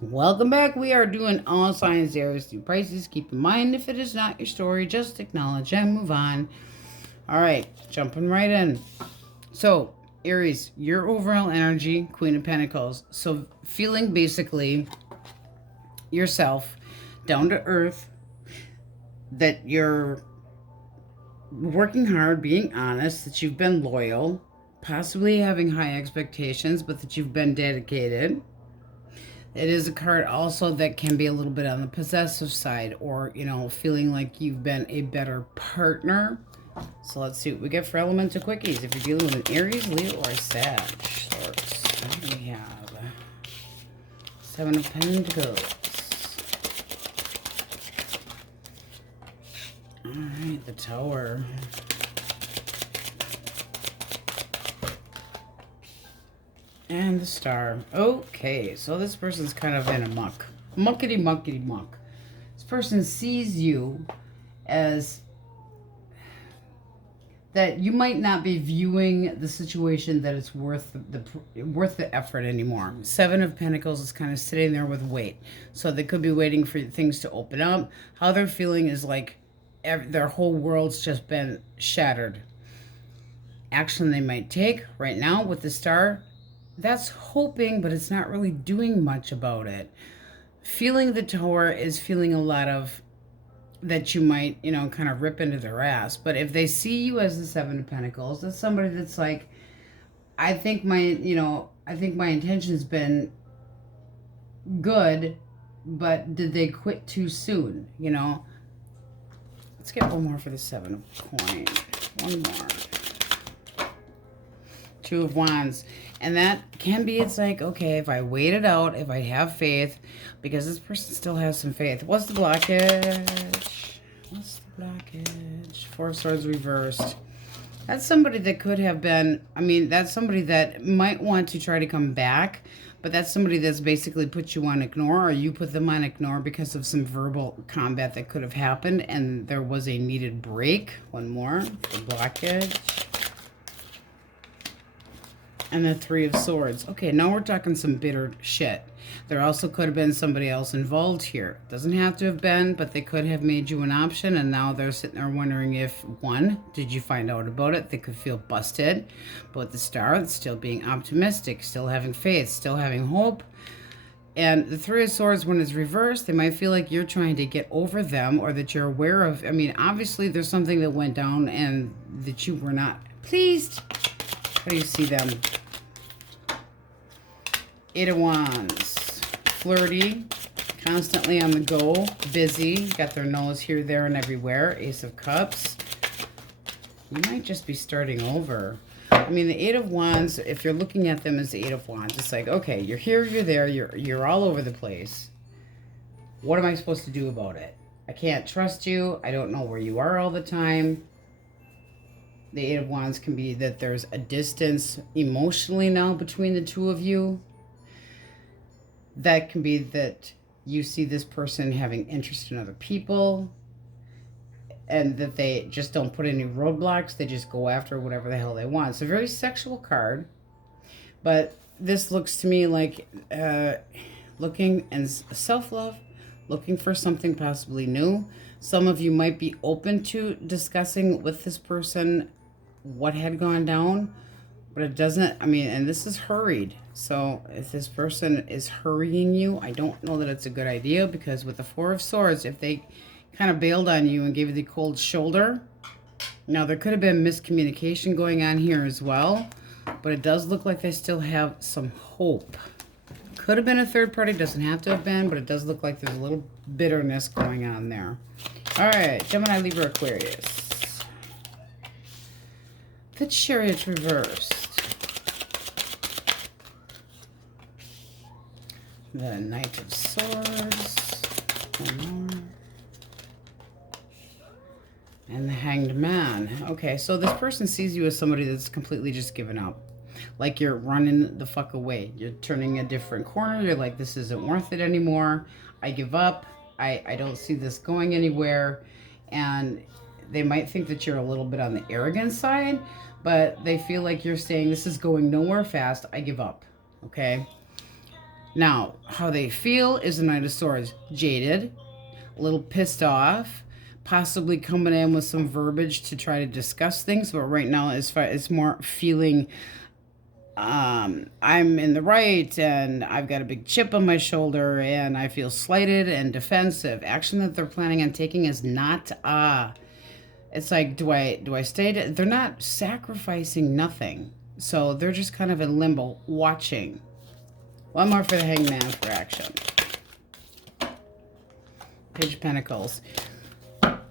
Welcome back. We are doing all signs, Aries through Pisces. Keep in mind, if it is not your story, just acknowledge and move on. All right, jumping right in. So, Aries, your overall energy, Queen of Pentacles. So, feeling basically yourself, down to earth, that you're working hard, being honest, that you've been loyal, possibly having high expectations, but that you've been dedicated. It is a card also that can be a little bit on the possessive side, or, feeling like you've been a better partner. So let's see what we get for elemental quickies. If you're dealing with an Aries, Leo, or Sag. What do we have? Seven of Pentacles. Alright, the Tower. And the Star. Okay, so this person's kind of in a muck. Muckety muckety muck. This person sees you as that you might not be viewing the situation that it's worth the effort anymore. Seven of Pentacles is kind of sitting there with weight. So they could be waiting for things to open up. How they're feeling is like their whole world's just been shattered. Action they might take right now with the Star, that's hoping, but it's not really doing much about it. Feeling the Tower is feeling a lot of that you might, kind of rip into their ass. But if they see you as the Seven of Pentacles, that's somebody that's like, I think my intention's been good, but did they quit too soon, Let's get one more for the Seven of Coins. One more. Two of Wands. And that can be, it's like, okay, if I wait it out, if I have faith, because this person still has some faith. What's the blockage? What's the blockage? Four of Swords reversed. That's somebody that could have been, that's somebody that might want to try to come back, but that's somebody that's basically put you on ignore, or you put them on ignore because of some verbal combat that could have happened, and there was a needed break. One more, the blockage. And the Three of Swords. Okay, now we're talking some bitter shit. There also could have been somebody else involved here. Doesn't have to have been, but they could have made you an option, and now they're sitting there wondering if, one, did you find out about it? They could feel busted. But with the Star, it's still being optimistic, still having faith, still having hope. And the Three of Swords, when it's reversed, they might feel like you're trying to get over them, or that you're aware of. Obviously there's something that went down and that you were not pleased. How do you see them? Eight of Wands. Flirty. Constantly on the go. Busy. Got their nose here, there, and everywhere. Ace of Cups. You might just be starting over. The Eight of Wands, if you're looking at them as the Eight of Wands, it's like, okay, you're here, you're there, you're all over the place. What am I supposed to do about it? I can't trust you. I don't know where you are all the time. The Eight of Wands can be that there's a distance emotionally now between the two of you. That can be that you see this person having interest in other people, and that they just don't put any roadblocks. They just go after whatever the hell they want. It's a very sexual card, but this looks to me like looking and self-love, looking for something possibly new. Some of you might be open to discussing with this person what had gone down, but it doesn't, and this is hurried. So if this person is hurrying you, I don't know that it's a good idea, because with the Four of Swords, if they kind of bailed on you and gave you the cold shoulder, now there could have been miscommunication going on here as well, but it does look like they still have some hope. Could have been a third party, doesn't have to have been, but it does look like there's a little bitterness going on there. All right, Gemini, Libra, Aquarius. The Chariot reversed. The Knight of Swords. One more. And the Hanged Man. Okay, so this person sees you as somebody that's completely just given up. Like you're running the fuck away. You're turning a different corner. You're like, this isn't worth it anymore. I give up. I don't see this going anywhere. And they might think that you're a little bit on the arrogant side, but they feel like you're saying, this is going nowhere fast. I give up. Okay? Now, how they feel is the Knight of Swords. Jaded, a little pissed off, possibly coming in with some verbiage to try to discuss things, but right now it's more feeling I'm in the right and I've got a big chip on my shoulder and I feel slighted and defensive. Action that they're planning on taking is not it's like, do I stay? They're not sacrificing nothing. So they're just kind of in limbo, watching. One more for the Hangman for action. Page of Pentacles.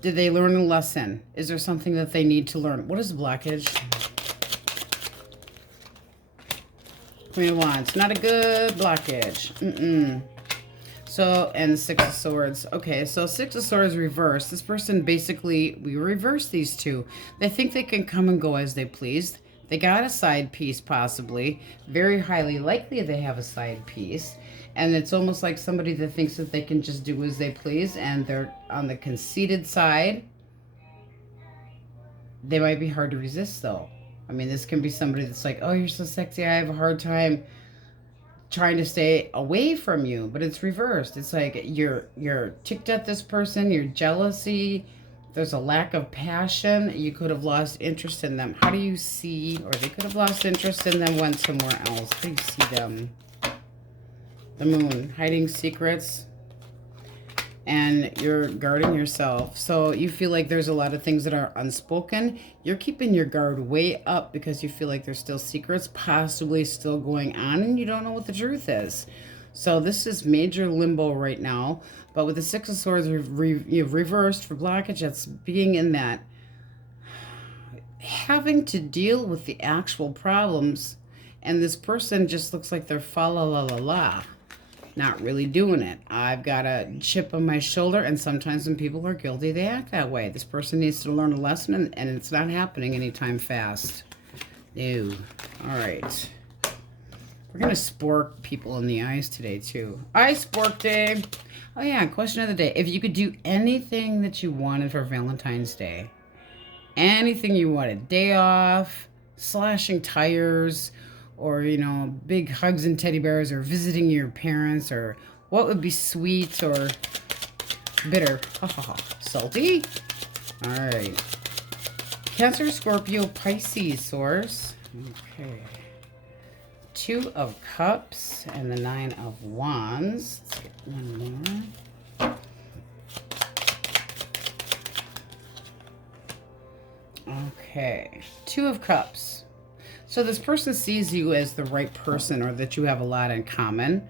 Did they learn a lesson? Is there something that they need to learn? What is blockage? Queen of Wands. Not a good blockage. So, and Six of Swords. Okay, so Six of Swords reversed. This person basically, we reversed these two. They think they can come and go as they please. They got a side piece, possibly. Very highly likely they have a side piece. And it's almost like somebody that thinks that they can just do as they please, and they're on the conceited side. They might be hard to resist, though. I mean, this can be somebody that's like, oh, you're so sexy, I have a hard time trying to stay away from you. But it's reversed. It's like you're ticked at this person, you're jealousy, there's a lack of passion. You could have lost interest in them. How do you see, or they could have lost interest in them, went somewhere else. How do you see them? The Moon, hiding secrets, and you're guarding yourself. So you feel like there's a lot of things that are unspoken. You're keeping your guard way up because you feel like there's still secrets possibly still going on, and you don't know what the truth is. So this is major limbo right now. But with the Six of Swords you've reversed for blockage, that's being in that having to deal with the actual problems, and this person just looks like they're fa la la la la. Not really doing it. I've got a chip on my shoulder, and sometimes when people are guilty, they act that way. This person needs to learn a lesson, and it's not happening anytime fast. No. All right. We're going to spork people in the eyes today, too. Eye spork day. Oh, yeah, question of the day. If you could do anything that you wanted for Valentine's Day, anything you wanted, day off, slashing tires, or, you know, big hugs and teddy bears, or visiting your parents, or what would be sweet or bitter? Ha ha ha. Salty? All right. Cancer, Scorpio, Pisces, source. Okay. Two of Cups and the Nine of Wands. Let's get one more. Okay. Two of Cups. So this person sees you as the right person, or that you have a lot in common.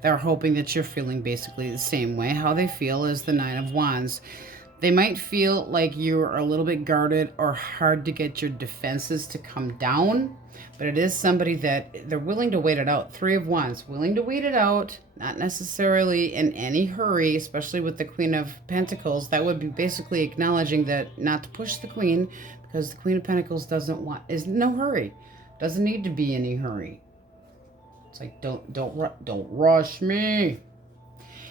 They're hoping that you're feeling basically the same way. How they feel is the Nine of Wands. They might feel like you're a little bit guarded or hard to get your defenses to come down. But it is somebody that they're willing to wait it out. Three of Wands, willing to wait it out. Not necessarily in any hurry, especially with the Queen of Pentacles. That would be basically acknowledging that not to push the Queen, because the Queen of Pentacles is no hurry. Doesn't need to be any hurry. It's like, don't rush me.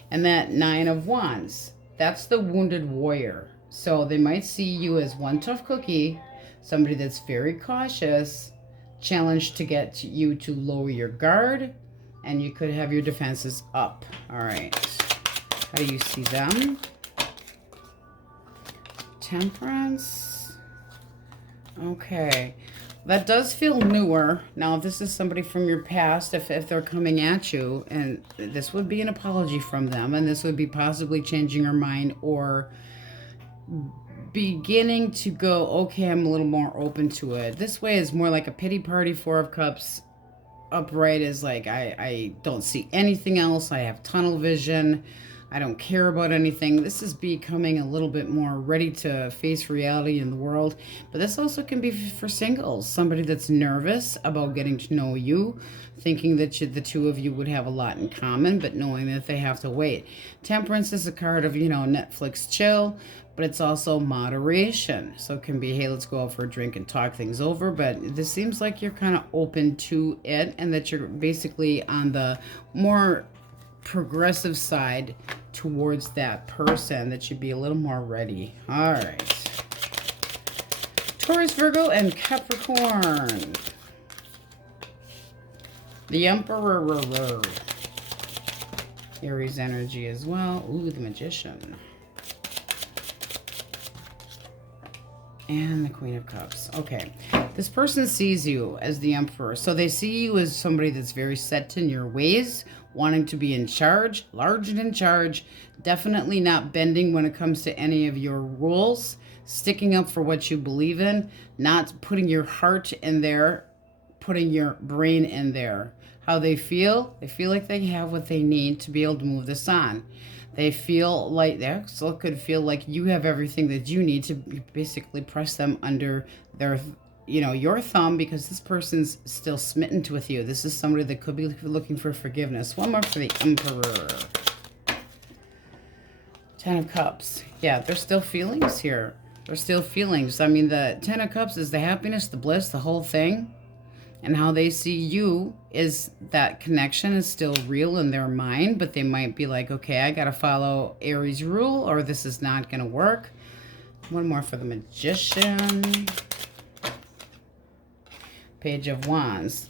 And that Nine of Wands, that's the wounded warrior. So they might see you as one tough cookie, somebody that's very cautious, challenged to get you to lower your guard, and you could have your defenses up. All right. How do you see them? Temperance. Okay. That does feel newer. Now, if this is somebody from your past, if they're coming at you, and this would be an apology from them, and this would be possibly changing your mind or beginning to go, okay, I'm a little more open to it. This way is more like a pity party. Four of Cups upright is like, I don't see anything else. I have tunnel vision. I don't care about anything. This is becoming a little bit more ready to face reality in the world. But this also can be for singles. Somebody that's nervous about getting to know you, thinking that the two of you would have a lot in common, but knowing that they have to wait. Temperance is a card of, Netflix chill, but it's also moderation. So it can be, hey, let's go out for a drink and talk things over. But this seems like you're kind of open to it, and that you're basically on the more progressive side towards that person, that should be a little more ready. All right. Taurus, Virgo, and Capricorn. The Emperor. Aries energy as well. Ooh, the Magician. And the Queen of Cups. Okay. This person sees you as the Emperor. So they see you as somebody that's very set in your ways, wanting to be in charge, large and in charge, definitely not bending when it comes to any of your rules, sticking up for what you believe in, not putting your heart in there, putting your brain in there. How they feel like they have what they need to be able to move this on. They feel like, they also could feel like you have everything that you need to basically press them under their, your thumb, because this person's still smitten with you. This is somebody that could be looking for forgiveness. One more for the Emperor. 10 of Cups. Yeah, there's still feelings here. There's still feelings. I mean, the 10 of Cups is the happiness, the bliss, the whole thing. And how they see you is that connection is still real in their mind, but they might be like, okay, I got to follow Aries rule, or this is not going to work. One more for the Magician. Page of Wands.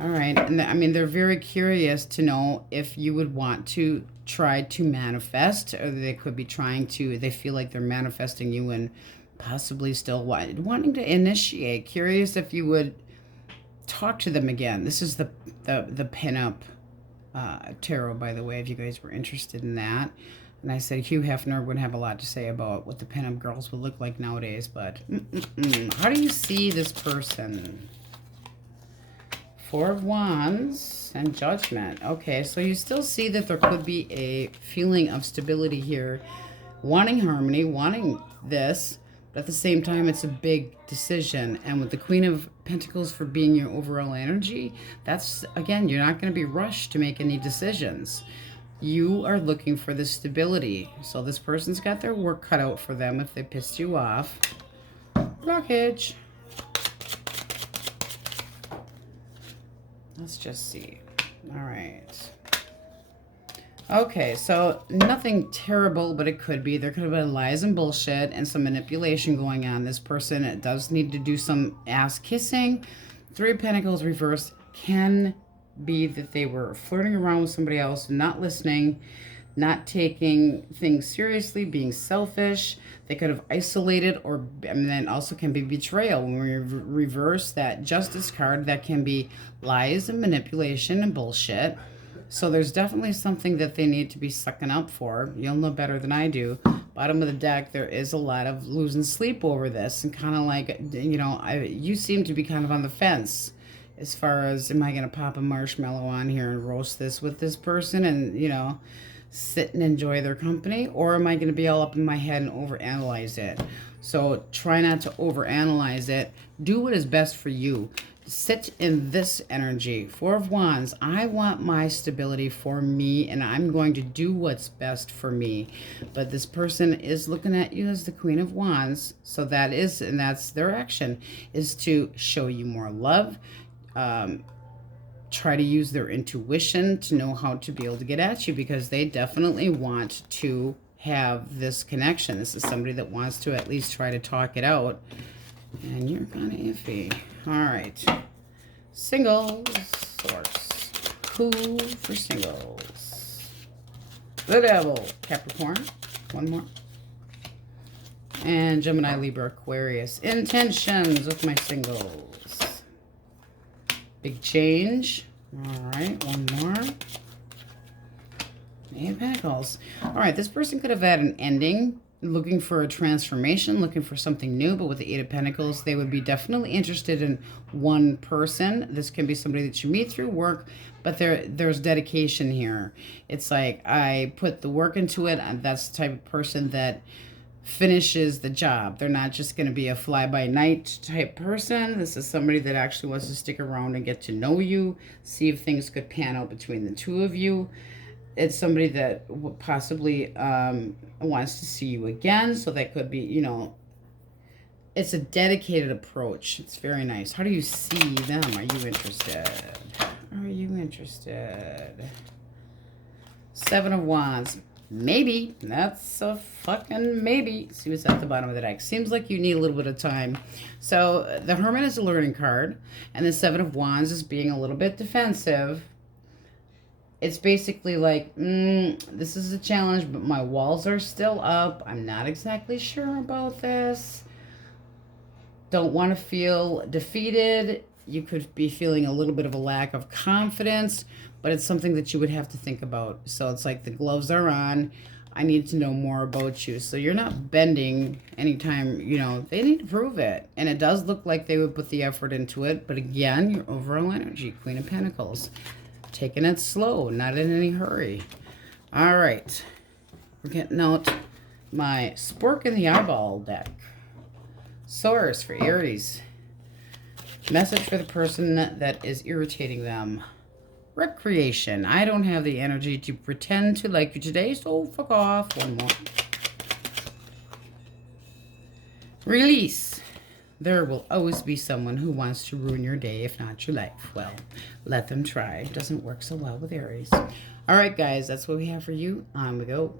All right. And I mean, they're very curious to know if you would want to try to manifest, or they could be trying to, they feel like they're manifesting you and possibly still wanting to initiate. Curious if you would talk to them again. This is the pinup tarot, by the way, if you guys were interested in that. And I said Hugh Hefner would have a lot to say about what the pinup girls would look like nowadays, but how do you see this person? 4 of Wands and Judgment. Okay, so you still see that there could be a feeling of stability here, wanting harmony, wanting this, but at the same time, it's a big decision. And with the Queen of Pentacles for being your overall energy, that's, again, you're not going to be rushed to make any decisions. You are looking for the stability. So this person's got their work cut out for them if they pissed you off. Blockage. Let's just see. All right. Okay, so nothing terrible, but it could be. There could have been lies and bullshit and some manipulation going on. This person does need to do some ass kissing. 3 of Pentacles reversed can be that they were flirting around with somebody else, not listening, not taking things seriously, being selfish. They could have isolated, or and then also can be betrayal. When we reverse that Justice card, that can be lies and manipulation and bullshit. So there's definitely something that they need to be sucking up for. You'll know better than I do. Bottom of the deck, there is a lot of losing sleep over this, and kind of like, you seem to be kind of on the fence as far as, am I going to pop a marshmallow on here and roast this with this person and, sit and enjoy their company, or am I going to be all up in my head and overanalyze it? So try not to overanalyze it. Do what is best for you. Sit in this energy. 4 of Wands. I want my stability for me, and I'm going to do what's best for me. But this person is looking at you as the Queen of Wands. So that is, and that's their action, is to show you more love. Try to use their intuition to know how to be able to get at you, because they definitely want to have this connection. This is somebody that wants to at least try to talk it out. And you're kind of iffy. All right. Singles. Source. Who for singles? The Devil. Capricorn. One more. And Gemini, Libra, Aquarius. Intentions with my singles. Big change. All right. One more. 8 of Pentacles. All right. This person could have had an ending, looking for a transformation, looking for something new, but with the 8 of Pentacles, they would be definitely interested in one person. This can be somebody that you meet through work, but there's dedication here. It's like, I put the work into it, and that's the type of person that finishes the job. They're not just going to be a fly-by-night type person. This is somebody that actually wants to stick around and get to know you, see if things could pan out between the two of you. It's somebody that possibly wants to see you again. So that could be, it's a dedicated approach. It's very nice. How do you see them? Are you interested? Are you interested? 7 of Wands. Maybe. That's a fucking maybe. See what's at the bottom of the deck. Seems like you need a little bit of time. So the Hermit is a learning card. And the 7 of Wands is being a little bit defensive. It's basically like, this is a challenge, but my walls are still up. I'm not exactly sure about this. Don't want to feel defeated. You could be feeling a little bit of a lack of confidence, but it's something that you would have to think about. So it's like the gloves are on. I need to know more about you. So you're not bending anytime, they need to prove it. And it does look like they would put the effort into it. But again, your overall energy, Queen of Pentacles. Taking it slow, not in any hurry. All right. We're getting out my Spork in the Eyeball deck. Source for Aries. Message for the person that is irritating them. Recreation. I don't have the energy to pretend to like you today, so fuck off. One more. Release. There will always be someone who wants to ruin your day, if not your life. Well, let them try. It doesn't work so well with Aries. All right, guys, that's what we have for you. On we go.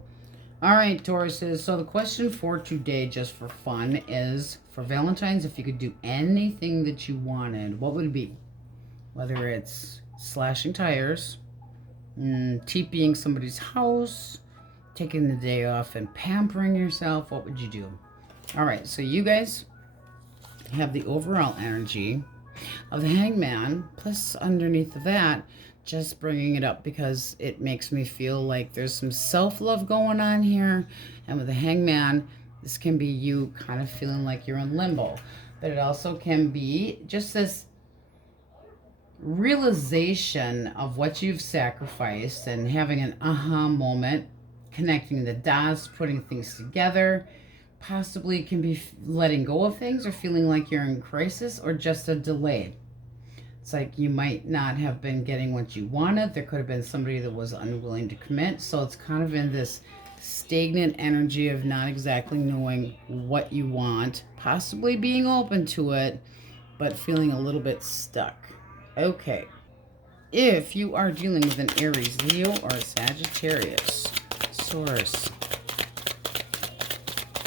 All right, Tauruses. So the question for today, just for fun, is for Valentine's, if you could do anything that you wanted, what would it be? Whether it's slashing tires, TPing somebody's house, taking the day off and pampering yourself, what would you do? All right, so you guys have the overall energy of the Hangman, plus underneath of that, just bringing it up because it makes me feel like there's some self-love going on here. And with the Hangman, this can be you kind of feeling like you're in limbo. But it also can be just this realization of what you've sacrificed and having an aha moment, connecting the dots, putting things together. Possibly it can be letting go of things or feeling like you're in crisis or just a delay. It's like you might not have been getting what you wanted. There could have been somebody that was unwilling to commit. So it's kind of in this stagnant energy of not exactly knowing what you want, possibly being open to it, but feeling a little bit stuck. Okay. If you are dealing with an Aries, Leo, or a Sagittarius, Source,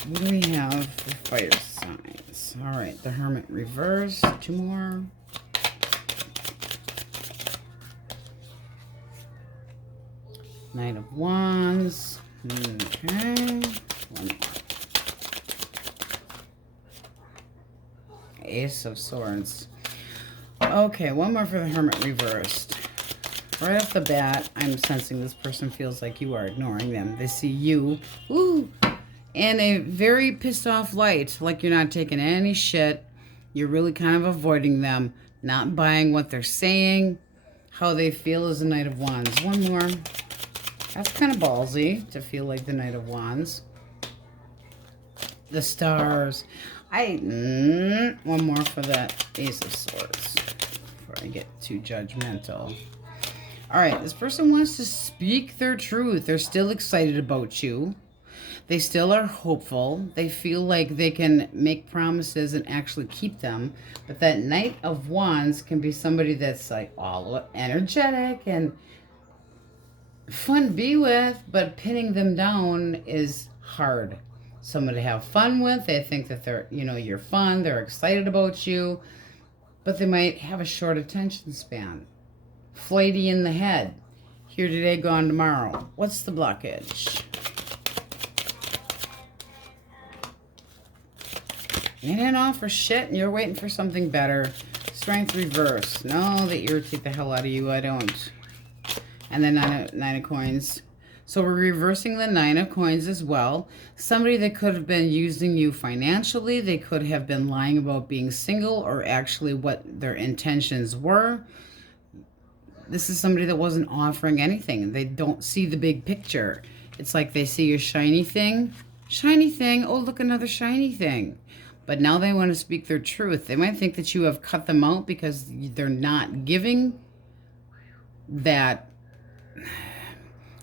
what do we have for fire signs? All right, the Hermit reverse, 2 more. Knight of Wands. Okay. 1 more. Ace of Swords. Okay, 1 more for the Hermit reversed. Right off the bat, I'm sensing this person feels like you are ignoring them. They see you, in a very pissed off light, like you're not taking any shit. You're really kind of avoiding them, not buying what they're saying, how they feel as a Knight of Wands. 1 more. That's kind of ballsy to feel like the Knight of Wands. The Stars. 1 more for that Ace of Swords before I get too judgmental. All right, this person wants to speak their truth. They're still excited about you. They still are hopeful. They feel like they can make promises and actually keep them. But that Knight of Wands can be somebody that's like all energetic and fun to be with, but pinning them down is hard. Someone to have fun with. They think that they're, you're fun. They're excited about you, but they might have a short attention span. Flighty in the head. Here today, gone tomorrow. What's the blockage? You didn't offer shit and you're waiting for something better. Strength reverse. No, they irritate the hell out of you. I don't. And then nine of coins. So we're reversing the 9 of coins as well. Somebody that could have been using you financially. They could have been lying about being single or actually what their intentions were. This is somebody that wasn't offering anything. They don't see the big picture. It's like they see your shiny thing. Shiny thing. Oh, look, another shiny thing. But now they want to speak their truth. They might think that you have cut them out because they're not giving that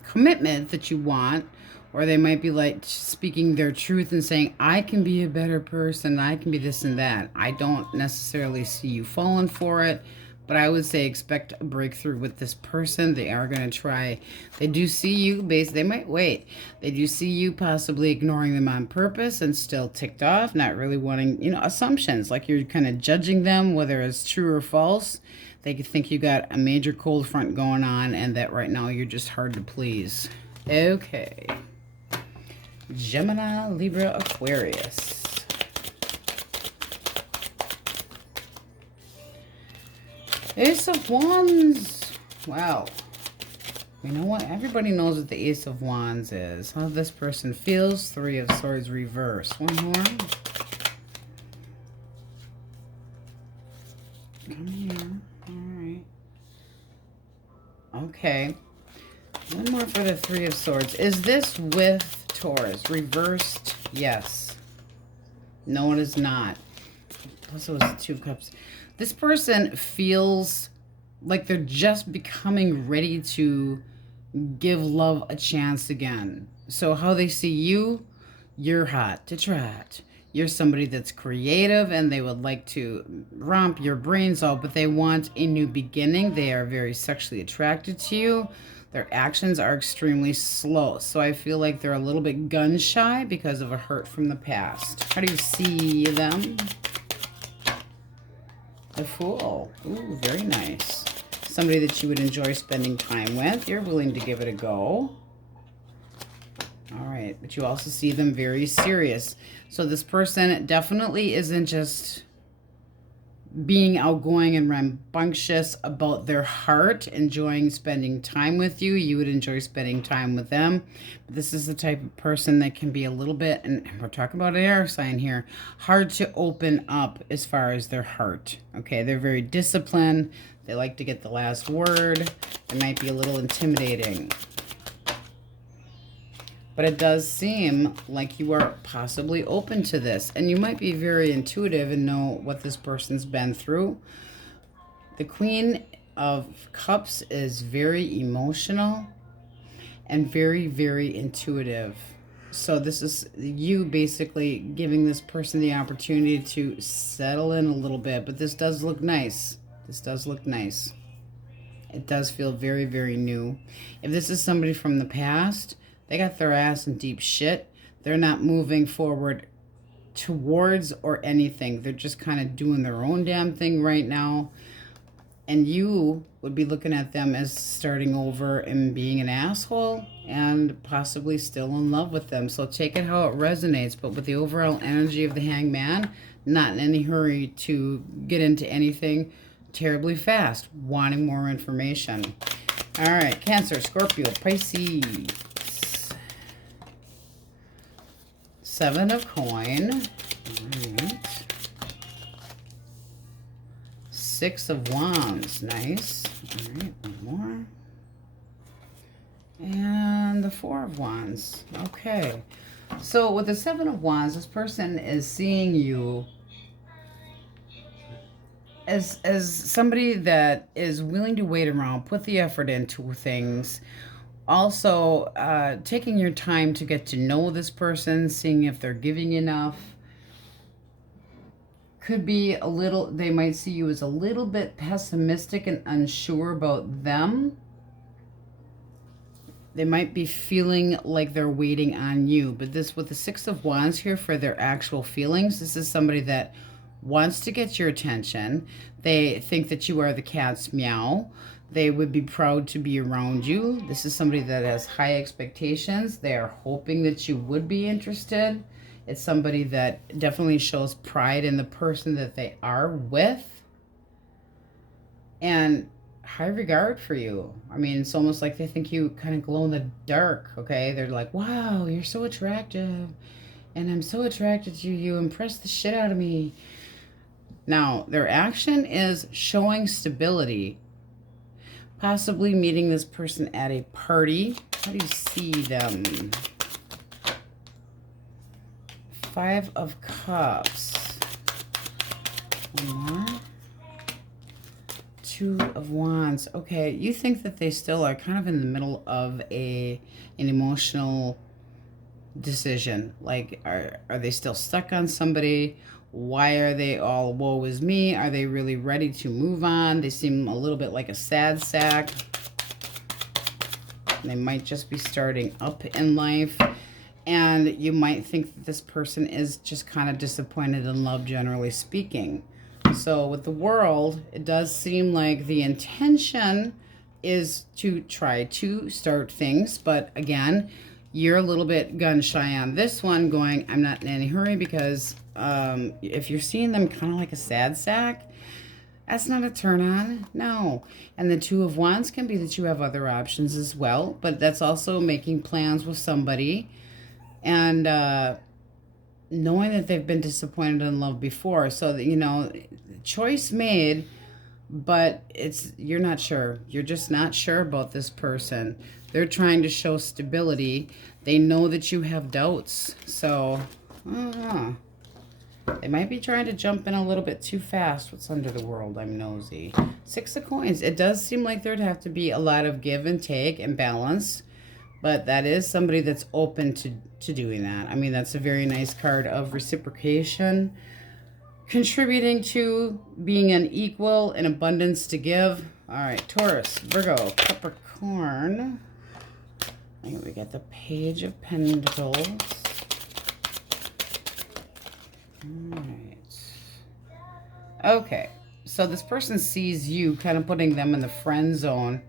commitment that you want, or they might be like speaking their truth and saying, I can be a better person, I can be this and that. I don't necessarily see you falling for it, but I would say expect a breakthrough with this person. They are going to try. They do see you, they might wait. They do see you possibly ignoring them on purpose and still ticked off, not really wanting, assumptions, like you're kind of judging them, whether it's true or false. They think you got a major cold front going on and that right now you're just hard to please. Okay. Gemini, Libra, Aquarius. Ace of Wands. Wow. You know what? Everybody knows what the Ace of Wands is. How this person feels. Three of Swords reverse. One more. Come here. All right. Okay. One more for the Three of Swords. Is this with Taurus? Reversed? Yes. No, it is not. Plus it was the Two of Cups. This person feels like they're just becoming ready to give love a chance again. So how they see you, you're hot to trot. You're somebody that's creative and they would like to romp your brains out, but they want a new beginning. They are very sexually attracted to you. Their actions are extremely slow. So I feel like they're a little bit gun shy because of a hurt from the past. How do you see them? The Fool. Ooh, very nice. Somebody that you would enjoy spending time with. You're willing to give it a go. All right, but you also see them very serious. So this person definitely isn't just being outgoing and rambunctious about their heart, enjoying spending time with you. You would enjoy spending time with them. But this is the type of person that can be a little bit, and we're talking about an air sign here, hard to open up as far as their heart. Okay, they're very disciplined. They like to get the last word. It might be a little intimidating. But it does seem like you are possibly open to this. And you might be very intuitive and know what this person's been through. The Queen of Cups is very emotional and very, very intuitive. So this is you basically giving this person the opportunity to settle in a little bit. But this does look nice. This does look nice. It does feel very, very new. If this is somebody from the past, they got their ass in deep shit. They're not moving forward towards or anything. They're just kind of doing their own damn thing right now. And you would be looking at them as starting over and being an asshole and possibly still in love with them. So take it how it resonates. But with the overall energy of the Hangman, not in any hurry to get into anything terribly fast, wanting more information. All right, Cancer, Scorpio, Pisces. Seven of Coin. All right. Six of Wands. Nice. All right, one more. And the Four of Wands. Okay. So with the Seven of Wands, this person is seeing you as somebody that is willing to wait around, put the effort into things. Also, taking your time to get to know this person, seeing if they're giving enough. Could be a little, they might see you as a little bit pessimistic and unsure about them. They might be feeling like they're waiting on you. But this, with the Six of Wands here for their actual feelings, this is somebody that wants to get your attention. They think that you are the cat's meow. They would be proud to be around you. This is somebody that has high expectations. They are hoping that you would be interested. It's somebody that definitely shows pride in the person that they are with. And high regard for you. I mean, it's almost like they think you kind of glow in the dark, okay? They're like, wow, you're so attractive. And I'm so attracted to you. You impress the shit out of me. Now, their action is showing stability. Possibly meeting this person at a party. How do you see them? Five of Cups. One more. Two of Wands. Okay, you think that they still are kind of in the middle of an emotional decision. Like, are they still stuck on somebody? Why are they all woe is me? Are they really ready to move on? They seem a little bit like a sad sack. They might just be starting up in life. And you might think that this person is just kind of disappointed in love, generally speaking. So with the World, it does seem like the intention is to try to start things, but again, you're a little bit gun shy on this one, going, I'm not in any hurry, because if you're seeing them kind of like a sad sack, that's not a turn on. No. And the Two of Wands can be that you have other options as well, but that's also making plans with somebody and knowing that they've been disappointed in love before. So that, you know, choice made, but you're not sure. You're just not sure about this person. They're trying to show stability. They know that you have doubts. So, they might be trying to jump in a little bit too fast. What's under the World? I'm nosy. Six of Coins. It does seem like there'd have to be a lot of give and take and balance, but that is somebody that's open to doing that. I mean, that's a very nice card of reciprocation, contributing to being an equal and abundance to give. All right, Taurus, Virgo, Capricorn. Here we get the Page of Pentacles. All right. Okay, so this person sees you kind of putting them in the friend zone.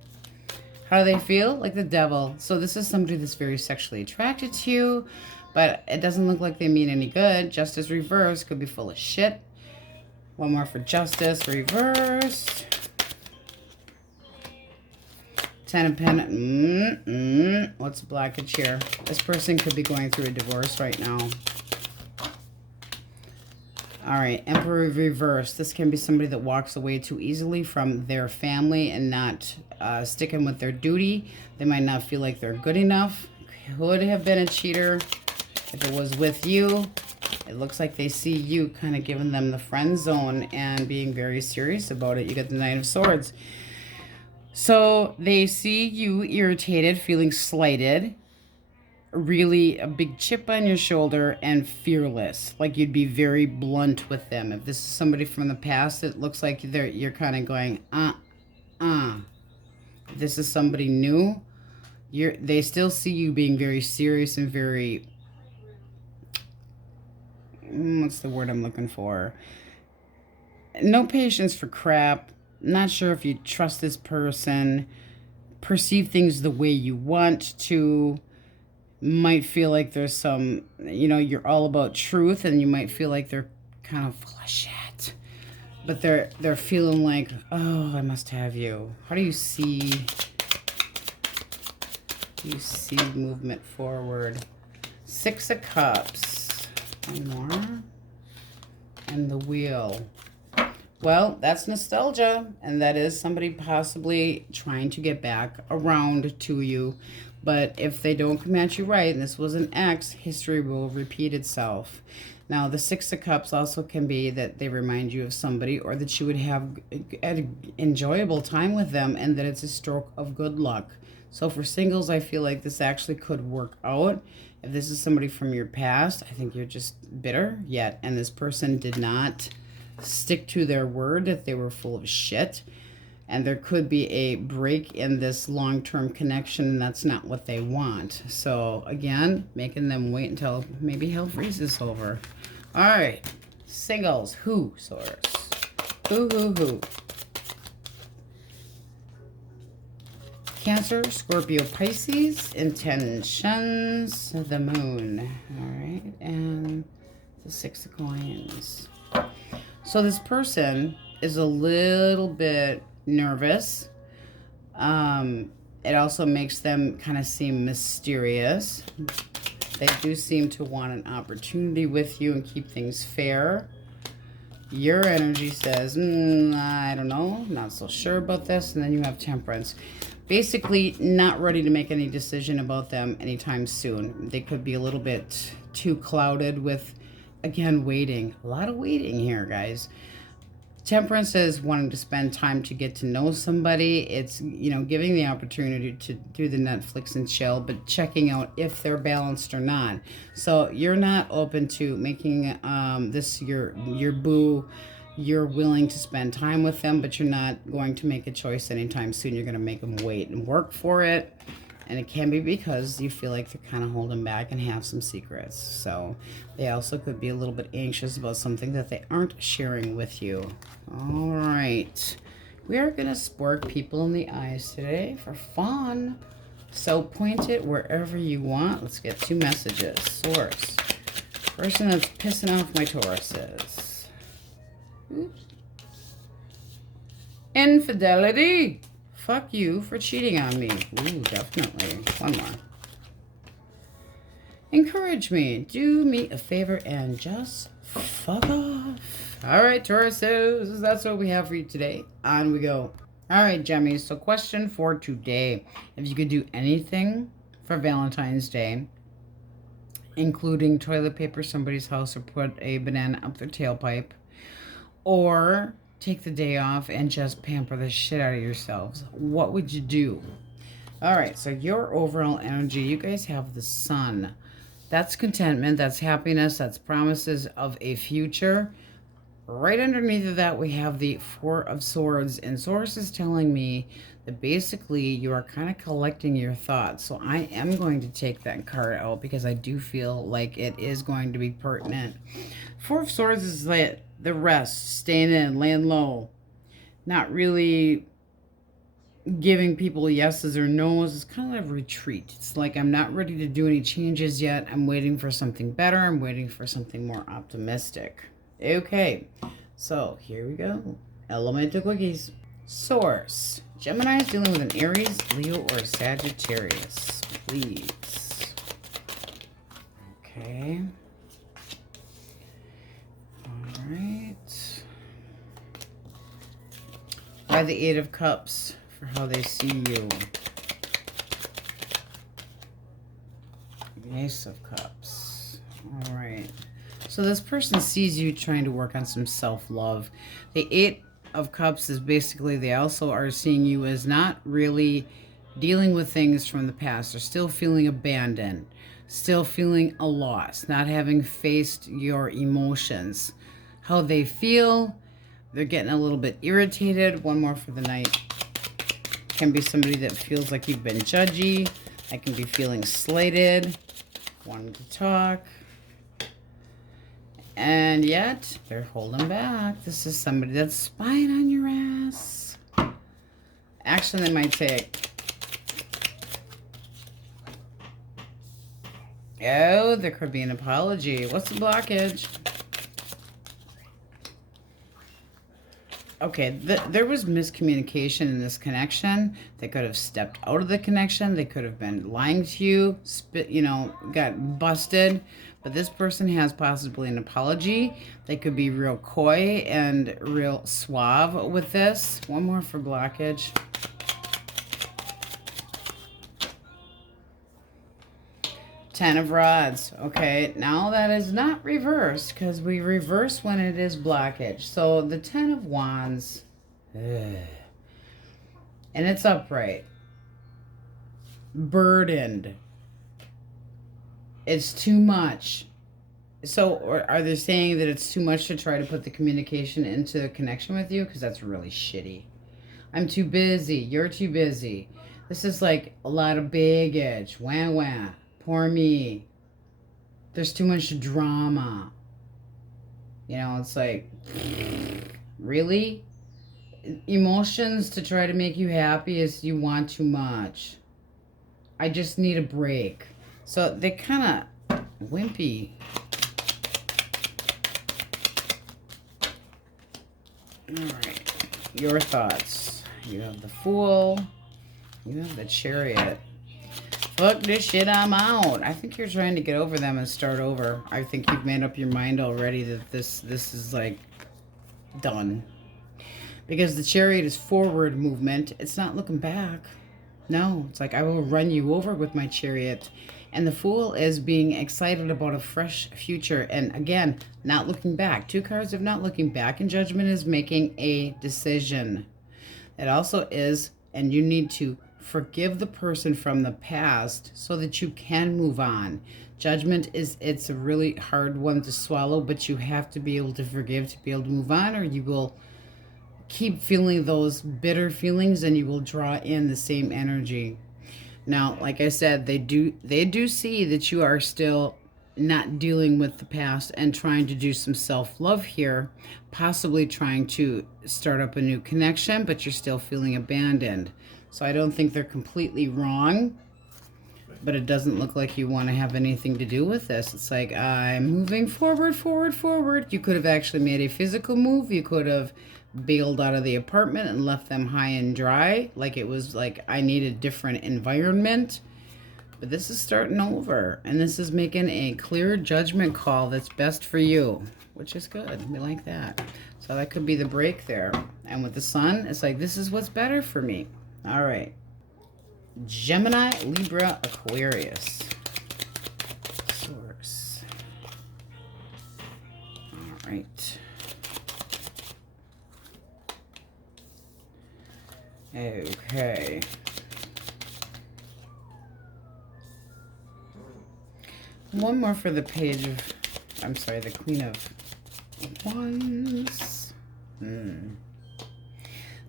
How do they feel? Like the Devil. So this is somebody that's very sexually attracted to you, but it doesn't look like they mean any good. Justice reverse could be full of shit. One more for Justice reverse. Ten of Pentacles. What's blockage here? This person could be going through a divorce right now. All right, Emperor reverse. This can be somebody that walks away too easily from their family and not sticking with their duty. They might not feel like they're good enough. Could have been a cheater if it was with you. It looks like they see you kind of giving them the friend zone and being very serious about it. You get the Knight of Swords. So they see you irritated, feeling slighted, really a big chip on your shoulder, and fearless. Like you'd be very blunt with them. If this is somebody from the past, it looks like you're kind of going, If this is somebody new, they still see you being very serious and very, what's the word I'm looking for? No patience for crap. Not sure if you trust this person. Perceive things the way you want to. Might feel like there's some, you know, you're all about truth, and you might feel like they're kind of full of shit. But they're feeling like, oh, I must have you. How do you see? You see movement forward. Six of Cups. One more. And the Wheel. Well, that's nostalgia, and that is somebody possibly trying to get back around to you. But if they don't come at you right, and this was an ex, history will repeat itself. Now, the Six of Cups also can be that they remind you of somebody, or that you would have an enjoyable time with them, and that it's a stroke of good luck. So for singles, I feel like this actually could work out. If this is somebody from your past, I think you're just bitter yet, and this person did not stick to their word, that they were full of shit. And there could be a break in this long-term connection, and that's not what they want. So, again, making them wait until maybe hell freezes over. All right. Singles. Who, source? Who? Cancer, Scorpio, Pisces. Intentions. The Moon. All right. And the Six of Coins. So this person is a little bit nervous. It also makes them kind of seem mysterious. They do seem to want an opportunity with you and keep things fair. Your energy says, I don't know, not so sure about this. And then you have Temperance. Basically, not ready to make any decision about them anytime soon. They could be a little bit too clouded with, again, waiting. A lot of waiting here, guys. Temperance is wanting to spend time to get to know somebody. It's, you know, giving the opportunity to do the Netflix and chill, but checking out if they're balanced or not. So you're not open to making this your boo. You're willing to spend time with them, but you're not going to make a choice anytime soon. You're going to make them wait and work for it. And it can be because you feel like they're kind of holding back and have some secrets. So they also could be a little bit anxious about something that they aren't sharing with you. All right. We are going to spark people in the eyes today for fun. So point it wherever you want. Let's get 2 messages. Source. Person that's pissing off my Tauruses. Oops. Infidelity. Fuck you for cheating on me. Ooh, definitely. One more. Encourage me. Do me a favor and just fuck off. All right, Tauruses. That's what we have for you today. On we go. All right, Gemmies. So question for today. If you could do anything for Valentine's Day, including toilet paper somebody's house or put a banana up their tailpipe, or take the day off and just pamper the shit out of yourselves, what would you do? All right, so your overall energy, you guys have the sun. That's contentment, that's happiness, that's promises of a future. Right underneath of that, we have the 4 of Swords, and Source is telling me that basically you are kind of collecting your thoughts. So I am going to take that card out because I do feel like it is going to be pertinent. 4 of Swords is like the rest, staying in, laying low, not really giving people yeses or nos. It's kind of a retreat. It's like I'm not ready to do any changes yet. I'm waiting for something better. I'm waiting for something more optimistic. Okay, so here we go. Elemental Quickies. Source. Gemini is dealing with an Aries, Leo, or Sagittarius. Please. Okay. All right. By the 8 of Cups for how they see you. Ace of Cups. All right. So this person sees you trying to work on some self-love. The 8 of Cups is basically they also are seeing you as not really dealing with things from the past. They're still feeling abandoned, still feeling a loss, not having faced your emotions. How they feel, they're getting a little bit irritated. One more for the night. Can be somebody that feels like you've been judgy. I can be feeling slighted, wanting to talk. And yet, they're holding back. This is somebody that's spying on your ass. Action they might take. Oh, there could be an apology. What's the blockage? Okay, there was miscommunication in this connection. They could have stepped out of the connection. They could have been lying to you, got busted. But this person has possibly an apology. They could be real coy and real suave with this. One more for blockage. Ten of Rods. Okay, now that is not reversed because we reverse when it is blockage. So the 10 of Wands, and it's upright. Burdened. It's too much. So or are they saying that it's too much to try to put the communication into a connection with you? Because that's really shitty. I'm too busy. You're too busy. This is like a lot of baggage. Wah wah. Poor me. There's too much drama. You know, it's like, really? Emotions to try to make you happy is you want too much. I just need a break. So they kind of wimpy. All right. Your thoughts. You have the Fool. You have the Chariot. Fuck this shit, I'm out. I think you're trying to get over them and start over. I think you've made up your mind already that this is like done. Because the Chariot is forward movement. It's not looking back. No, it's like I will run you over with my Chariot. And the Fool is being excited about a fresh future. And again, not looking back. 2 cards of not looking back. And Judgment is making a decision. It also is, and you need to forgive the person from the past so that you can move on. Judgment is, it's a really hard one to swallow, but you have to be able to forgive to be able to move on, or you will keep feeling those bitter feelings and you will draw in the same energy. Now, like I said, they do see that you are still not dealing with the past and trying to do some self-love here, possibly trying to start up a new connection, but you're still feeling abandoned. So I don't think they're completely wrong, but it doesn't look like you want to have anything to do with this. It's like, I'm moving forward, forward, forward. You could have actually made a physical move. You could have bailed out of the apartment and left them high and dry. Like it was like, I need a different environment. But this is starting over. And this is making a clear judgment call that's best for you, which is good. We like that. So that could be the break there. And with the sun, it's like, this is what's better for me. All right. Gemini, Libra, Aquarius. Source. All right. Okay. One more for the page of, I'm sorry, the Queen of Wands.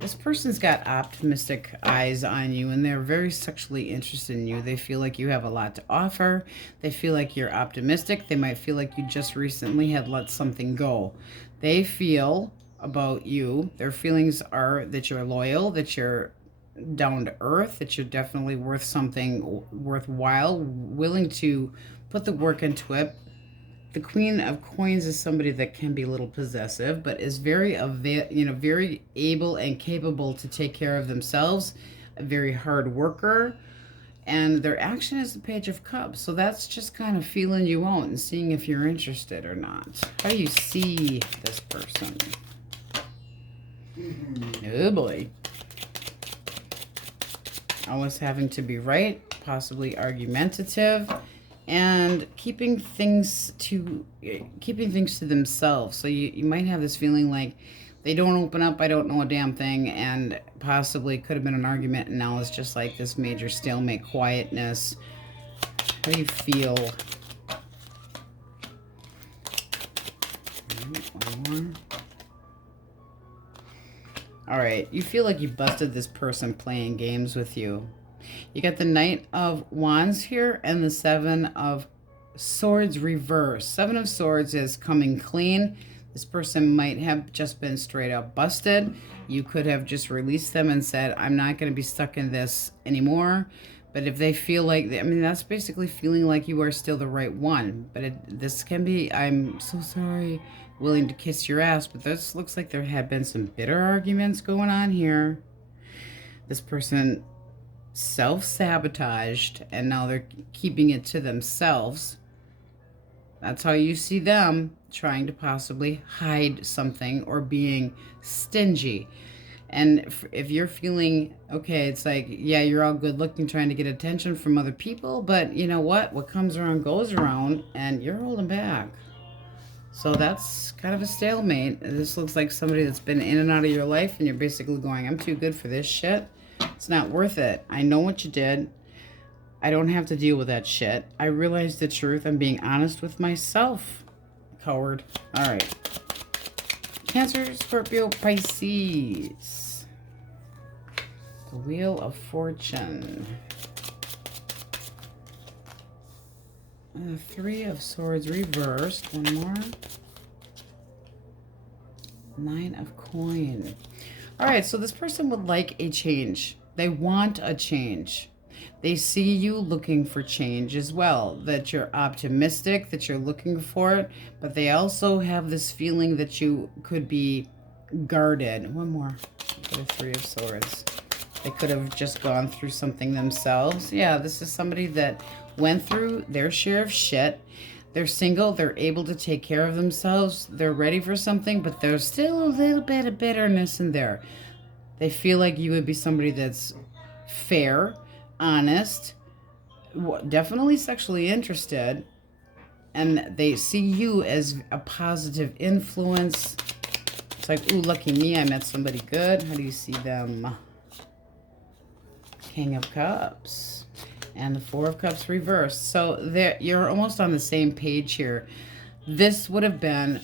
This person's got optimistic eyes on you, and they're very sexually interested in you. They feel like you have a lot to offer. They feel like you're optimistic. They might feel like you just recently had let something go. They feel about you, their feelings are that you're loyal, that you're down to earth, that you're definitely worth something worthwhile, willing to put the work into it. The Queen of Coins is somebody that can be a little possessive, but is very, very able and capable to take care of themselves, a very hard worker, and their action is the Page of Cups. So that's just kind of feeling you out and seeing if you're interested or not. How do you see this person? Oh boy. Always having to be right, possibly argumentative, and keeping things to themselves. So you might have this feeling like they don't open up, I don't know a damn thing, and possibly could have been an argument, and now it's just like this major stalemate, quietness. How do you feel? One more. All right, you feel like you busted this person playing games with you. You got the Knight of Wands here and the Seven of Swords reverse. Seven of Swords is coming clean. This person might have just been straight up busted. You could have just released them and said, I'm not going to be stuck in this anymore. But if they feel like, I mean, that's basically feeling like you are still the right one. But this can be, I'm so sorry, willing to kiss your ass. But this looks like there had been some bitter arguments going on here. This person self-sabotaged, and now they're keeping it to themselves. That's how you see them, trying to possibly hide something or being stingy. And if you're feeling, okay, it's like, yeah, you're all good looking, trying to get attention from other people, but you know what comes around goes around, and you're holding back. So that's kind of a stalemate. This looks like somebody that's been in and out of your life, and you're basically going, I'm too good for this shit. It's not worth it. I know what you did. I don't have to deal with that shit. I realize the truth. I'm being honest with myself. Coward. All right. Cancer, Scorpio, Pisces. The Wheel of Fortune. Three of Swords reversed. One more. Nine of Coin. All right, so this person would like a change. They want a change. They see you looking for change as well, that you're optimistic, that you're looking for it, but they also have this feeling that you could be guarded. One more. The Three of Swords. They could have just gone through something themselves. Yeah, this is somebody that went through their share of shit. They're single. They're able to take care of themselves. They're ready for something, but there's still a little bit of bitterness in there. They feel like you would be somebody that's fair, honest, definitely sexually interested, and they see you as a positive influence. It's like, ooh, lucky me, I met somebody good. How do you see them? King of Cups. And the Four of Cups reversed. So you're almost on the same page here. This would have been,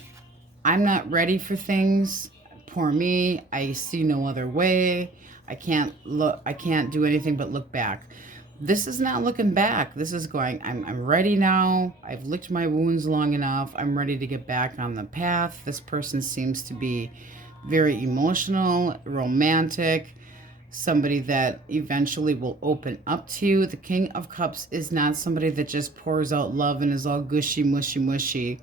I'm not ready for things. Poor me. I see no other way. I can't do anything but look back. This is not looking back. This is going, I'm ready now. I've licked my wounds long enough. I'm ready to get back on the path. This person seems to be very emotional, romantic, somebody that eventually will open up to you. The King of Cups is not somebody that just pours out love and is all gushy, mushy, mushy,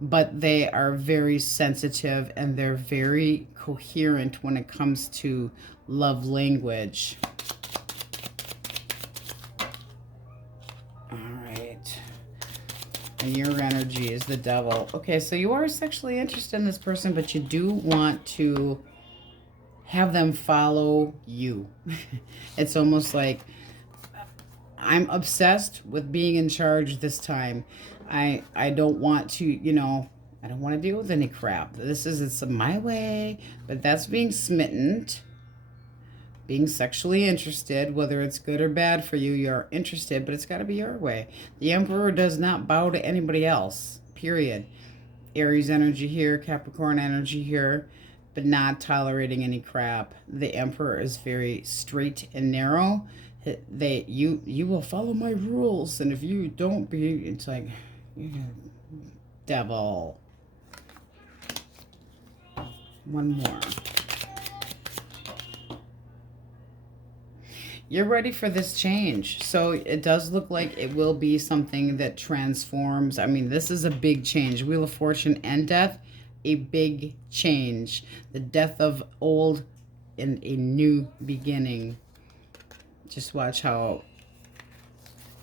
but they are very sensitive and they're very coherent when it comes to love language. And your energy is the Devil. Okay, so you are sexually interested in this person, but you do want to have them follow you. It's almost like, I'm obsessed with being in charge this time. I don't want to, you know, I don't want to deal with any crap. It's my way, but that's being smitten. Being sexually interested, whether it's good or bad for you, you're interested, but it's got to be your way. The Emperor does not bow to anybody else, period. Aries energy here, Capricorn energy here, but not tolerating any crap. The Emperor is very straight and narrow. You will follow my rules, and if you don't be, it's like, Devil. One more. You're ready for this change. So it does look like it will be something that transforms. I mean, this is a big change. Wheel of Fortune and Death, a big change. The death of old and a new beginning. Just watch how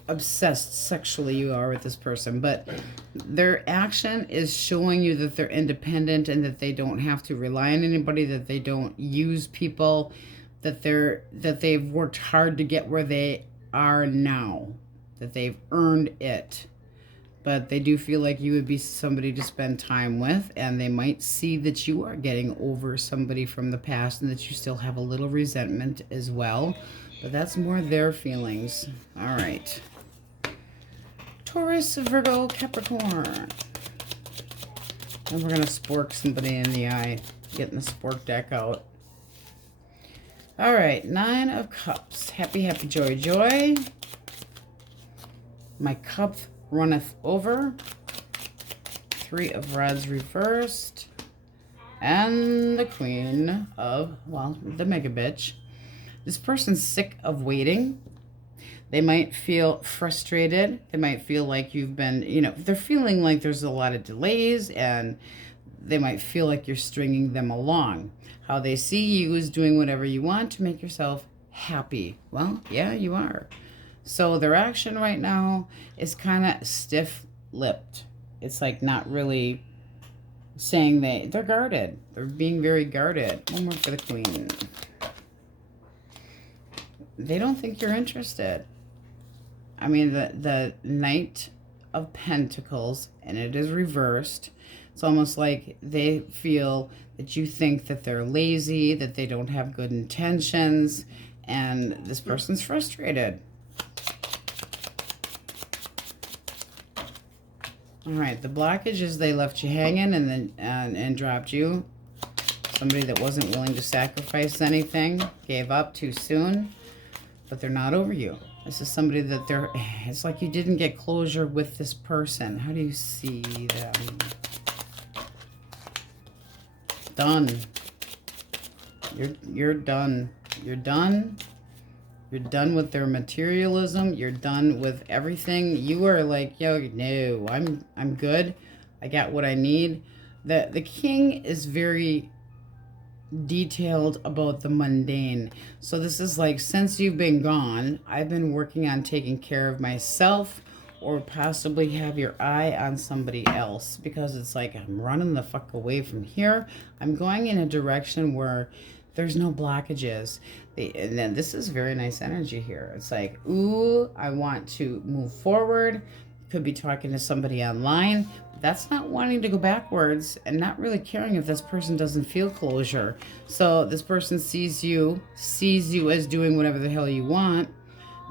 obsessed sexually you are with this person. But their action is showing you that they're independent and that they don't have to rely on anybody, that they don't use people, that they've worked hard to get where they are now, that they've earned it. But they do feel like you would be somebody to spend time with, and they might see that you are getting over somebody from the past and that you still have a little resentment as well. But that's more their feelings. All right. Taurus, Virgo, Capricorn. And we're going to spork somebody in the eye, getting the spork deck out. All right, 9 of Cups. Happy, happy, joy, joy. My cup runneth over. 3 of Rods reversed. And the Queen of, well, the mega bitch. This person's sick of waiting. They might feel frustrated. They might feel like you've been, you know, they're feeling like there's a lot of delays, and they might feel like you're stringing them along. How they see you is doing whatever you want to make yourself happy. Well, yeah, you are. So their action right now is kind of stiff-lipped. It's like not really saying they're guarded. They're being very guarded. One more for the Queen. They don't think you're interested. I mean, the Knight of Pentacles, and it is reversed. It's almost like they feel that you think that they're lazy, that they don't have good intentions, and this person's frustrated. All right, the blockage is they left you hanging and then and dropped you. Somebody that wasn't willing to sacrifice anything, gave up too soon, but they're not over you. This is somebody that it's like you didn't get closure with this person. How do you see them? Done. You're done. You're done. You're done with their materialism. You're done with everything. You are like, yo, no, I'm good. I got what I need. The King is very detailed about the mundane. So this is like, since you've been gone, I've been working on taking care of myself, or possibly have your eye on somebody else, because it's like, I'm running the fuck away from here. I'm going in a direction where there's no blockages. And then this is very nice energy here. It's like, ooh, I want to move forward. Could be talking to somebody online. That's not wanting to go backwards and not really caring if this person doesn't feel closure. So this person sees you as doing whatever the hell you want,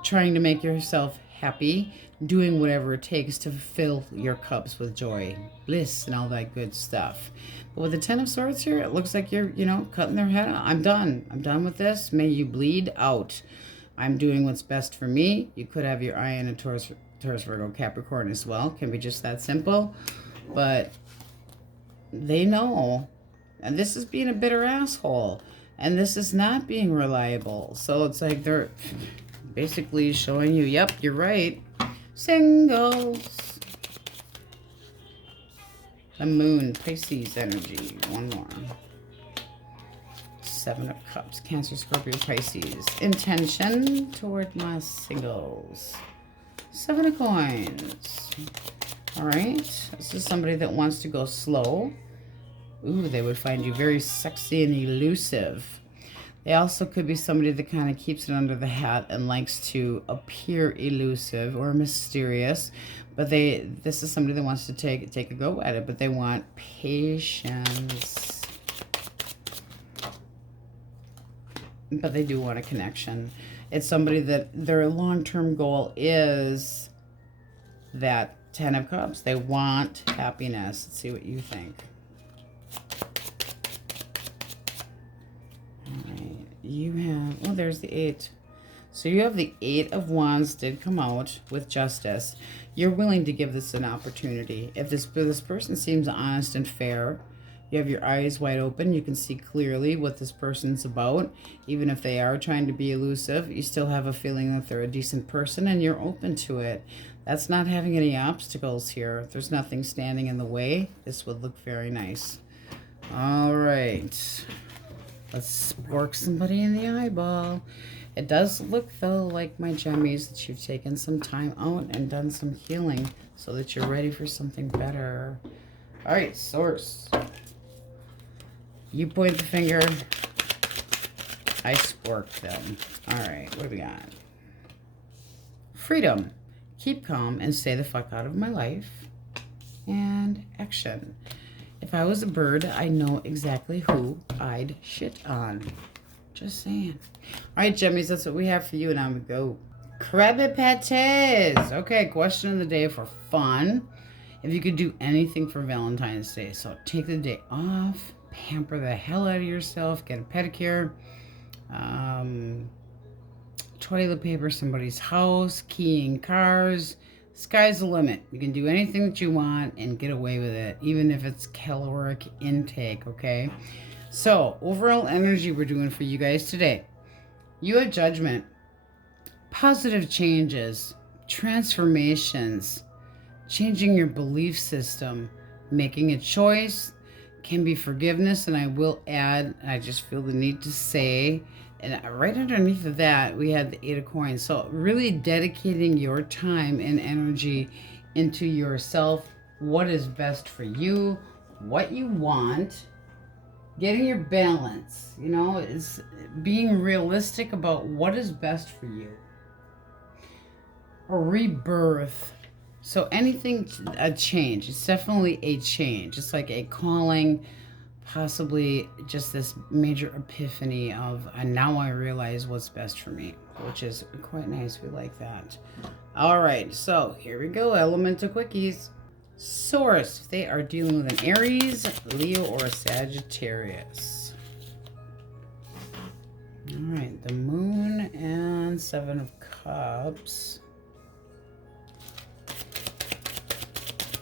trying to make yourself happy, doing whatever it takes to fill your cups with joy, bliss, and all that good stuff. But with the 10 of Swords here, it looks like you're, cutting their head off. I'm done. I'm done with this. May you bleed out. I'm doing what's best for me. You could have your eye in a Taurus, Virgo, Capricorn as well. Can be just that simple. But they know. And this is being a bitter asshole. And this is not being reliable. So it's like they're basically showing you, yep, you're right. Singles. The moon, Pisces energy. One more. 7 of Cups, Cancer, Scorpio, Pisces. Intention toward my singles. 7 of Coins. All right. This is somebody that wants to go slow. Ooh, they would find you very sexy and elusive. They also could be somebody that kind of keeps it under the hat and likes to appear elusive or mysterious. But this is somebody that wants to take a go at it, but they want patience. But they do want a connection. It's somebody that their long-term goal is that 10 of Cups. They want happiness. Let's see what you think. All right. You have, oh, there's the 8. So you have the 8 of Wands did come out with Justice. You're willing to give this an opportunity. If this person seems honest and fair, you have your eyes wide open. You can see clearly what this person's about. Even if they are trying to be elusive, you still have a feeling that they're a decent person and you're open to it. That's not having any obstacles here. If there's nothing standing in the way, this would look very nice. All right. Let's spark somebody in the eyeball. It does look, though, like my Gemmies, that you've taken some time out and done some healing so that you're ready for something better. All right, Source. You point the finger. I spork them. All right, what do we got? Freedom. Keep calm and stay the fuck out of my life. And action. If I was a bird, I know exactly who I'd shit on. Just saying. All right, Gemmies, that's what we have for you, and I'm going to go. Krabby Patties. Okay, question of the day for fun. If you could do anything for Valentine's Day, so take the day off. Pamper the hell out of yourself, get a pedicure, toilet paper somebody's house, keying cars. Sky's the limit. You can do anything that you want and get away with it, even if it's caloric intake, okay? So, overall energy we're doing for you guys today. You have Judgment, positive changes, transformations, changing your belief system, making a choice, can be forgiveness, and I will add, I just feel the need to say, and right underneath of that, we had the 8 of Coins. So really dedicating your time and energy into yourself, what is best for you, what you want, getting your balance, you know, is being realistic about what is best for you. A rebirth. So anything, a change. It's definitely a change. It's like a calling, possibly just this major epiphany of, and now I realize what's best for me, which is quite nice. We like that. All right, so here we go. Elemental Quickies. Source. They are dealing with an Aries, Leo, or a Sagittarius. All right, the Moon and 7 of Cups.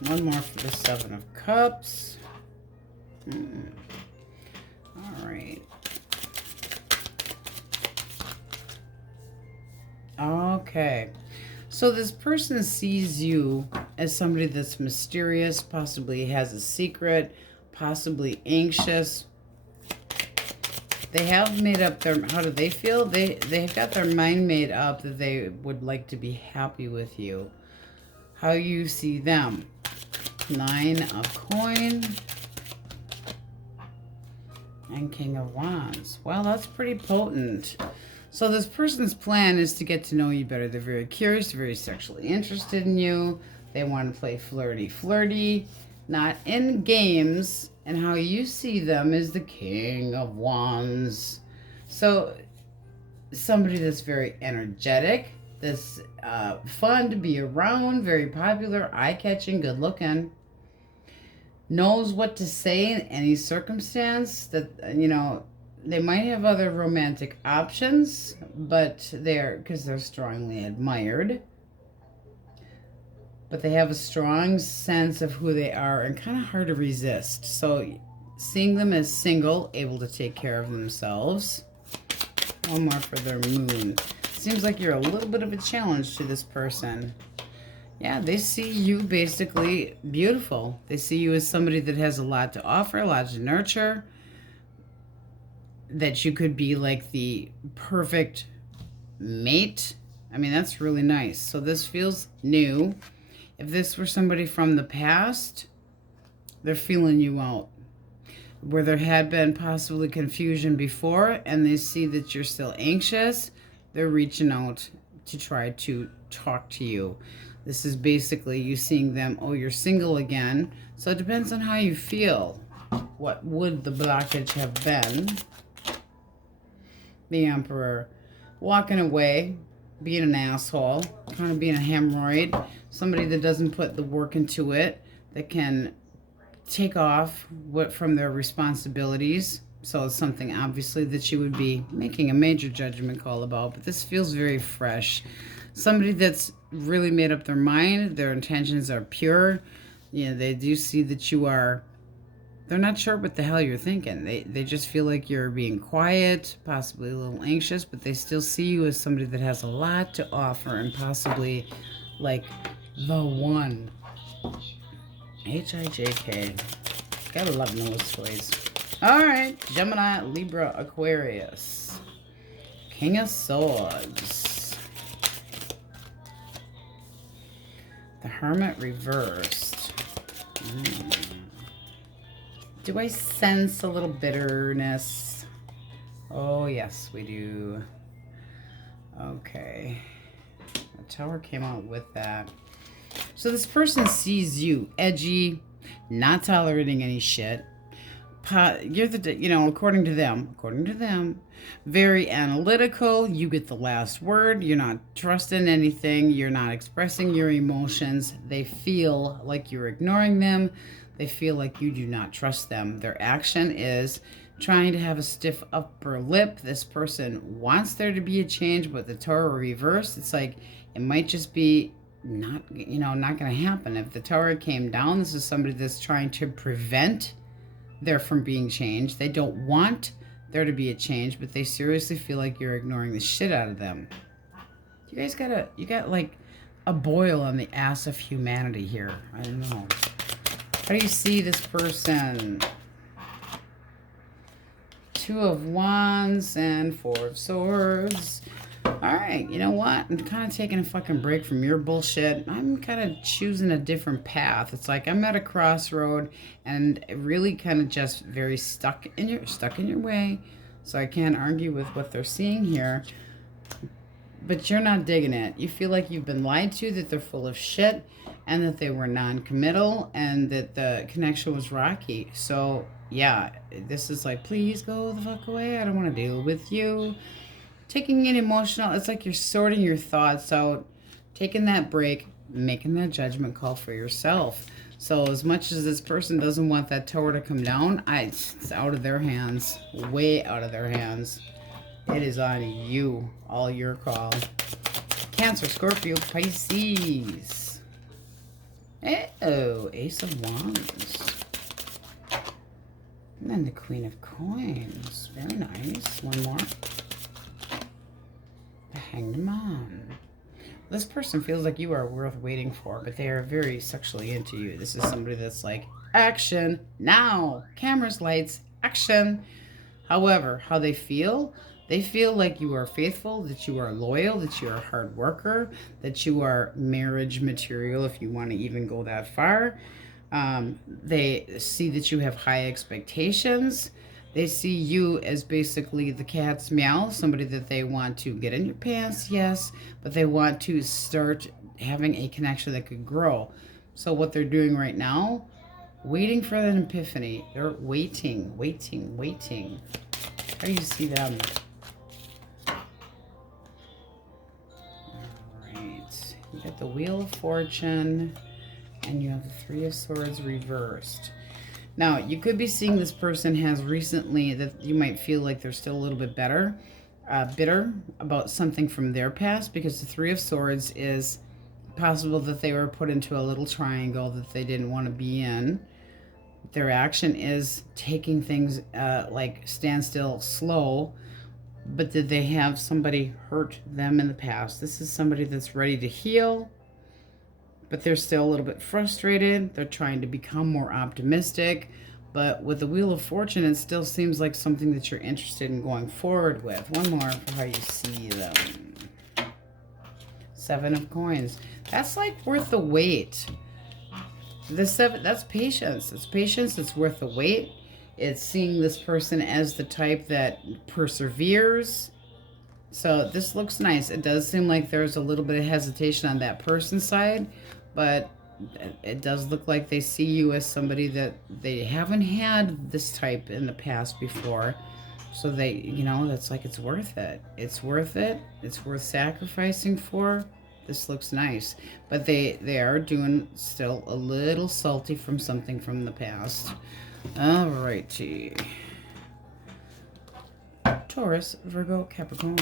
One more for the 7 of Cups. All right. Okay. So this person sees you as somebody that's mysterious, possibly has a secret, possibly anxious. They have made up their, how do they feel? They've got their mind made up that they would like to be happy with you. How you see them. 9 of Coins and King of Wands. Well, that's pretty potent. So this person's plan is to get to know you better. They're very curious, very sexually interested in you. They want to play flirty, not in games. And how you see them is the King of Wands. So somebody that's very energetic, that's fun to be around, very popular, eye-catching, good-looking. Knows what to say in any circumstance, that, you know, They might have other romantic options, but because they're strongly admired. But they have a strong sense of who they are and kind of hard to resist. So seeing them as single, able to take care of themselves. One more for their moon. Seems like you're a little bit of a challenge to this person. Yeah, they see you basically beautiful. They see you as somebody that has a lot to offer, a lot to nurture. That you could be like the perfect mate. I mean, that's really nice. So this feels new. If this were somebody from the past, they're feeling you out. Where there had been possibly confusion before and they see that you're still anxious, they're reaching out to try to talk to you. This is basically you seeing them, oh, you're single again. So it depends on how you feel. What would the blockage have been? The Emperor. Walking away, being an asshole, kind of being a hemorrhoid, somebody that doesn't put the work into it, that can take off from their responsibilities. So it's something obviously that you would be making a major judgment call about, but this feels very fresh. Somebody that's really made up their mind, their intentions are pure. You know, they do see that you are, they're not sure what the hell you're thinking. They just feel like you're being quiet, possibly a little anxious, but they still see you as somebody that has a lot to offer and possibly like the one. H-I-J-K. Gotta love Noah's toys. Alright, Gemini, Libra, Aquarius. King of Swords. The Hermit reversed. Do I sense a little bitterness? Oh, yes, we do. Okay. The Tower came out with that. So this person sees you edgy, not tolerating any shit. You're according to them, very analytical. You get the last word. You're not trusting anything. You're not expressing your emotions. They feel like you're ignoring them. They feel like you do not trust them. Their action is trying to have a stiff upper lip. This person wants there to be a change, but the Tower reversed. It's like it might just be not going to happen. If the Tower came down, this is somebody that's trying to prevent there from being changed. They don't want there to be a change, but they seriously feel like you're ignoring the shit out of them. You guys got like a boil on the ass of humanity here. I don't know. How do you see this person? Two of Wands and Four of Swords. Alright, you know what? I'm kind of taking a fucking break from your bullshit. I'm kind of choosing a different path. It's like I'm at a crossroad and really kind of just very stuck in your way. So I can't argue with what they're seeing here. But you're not digging it. You feel like you've been lied to, that they're full of shit, and that they were non-committal, and that the connection was rocky. So, yeah, this is like, please go the fuck away. I don't want to deal with you. Taking it emotional, it's like you're sorting your thoughts out, taking that break, making that judgment call for yourself. So as much as this person doesn't want that Tower to come down, it's out of their hands, way out of their hands. It is on you, all your call. Cancer, Scorpio, Pisces. Oh, Ace of Wands. And then the Queen of Coins. Very nice. One more. The Hanged Man. This person feels like you are worth waiting for, but they are very sexually into you. This is somebody that's like, action, now, cameras, lights, action. However, how they feel like you are faithful, that you are loyal, that you are a hard worker, that you are marriage material, if you want to even go that far. They see that you have high expectations. They see you as basically the cat's meow, somebody that they want to get in your pants, yes, but they want to start having a connection that could grow. So what they're doing right now, waiting for an epiphany. They're waiting. How do you see them? Alright. You got the Wheel of Fortune, and you have the Three of Swords reversed. Now, you could be seeing this person has recently, that you might feel like they're still a little bit bitter about something from their past, because the Three of Swords is possible that they were put into a little triangle that they didn't want to be in. Their action is taking things like standstill, slow, but did they have somebody hurt them in the past? This is somebody that's ready to heal, but they're still a little bit frustrated. They're trying to become more optimistic, but with the Wheel of Fortune, it still seems like something that you're interested in going forward with. One more for how you see them. Seven of Coins. That's like worth the wait. The seven, that's patience. It's patience. It's worth the wait. It's seeing this person as the type that perseveres. So this looks nice. It does seem like there's a little bit of hesitation on that person's side, but it does look like they see you as somebody that they haven't had this type in the past before. So they, you know, that's like, it's worth it. It's worth it. It's worth sacrificing for. This looks nice. But they are doing still a little salty from something from the past. Alrighty. Taurus, Virgo, Capricorn.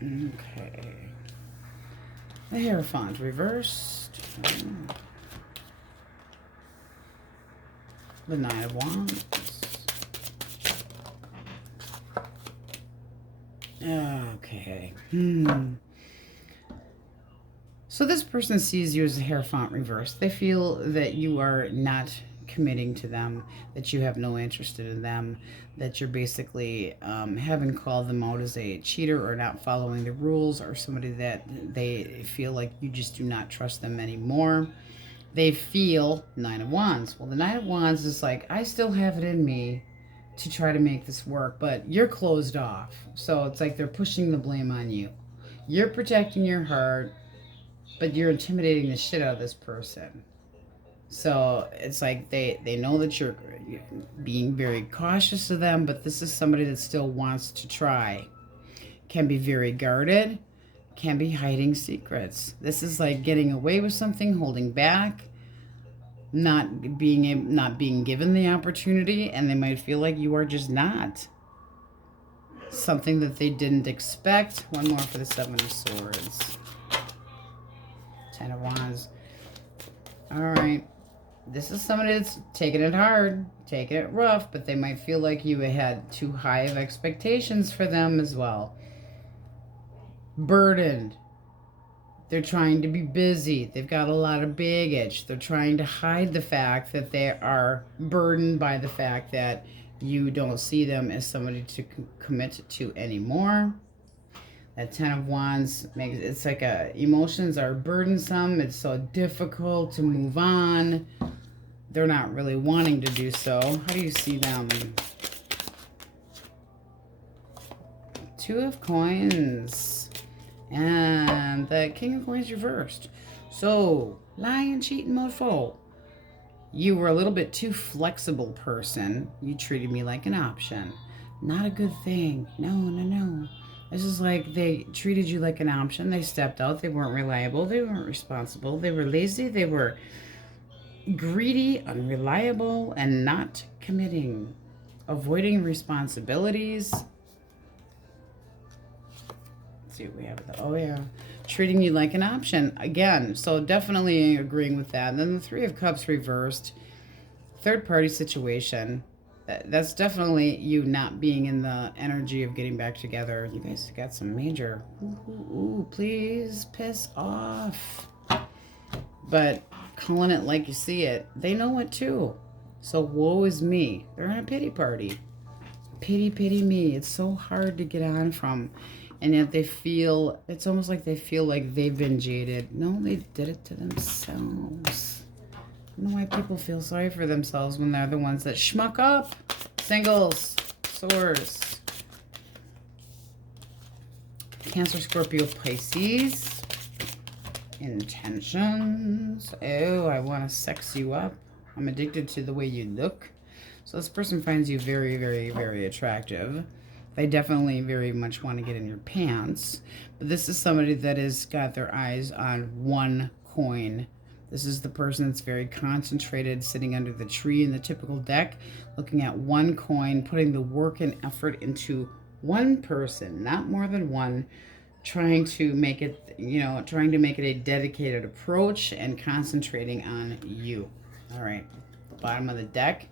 Okay. The Hierophant reversed. The Nine of Wands. Okay. So this person sees you as a Hierophant reverse. They feel that you are not committing to them, that you have no interest in them, that you're basically having called them out as a cheater or not following the rules, or somebody that they feel like you just do not trust them anymore. They feel Nine of Wands. Well, the Nine of Wands is like, I still have it in me to try to make this work, but you're closed off. So it's like they're pushing the blame on you. You're protecting your heart, but you're intimidating the shit out of this person. So it's like they know that you're being very cautious of them, but this is somebody that still wants to try. Can be very guarded, can be hiding secrets. This is like getting away with something, holding back, not being given the opportunity, and they might feel like you are just not. Something that they didn't expect. One more for the Seven of Swords. Ten of Wands. All right. This is somebody that's taking it hard, taking it rough, but they might feel like you had too high of expectations for them as well. Burdened. They're trying to be busy. They've got a lot of baggage. They're trying to hide the fact that they are burdened by the fact that you don't see them as somebody to commit to anymore. That Ten of Wands makes it's like emotions are burdensome. It's so difficult to move on. They're not really wanting to do so. How do you see them? Two of Coins. And the King of Coins reversed. So, lying, cheating, mofo. You were a little bit too flexible person. You treated me like an option. Not a good thing. No, no, no. This is like they treated you like an option. They stepped out. They weren't reliable. They weren't responsible. They were lazy. They were greedy, unreliable, and not committing. Avoiding responsibilities. Let's see what we have. Oh, yeah. Treating you like an option. Again, so definitely agreeing with that. And then the Three of Cups reversed. Third-party situation. That's definitely you not being in the energy of getting back together. You guys got some major, ooh, please piss off. But calling it like you see it, they know it too. So woe is me. They're in a pity party. Pity, pity me. It's so hard to get on from. And yet they feel, it's almost like they feel like they've been jaded. No, they did it to themselves. I don't know why people feel sorry for themselves when they're the ones that schmuck up. Singles, swords. Cancer, Scorpio, Pisces. Intentions. Oh, I want to sex you up. I'm addicted to the way you look. So this person finds you very, very, very attractive. They definitely very much want to get in your pants. But this is somebody that has got their eyes on one coin. This is the person that's very concentrated, sitting under the tree in the typical deck, looking at one coin, putting the work and effort into one person, not more than one, trying to make it, trying to make it a dedicated approach and concentrating on you. All right, bottom of the deck,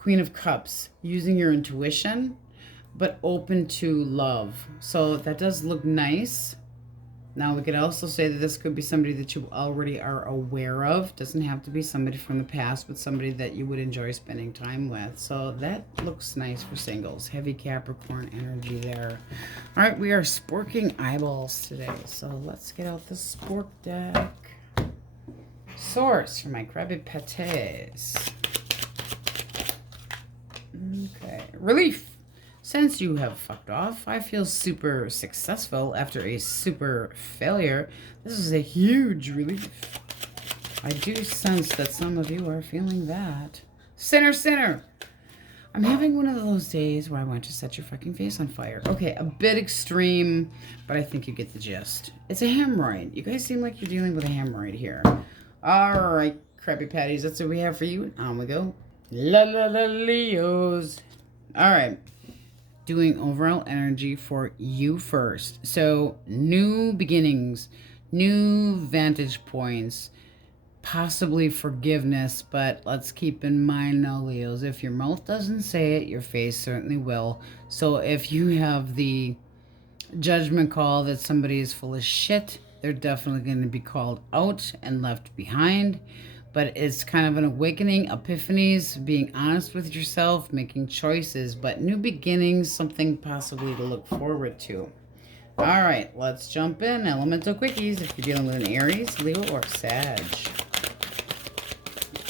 Queen of Cups, using your intuition, but open to love. So that does look nice. Now, we could also say that this could be somebody that you already are aware of. Doesn't have to be somebody from the past, but somebody that you would enjoy spending time with. So that looks nice for singles. Heavy Capricorn energy there. All right, we are sporking eyeballs today. So let's get out the spork deck. Source for my Krabby Pates. Okay, relief. Since you have fucked off, I feel super successful after a super failure. This is a huge relief. I do sense that some of you are feeling that. Sinner, sinner. I'm having one of those days where I want to set your fucking face on fire. Okay, a bit extreme, but I think you get the gist. It's a hemorrhoid. You guys seem like you're dealing with a hemorrhoid here. All right, Krabby Patties, that's what we have for you. On we go. La la la Leos. All right. Doing overall energy for you first. So new beginnings, new vantage points, possibly forgiveness, but let's keep in mind now, Leos, if your mouth doesn't say it, your face certainly will. So if you have the judgment call that somebody is full of shit, they're definitely going to be called out and left behind. But it's kind of an awakening, epiphanies, being honest with yourself, making choices, but new beginnings, something possibly to look forward to. All right, let's jump in. Elemental quickies if you're dealing with an Aries, Leo, or Sag.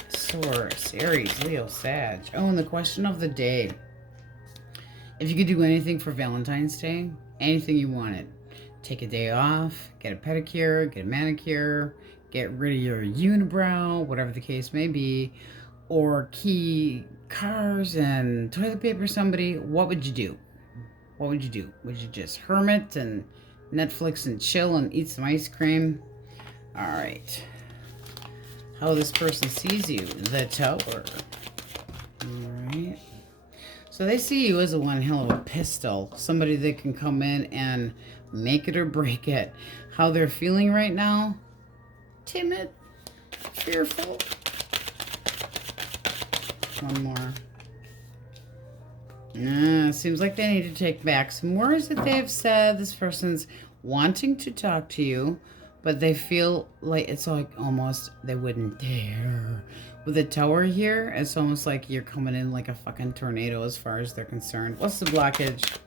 Source, Aries, Leo, Sag. Oh, and the question of the day. If you could do anything for Valentine's Day, anything you wanted, take a day off, get a pedicure, get a manicure, get rid of your unibrow, whatever the case may be, or key cars and toilet paper somebody, what would you do? What would you do? Would you just hermit and Netflix and chill and eat some ice cream? All right. How this person sees you, the Tower. All right. So they see you as a one hell of a pistol, somebody that can come in and make it or break it. How they're feeling right now? Timid, fearful. One more. Seems like they need to take back some words that they have said. This person's wanting to talk to you, but they feel like it's like almost they wouldn't dare. With the Tower here, it's almost like you're coming in like a fucking tornado as far as they're concerned. What's the blockage?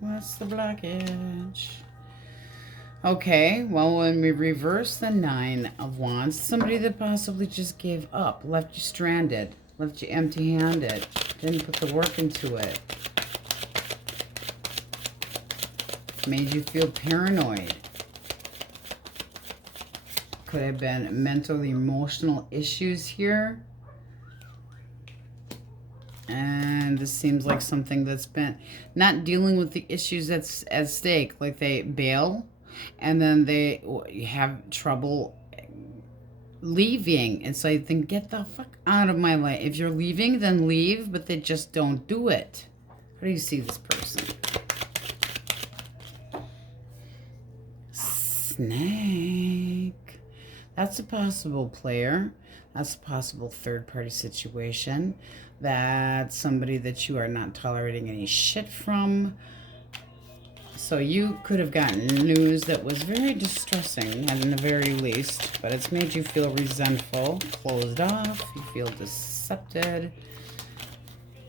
What's the blockage? Okay, well, when we reverse the Nine of Wands, somebody that possibly just gave up, left you stranded, left you empty-handed, didn't put the work into it, made you feel paranoid. Could have been mental, emotional issues here. And this seems like something that's been not dealing with the issues that's at stake, like they bail. And then they have trouble leaving. And so I think, get the fuck out of my life. If you're leaving, then leave, but they just don't do it. How do you see this person? Snake. That's a possible player. That's a possible third-party situation. That's somebody that you are not tolerating any shit from. So you could have gotten news that was very distressing, at the very least, but it's made you feel resentful, closed off, you feel decepted,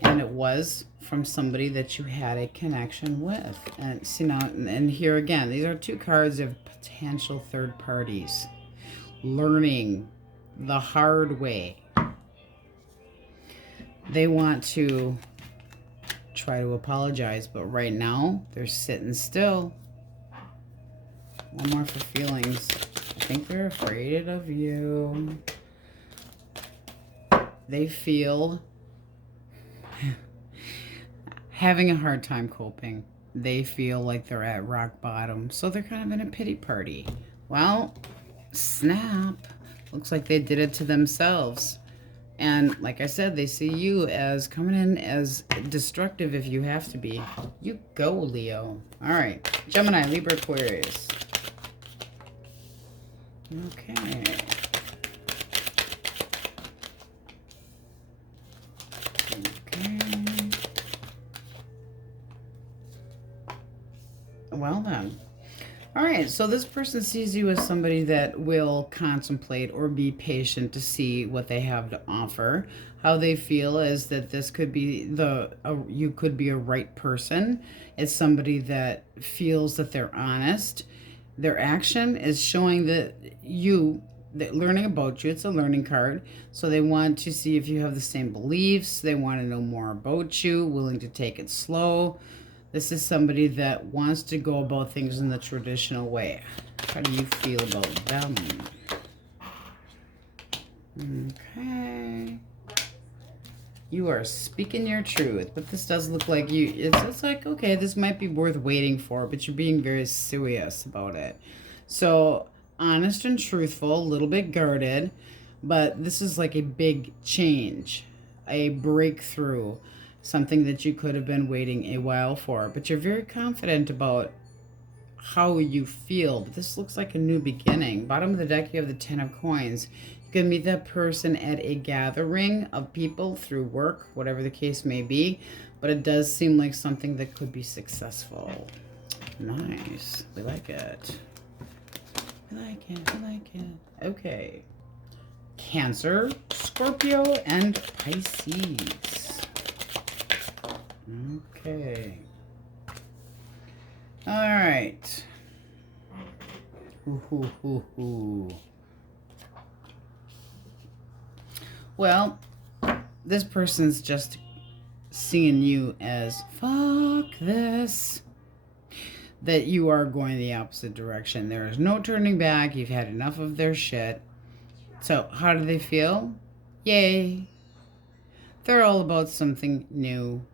and it was from somebody that you had a connection with. And see now, and here again, these are two cards of potential third parties, learning the hard way. They want to try to apologize, but right now they're sitting still. One more for feelings. I think they're afraid of you. They feel having a hard time coping. They feel like they're at rock bottom, so they're kind of in a pity party. Well, Snap. Looks like they did it to themselves. And like I said, they see you as coming in as destructive if you have to be. You go, Leo. All right. Gemini, Libra, Aquarius. Okay. Okay. Well then. All right, so this person sees you as somebody that will contemplate or be patient to see what they have to offer. How they feel is that this could be you could be a right person. It's somebody that feels that they're honest. Their action is showing that learning about you. It's a learning card. So they want to see if you have the same beliefs. They want to know more about you, willing to take it slow. This is somebody that wants to go about things in the traditional way. How do you feel about them? Okay. You are speaking your truth, but this does look like you. It's like, okay, this might be worth waiting for, but you're being very serious about it. So, honest and truthful, a little bit guarded, but this is like a big change, a breakthrough. Something that you could have been waiting a while for, but you're very confident about how you feel. But this looks like a new beginning. Bottom of the deck, you have the 10 of coins. You can meet that person at a gathering of people through work, whatever the case may be, but it does seem like something that could be successful. Nice. We like it. We like it. We like it. Okay. Cancer, Scorpio, and Pisces. Okay. All right. Well, this person's just seeing you as fuck this. That you are going the opposite direction. There is no turning back. You've had enough of their shit. So, how do they feel? Yay. They're all about something new.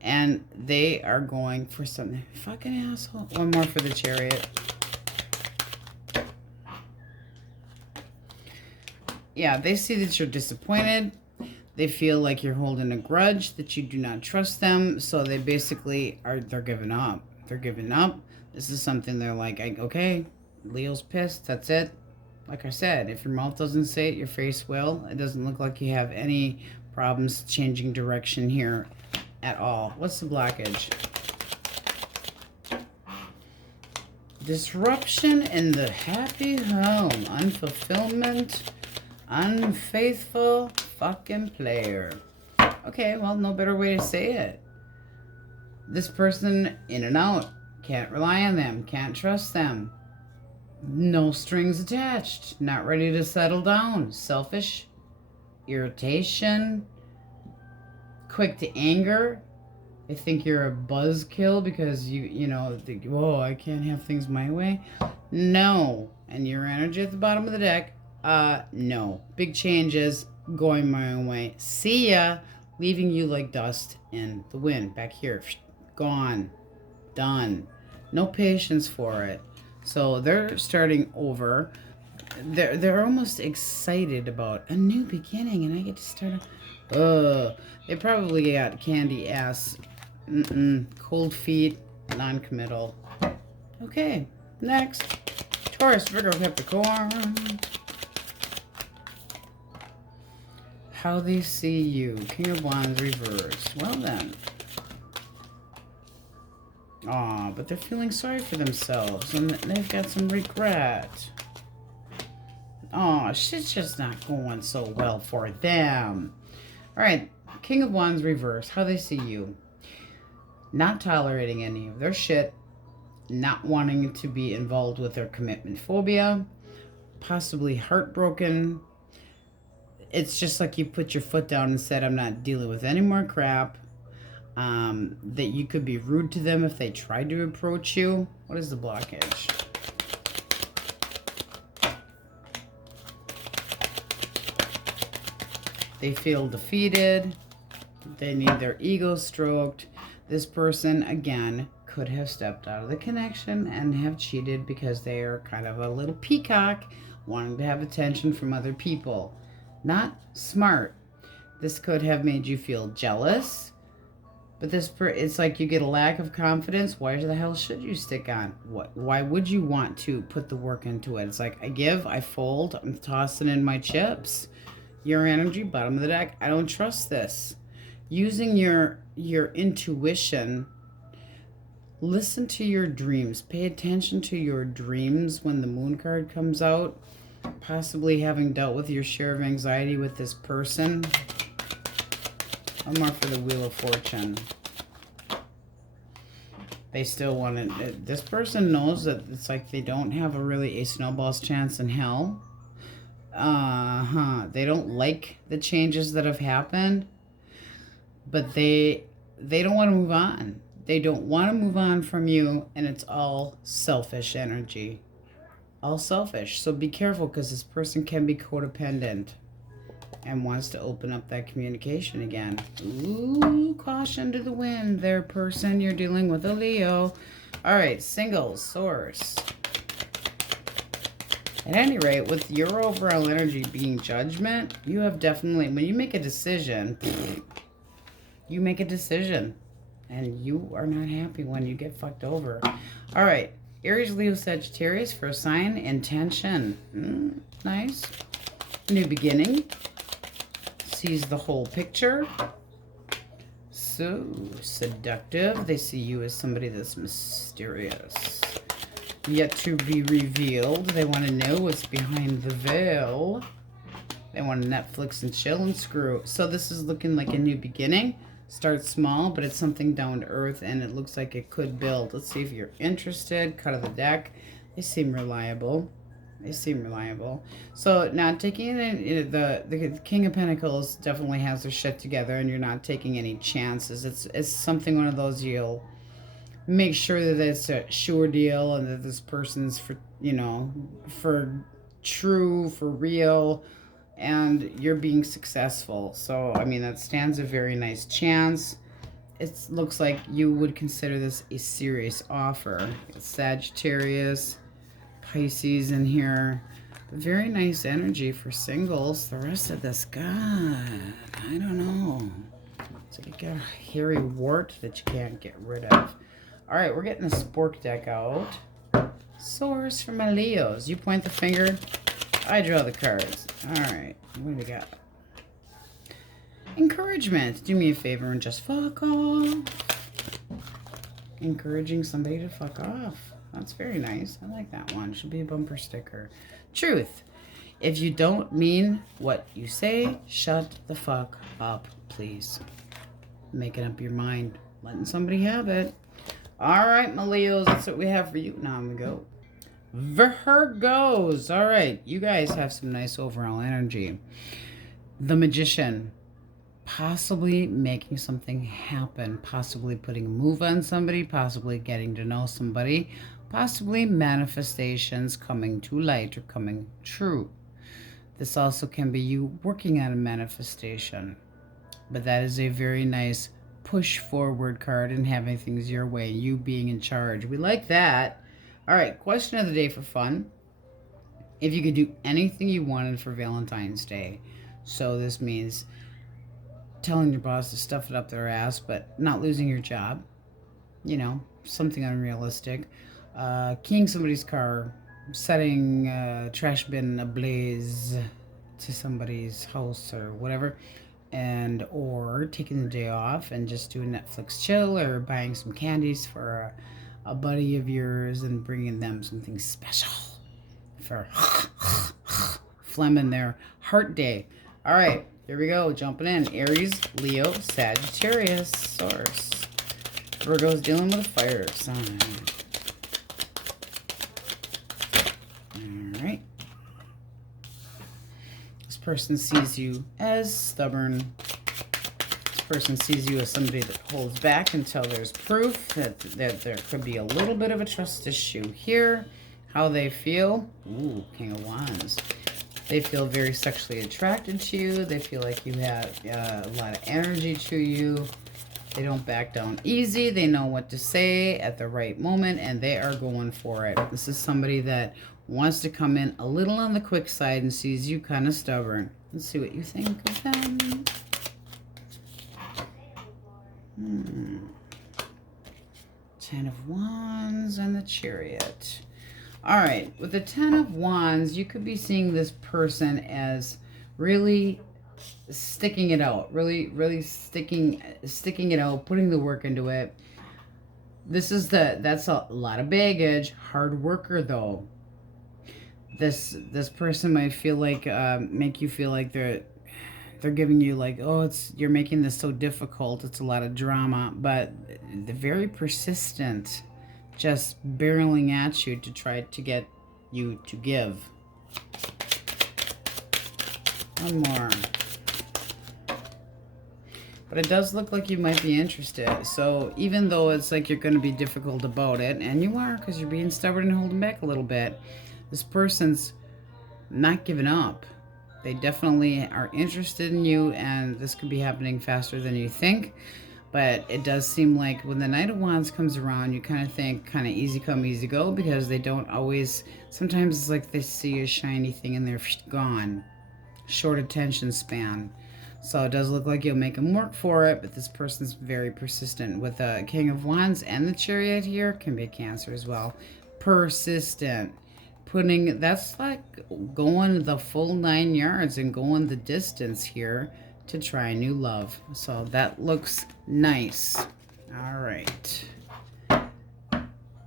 And they are going for something. Fucking asshole. One more for the Chariot. Yeah, they see that you're disappointed. They feel like you're holding a grudge, that you do not trust them. So they basically they're giving up. They're giving up. This is something they're like, okay, Leo's pissed. That's it. Like I said, if your mouth doesn't say it, your face will. It doesn't look like you have any problems changing direction here at all. What's the blockage? Disruption in the happy home. Unfulfillment. Unfaithful fucking player. Okay, well, no better way to say it. This person, in and out. Can't rely on them. Can't trust them. No strings attached. Not ready to settle down. Selfish. Irritation. Quick to anger. They think you're a buzzkill because you know, think, whoa, I can't have things my way. No. And your energy at the bottom of the deck, no. Big changes, going my own way. See ya. Leaving you like dust in the wind. Back here. Gone. Done. No patience for it. So they're starting over. They're almost excited about a new beginning, and I get to start. They probably got candy ass, cold feet, non-committal. Okay, next, Taurus, Virgo, Capricorn. How they see you, King of Wands, reverse. Well then. Aw, but they're feeling sorry for themselves, and they've got some regret. Aw, shit's just not going so well for them. Alright, King of Wands reverse. How they see you. Not tolerating any of their shit. Not wanting to be involved with their commitment phobia. Possibly heartbroken. It's just like you put your foot down and said, I'm not dealing with any more crap. That you could be rude to them if they tried to approach you. What is the blockage? They feel defeated. They need their ego stroked. This person, again, could have stepped out of the connection and have cheated because they are kind of a little peacock wanting to have attention from other people. Not smart. This could have made you feel jealous. But it's like you get a lack of confidence. Why the hell should you stick on? Why would you want to put the work into it? It's like, I give, I fold, I'm tossing in my chips. Your energy, bottom of the deck. I don't trust this. Using your intuition. Listen to your dreams. Pay attention to your dreams when the moon card comes out. Possibly having dealt with your share of anxiety with this person. I'm more for the Wheel of Fortune. They still want it. This person knows that it's like they don't have a snowball's chance in hell. They don't like the changes that have happened. But they don't want to move on. They don't want to move on from you, and it's all selfish energy. All selfish. So be careful, because this person can be codependent and wants to open up that communication again. Ooh, caution to the wind there, person. You're dealing with a Leo. All right, singles, source. At any rate, with your overall energy being judgment, you have definitely, when you make a decision, you make a decision. And you are not happy when you get fucked over. All right. Aries, Leo, Sagittarius for a sign. Intention. Nice. New beginning. Sees the whole picture. So seductive. They see you as somebody that's mysterious. Yet to be revealed. They want to know what's behind the veil. They want to Netflix and chill and screw. So this is looking like a new beginning. Start small, but it's something down to earth, and it looks like it could build. Let's see if you're interested. Cut of the deck. They seem reliable. They seem reliable. So not taking the King of Pentacles definitely has their shit together, and you're not taking any chances. It's something, one of those, you'll make sure that it's a sure deal, and that this person's for true, for real. And you're being successful. So, I mean, that stands a very nice chance. It looks like you would consider this a serious offer. It's Sagittarius, Pisces in here. Very nice energy for singles. The rest of this, God, I don't know. It's like you got a hairy wart that you can't get rid of. All right, we're getting the Spork deck out. Source for my Leos. You point the finger. I draw the cards. All right, what do we got? Encouragement. Do me a favor and just fuck off. Encouraging somebody to fuck off. That's very nice. I like that one. Should be a bumper sticker. Truth. If you don't mean what you say, shut the fuck up, please. Making up your mind. Letting somebody have it. All right, my Leos, that's what we have for you. Now I'm going to go. Virgos. All right, you guys have some nice overall energy. The Magician. Possibly making something happen. Possibly putting a move on somebody. Possibly getting to know somebody. Possibly manifestations coming to light or coming true. This also can be you working on a manifestation. But that is a very nice push forward card and having things your way. You being in charge. We like that. All right, question of the day for fun. If you could do anything you wanted for Valentine's Day. So this means telling your boss to stuff it up their ass, but not losing your job. You know, something unrealistic. Keying somebody's car, setting a trash bin ablaze to somebody's house or whatever. And or taking the day off and just doing Netflix chill, or buying some candies for a buddy of yours and bringing them something special for phlegm their heart day. All right, here we go. Jumping in. Aries, Leo, Sagittarius, source. Virgo's dealing with a fire sign. All right. This person sees you as stubborn. Person sees you as somebody that holds back until there's proof that there could be a little bit of a trust issue here. How they feel. Ooh, King of Wands. They feel very sexually attracted to you. They feel like you have a lot of energy to you. They don't back down easy. They know what to say at the right moment, and they are going for it. This is somebody that wants to come in a little on the quick side and sees you kind of stubborn. Let's see what you think of them. Ten of Wands and the Chariot. All right, with the Ten of Wands, you could be seeing this person as really sticking it out, really sticking it out, putting the work into it. That's a lot of baggage. Hard worker though. This person might feel like make you feel like they're giving you like, oh, you're making this so difficult. It's a lot of drama, but they're very persistent, just barreling at you to try to get you to give. One more. But it does look like you might be interested. So even though it's like you're going to be difficult about it, and you are because you're being stubborn and holding back a little bit, this person's not giving up. They definitely are interested in you, and this could be happening faster than you think. But it does seem like when the Knight of Wands comes around, you kind of think kind of easy come, easy go, because they don't always, sometimes it's like they see a shiny thing and they're gone. Short attention span. So it does look like you'll make them work for it, but this person's very persistent. With the King of Wands and the Chariot here, can be a Cancer as well. Persistent. That's like going the full 9 yards and going the distance here to try new love. So that looks nice. All right.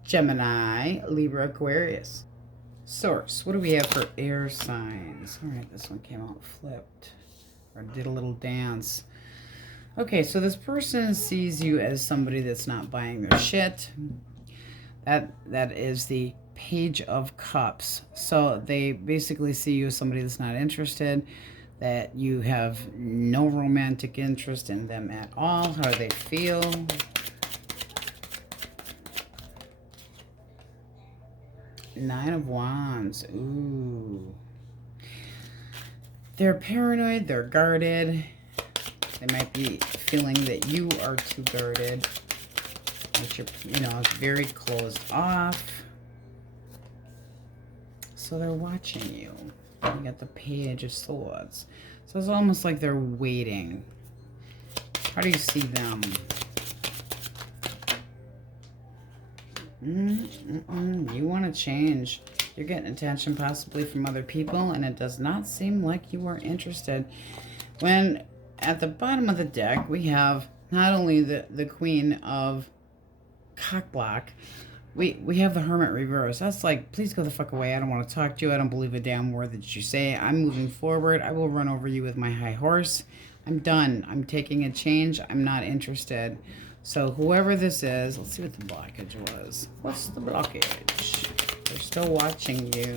Gemini, Libra, Aquarius. Source, what do we have for air signs? All right, this one came out flipped, or did a little dance. Okay, so this person sees you as somebody that's not buying their shit. That is the Page of Cups. So they basically see you as somebody that's not interested, that you have no romantic interest in them at all. How do they feel? Nine of Wands. Ooh. They're paranoid. They're guarded. They might be feeling that you are too guarded. That you're, very closed off. So they're watching you. You got the Page of Swords. So it's almost like they're waiting. How do you see them? You want to change. You're getting attention possibly from other people, and it does not seem like you are interested. When at the bottom of the deck, we have not only the Queen of Cockblock, we have the Hermit reverse. That's like, please go the fuck away. I don't want to talk to you. I don't believe a damn word that you say. I'm moving forward. I will run over you with my high horse. I'm done. I'm taking a change. I'm not interested. So whoever this is, let's see what the blockage was. What's the blockage? They're still watching you.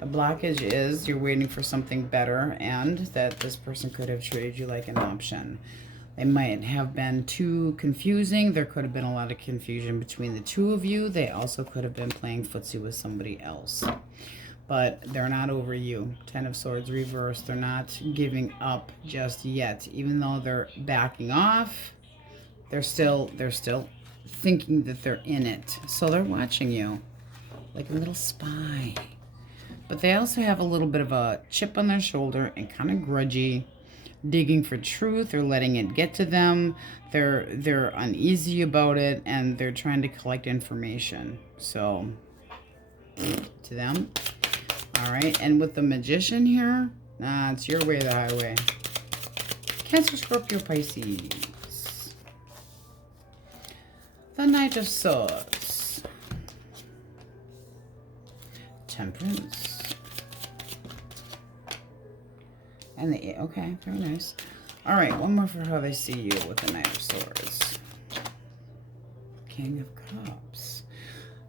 The blockage is you're waiting for something better, and that this person could have treated you like an option. They might have been too confusing. There could have been a lot of confusion between the two of you. They also could have been playing footsie with somebody else. But they're not over you. Ten of Swords reversed. They're not giving up just yet. Even though they're backing off, they're still thinking that they're in it. So they're watching you like a little spy. But they also have a little bit of a chip on their shoulder and kind of grudgy, digging for truth or letting it get to them. They're uneasy about it, and they're trying to collect information. So to them. All right, and with the Magician here, it's your way or the highway. Cancer, Scorpio, Pisces. The Knight of Swords. Temperance. And the, okay, very nice. All right, one more for how they see you with the Knight of Swords. King of Cups.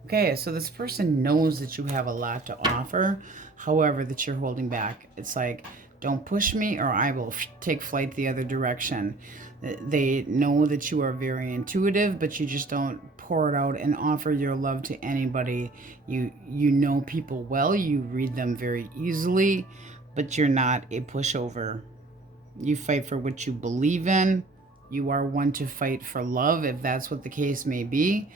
Okay, so this person knows that you have a lot to offer, however, that you're holding back. It's like, don't push me or I will take flight the other direction. They know that you are very intuitive, but you just don't pour it out and offer your love to anybody. You know people well, you read them very easily, but you're not a pushover. You fight for what you believe in, You are one to fight for love, if that's what the case may be.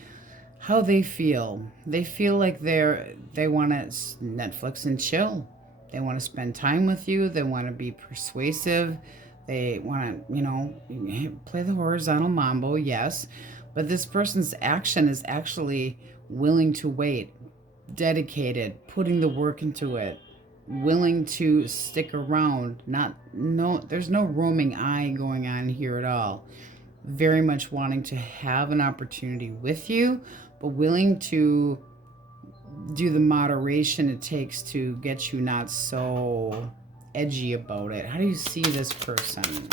How they feel. They feel like they want to Netflix and chill. They want to spend time with you. They want to be persuasive. They want to, play the horizontal mambo, yes. But this person's action is actually willing to wait, dedicated, putting the work into it, willing to stick around. There's no roaming eye going on here at all. Very much wanting to have an opportunity with you, but willing to do the moderation it takes to get you not so edgy about it. How do you see this person?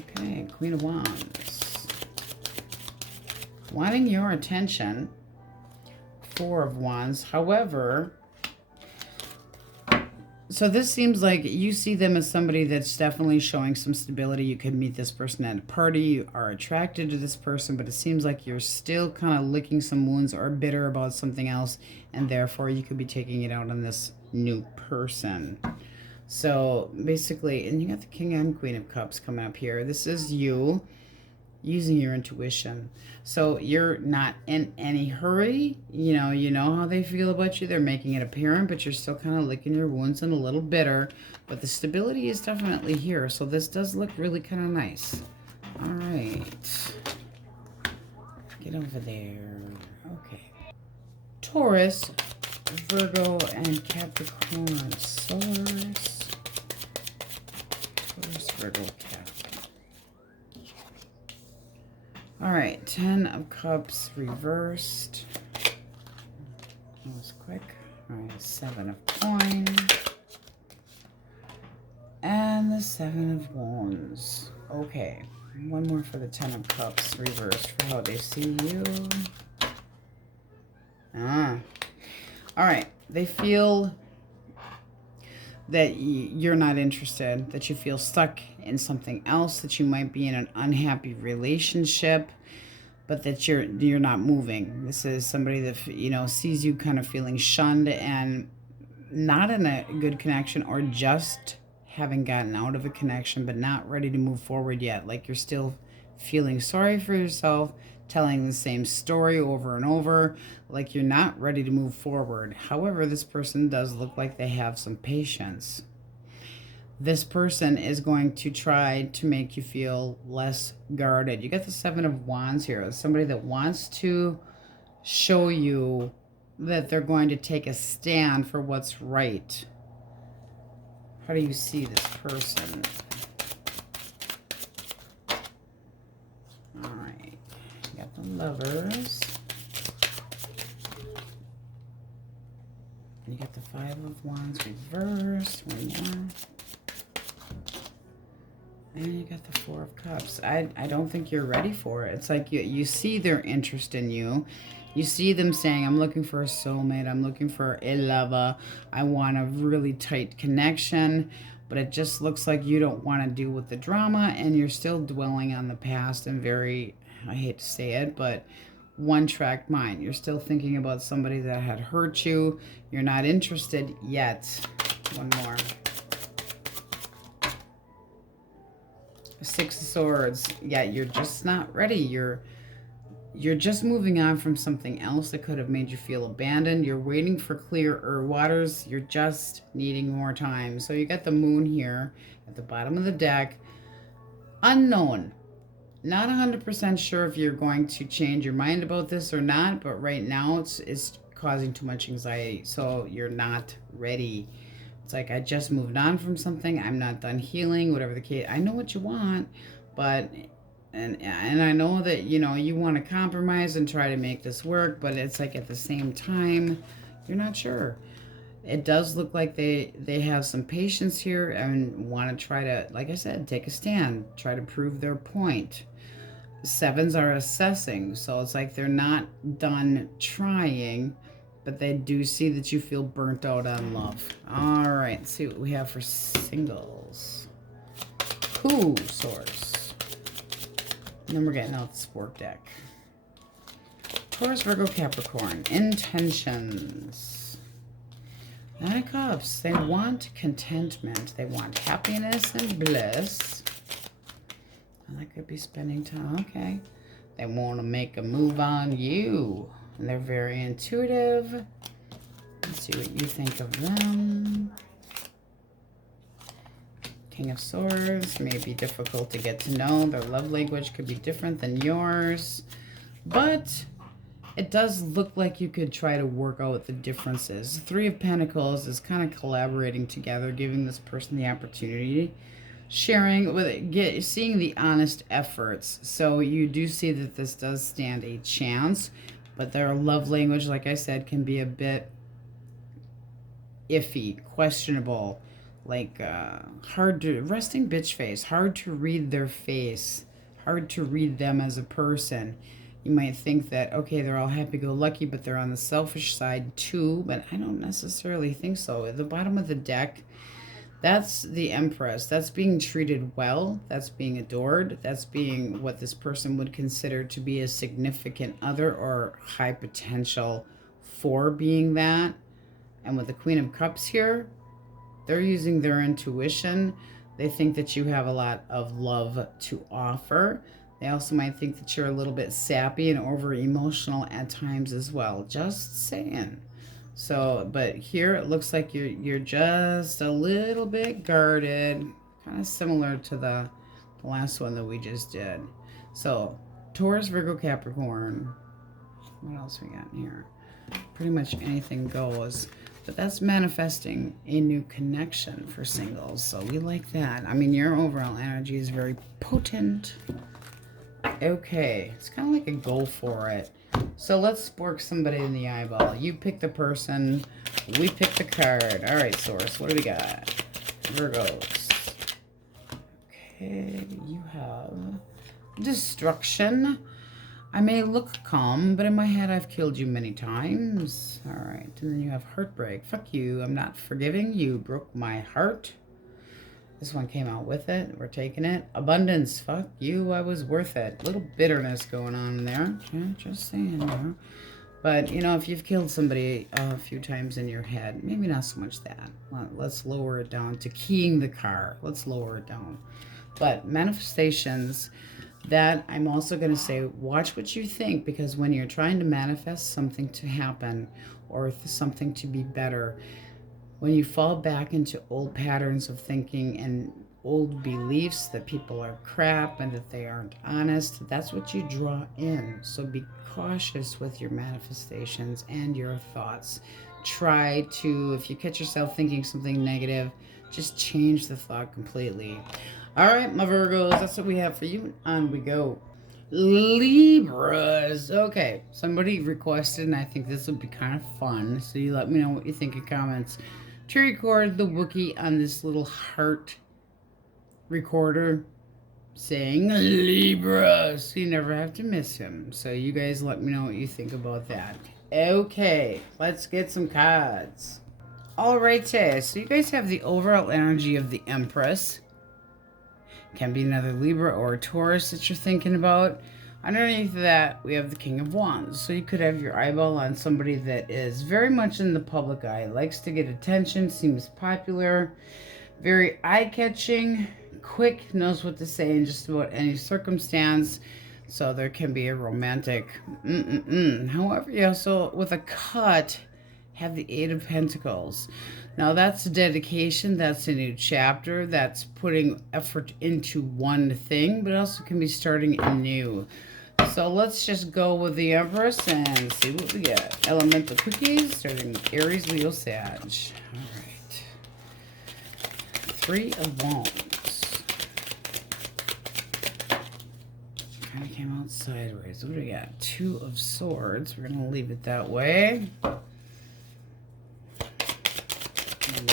Okay, Queen of Wands. Wanting your attention. Four of Wands. However, so this seems like you see them as somebody that's definitely showing some stability. You could meet this person at a party. You are attracted to this person, but it seems like you're still kind of licking some wounds or bitter about something else, and therefore you could be taking it out on this new person. So basically, and you got the King and Queen of Cups coming up here. This is you using your intuition. So you're not in any hurry. You know how they feel about you. They're making it apparent, but you're still kind of licking your wounds and a little bitter. But the stability is definitely here. So this does look really kind of nice. All right. Get over there. Okay. Taurus, Virgo, and Capricorn. Taurus, Virgo, Capricorn. All right, 10 of Cups reversed. That was quick. All right, 7 of Coins. And the 7 of Wands. Okay, one more for the 10 of Cups reversed for how they see you. All right, they feel that you're not interested, that you feel stuck in something else, that you might be in an unhappy relationship, but that you're not moving. This is somebody that sees you kind of feeling shunned and not in a good connection, or just having gotten out of a connection but not ready to move forward yet. Like you're still feeling sorry for yourself, telling the same story over and over, like you're not ready to move forward. However, this person does look like they have some patience. This person is going to try to make you feel less guarded. You got the 7 of Wands here. It's somebody that wants to show you that they're going to take a stand for what's right. How do you see this person? All right. You got the Lovers. And you got the 5 of Wands reversed. One more. And you got the 4 of Cups. I don't think you're ready for it. It's like you see their interest in you. You see them saying, I'm looking for a soulmate. I'm looking for a lover. I want a really tight connection. But it just looks like you don't want to deal with the drama, and you're still dwelling on the past and very, I hate to say it, but one-track mind. You're still thinking about somebody that had hurt you. You're not interested yet. One more. 6 of Swords. Yeah, you're just not ready. You're just moving on from something else that could have made you feel abandoned. You're waiting for clearer waters. You're just needing more time. So you got the Moon here at the bottom of the deck. Unknown. Not 100% sure if you're going to change your mind about this or not, but right now it's causing too much anxiety. So you're not ready. It's like, I just moved on from something. I'm not done healing, whatever the case. I know what you want, but, and I know that, you want to compromise and try to make this work, but it's like at the same time, you're not sure. It does look like they have some patience here and want to try to, like I said, take a stand, try to prove their point. 7s are assessing, so it's like they're not done trying, but they do see that you feel burnt out on love. All right, let's see what we have for singles. Ooh, Swords. And then we're getting out the sport deck. Taurus, Virgo, Capricorn. Intentions. 9 of Cups. They want contentment. They want happiness and bliss. That could be spending time. Okay. They want to make a move on you. And they're very intuitive. Let's see what you think of them. King of Swords may be difficult to get to know. Their love language could be different than yours. But it does look like you could try to work out the differences. Three of Pentacles is kind of collaborating together, giving this person the opportunity, sharing with it, seeing the honest efforts. So you do see that this does stand a chance, but their love language, like I said, can be a bit iffy, questionable, like hard to, resting bitch face, hard to read their face, hard to read them as a person. You might think that, okay, they're all happy-go-lucky, but they're on the selfish side too, but I don't necessarily think so. At the bottom of the deck, that's the Empress. That's being treated well. That's being adored. That's being what this person would consider to be a significant other or high potential for being that. And with the Queen of Cups here, they're using their intuition. They think that you have a lot of love to offer. They also might think that you're a little bit sappy and over emotional at times as well. Just saying. So, but here it looks like you're just a little bit guarded, kind of similar to the last one that we just did. So, Taurus, Virgo, Capricorn. What else we got in here? Pretty much anything goes. But that's manifesting a new connection for singles. So we like that. I mean, your overall energy is very potent. Okay, it's kind of like a go for it. So let's spork somebody in the eyeball. You pick the person, we pick the card. All right, Source, what do we got? Virgos. Okay, you have destruction. I may look calm, but in my head I've killed you many times. All right, and then you have heartbreak. Fuck you, I'm not forgiving. You broke my heart. This one came out with it. We're taking it. Abundance. Fuck you. I was worth it. Little bitterness going on there. Yeah, just saying. There. But, you know, if you've killed somebody a few times in your head, maybe not so much that. Let's lower it down to keying the car. Let's lower it down. But manifestations, that I'm also going to say, watch what you think, because when you're trying to manifest something to happen or something to be better, when you fall back into old patterns of thinking and old beliefs that people are crap and that they aren't honest, that's what you draw in. So be cautious with your manifestations and your thoughts. Try to, if you catch yourself thinking something negative, just change the thought completely. All right, my Virgos, that's what we have for you. On we go. Libras. Okay, somebody requested, and I think this would be kind of fun. So you let me know what you think in comments. To record the Wookiee on this little heart recorder saying Libra, so you never have to miss him. So you guys let me know what you think about that. Okay, let's get some cards. Alright, so you guys have the overall energy of the Empress. Can be another Libra or a Taurus that you're thinking about. Underneath that, we have the King of Wands. So you could have your eyeball on somebody that is very much in the public eye, likes to get attention, seems popular, very eye-catching, quick, knows what to say in just about any circumstance. So there can be a romantic However, you also, with a cut, have the Eight of Pentacles. Now that's a dedication, that's a new chapter, that's putting effort into one thing, but also can be starting anew. So let's just go with the Empress and see what we get. Elemental Quickies, starting with Aries, Leo, Sag. All right. Three of Wands. Kind of came out sideways. What do we got? Two of Swords. We're going to leave it that way.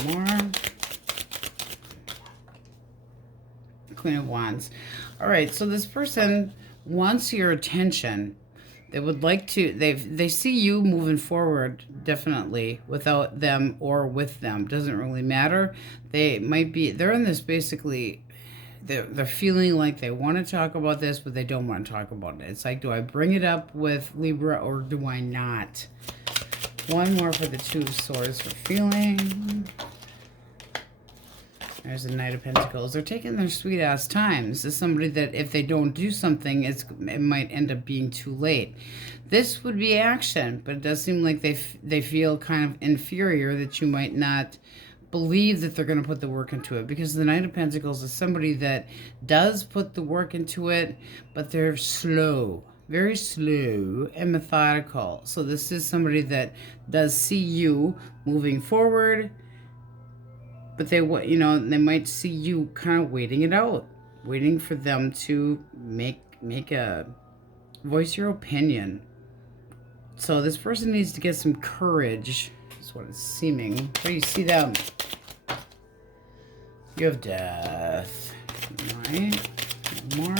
One more. Queen of Wands. All right, so this person wants your attention. They would like to, they see you moving forward, definitely, without them or with them. Doesn't really matter. They might be, they're in this basically, they're feeling like they want to talk about this, but they don't want to talk about it. It's like, do I bring it up with Libra or do I not? One more for the Two of Swords for feeling. There's the Knight of Pentacles. They're taking their sweet ass time. This is somebody that if they don't do something, it might end up being too late. This would be action, but it does seem like they feel kind of inferior, that you might not believe that they're going to put the work into it, because the Knight of Pentacles is somebody that does put the work into it, but they're slow, very slow and methodical. So this is somebody that does see you moving forward, but they might see you kind of waiting it out, waiting for them to make a voice your opinion. So this person needs to get some courage. That's what it's seeming. Where do you see them? You have Death. Right. One more.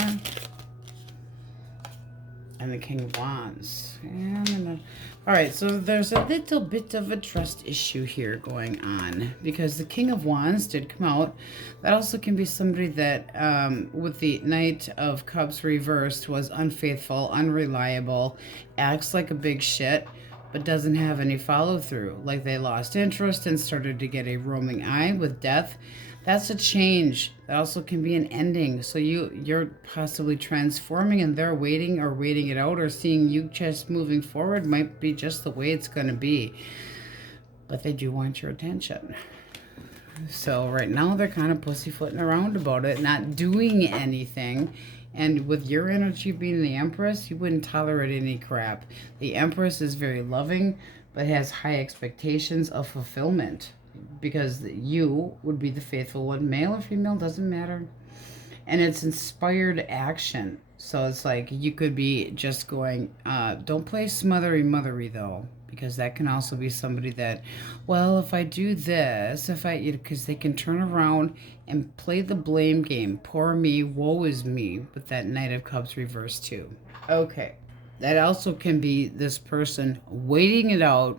And the King of Wands. And all right, so there's a little bit of a trust issue here going on, because the King of Wands did come out. That also can be somebody that, with the Knight of Cups reversed, was unfaithful, unreliable, acts like a big shit, but doesn't have any follow through. Like they lost interest and started to get a roaming eye with Death. That's a change. That also can be an ending. So you're possibly transforming, and they're waiting it out, or seeing you just moving forward might be just the way it's going to be. But they do want your attention. So right now they're kind of pussyfooting around about it, not doing anything. And with your energy being the Empress, you wouldn't tolerate any crap. The Empress is very loving, but has high expectations of fulfillment, because you would be the faithful one, male or female, doesn't matter. And it's inspired action. So it's like you could be just going, don't play mothery though, because that can also be somebody that, well, if I do this, because they can turn around and play the blame game. Poor me, woe is me, with that Knight of Cups reversed too. Okay, that also can be this person waiting it out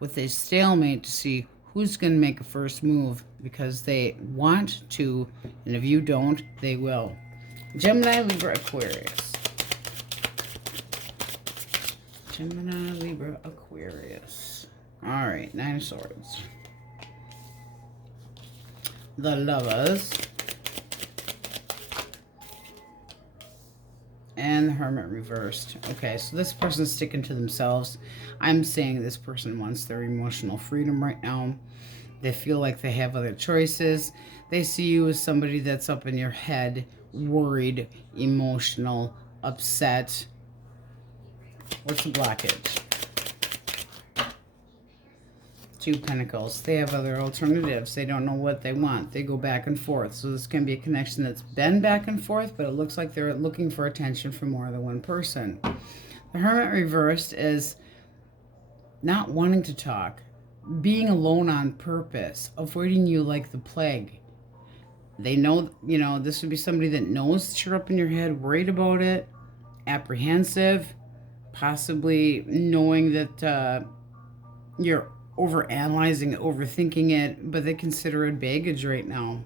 with a stalemate to see who's going to make a first move, because they want to, and if you don't, they will. Gemini, Libra, Aquarius. Gemini, Libra, Aquarius. All right, Nine of Swords. The Lovers. And the Hermit reversed. Okay, so this person's sticking to themselves. I'm saying this person wants their emotional freedom right now. They feel like they have other choices. They see you as somebody that's up in your head, worried, emotional, upset. What's the blockage? Two of Pentacles. They have other alternatives. They don't know what they want. They go back and forth. So this can be a connection that's been back and forth, but it looks like they're looking for attention from more than one person. The Hermit reversed is not wanting to talk, being alone on purpose, avoiding you like the plague. They know, this would be somebody that knows that you're up in your head, worried about it, apprehensive, possibly knowing that you're overanalyzing, overthinking it, but they consider it baggage right now.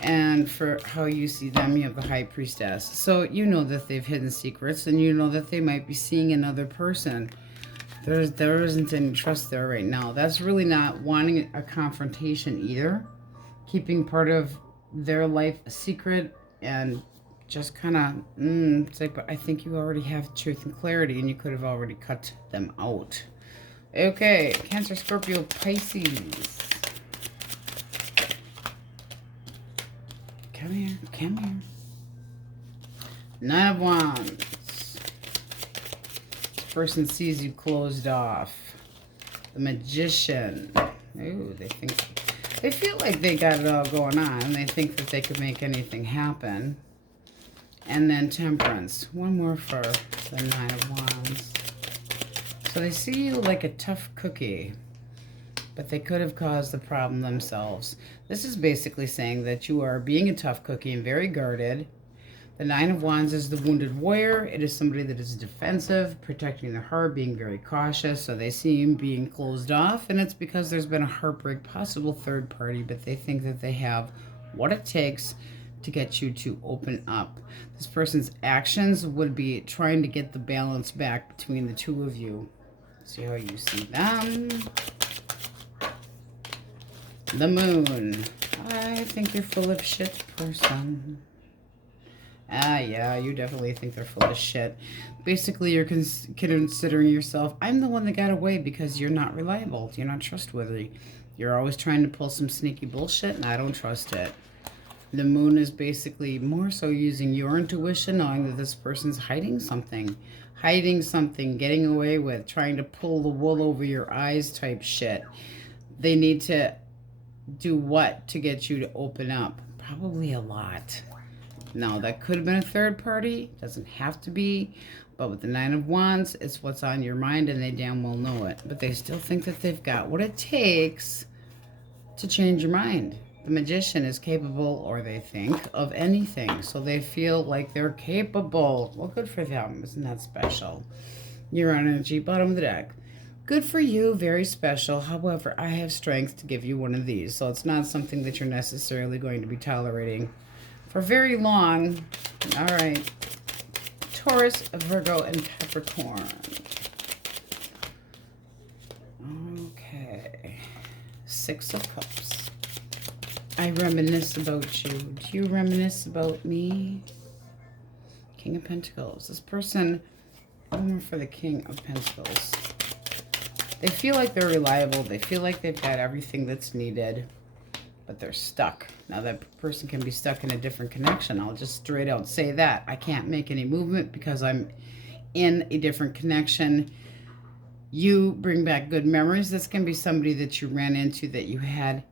And for how you see them, you have the High Priestess. So you know that they've hidden secrets, and you know that they might be seeing another person. There isn't any trust there right now. That's really not wanting a confrontation either. Keeping part of their life a secret, and just kind of, it's like, but I think you already have truth and clarity, and you could have already cut them out. Okay, Cancer, Scorpio, Pisces. Come here, come here. Nine of Wands. This person sees you closed off. The Magician. Ooh, they feel like they got it all going on. They think that they could make anything happen. And then Temperance. One more for the Nine of Wands. So they see you like a tough cookie, but they could have caused the problem themselves. This is basically saying that you are being a tough cookie and very guarded. The Nine of Wands is the wounded warrior. It is somebody that is defensive, protecting their heart, being very cautious. So they see you being closed off, and it's because there's been a heartbreak, possible third party, but they think that they have what it takes to get you to open up. This person's actions would be trying to get the balance back between the two of you. See how you see them. The Moon. I think you're full of shit, person. Ah, yeah, you definitely think they're full of shit. Basically, you're considering yourself, I'm the one that got away because you're not reliable. You're not trustworthy. You're always trying to pull some sneaky bullshit, and I don't trust it. The Moon is basically more so using your intuition, knowing that this person's hiding something, getting away with, trying to pull the wool over your eyes type shit. They need to do what to get you to open up? Probably a lot. Now, that could have been a third party. Doesn't have to be. But with the Nine of Wands, it's what's on your mind, and they damn well know it. But they still think that they've got what it takes to change your mind. The Magician is capable, or they think, of anything. So they feel like they're capable. Well, good for them. Isn't that special? Your energy, bottom of the deck. Good for you, very special. However, I have strength to give you one of these. So it's not something that you're necessarily going to be tolerating for very long. All right. Taurus, Virgo, and Capricorn. Okay. Six of Cups. I reminisce about you. Do you reminisce about me? King of Pentacles. This person, I'm for the King of Pentacles. They feel like they're reliable. They feel like they've got everything that's needed, but they're stuck. Now, that person can be stuck in a different connection. I'll just straight out say that. I can't make any movement because I'm in a different connection. You bring back good memories. This can be somebody that you ran into that you had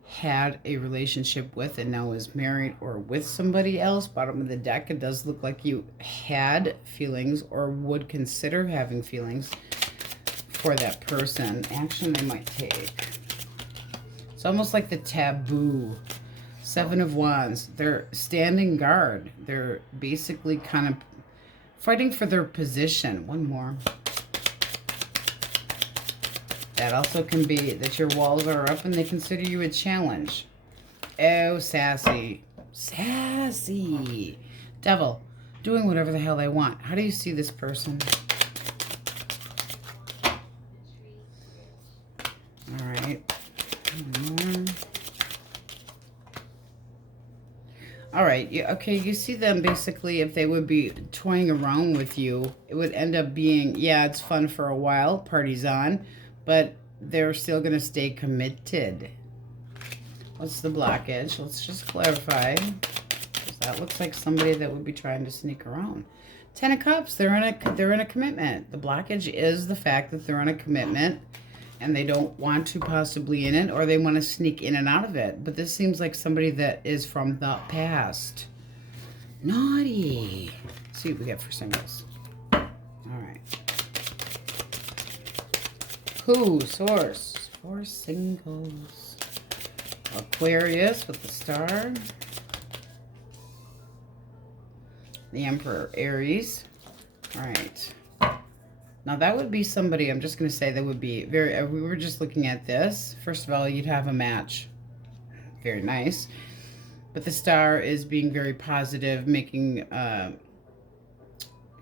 a relationship with and now is married or with somebody else. Bottom of the deck, it does look like you had feelings or would consider having feelings for that person. Action they might take. It's almost like the taboo. Seven of Wands. They're standing guard. They're basically kind of fighting for their position. One more. That also can be that your walls are up and they consider you a challenge. Oh, sassy. Sassy. Devil. Doing whatever the hell they want. How do you see this person? All right. All right. Okay, you see them basically, if they would be toying around with you, it would end up being, yeah, it's fun for a while, party's on, but they're still going to stay committed. What's the blockage? Let's just clarify. That looks like somebody that would be trying to sneak around. Ten of Cups, they're in a commitment. The blockage is the fact that they're in a commitment and they don't want to possibly in it, or they want to sneak in and out of it. But this seems like somebody that is from the past. Naughty. Let's see what we get for singles. All right. Who? Source. For singles. Aquarius with the star. The Emperor. Aries. All right. Now, that would be somebody, I'm just going to say that would be very, we were just looking at this. First of all, you'd have a match. Very nice. But the star is being very positive, making,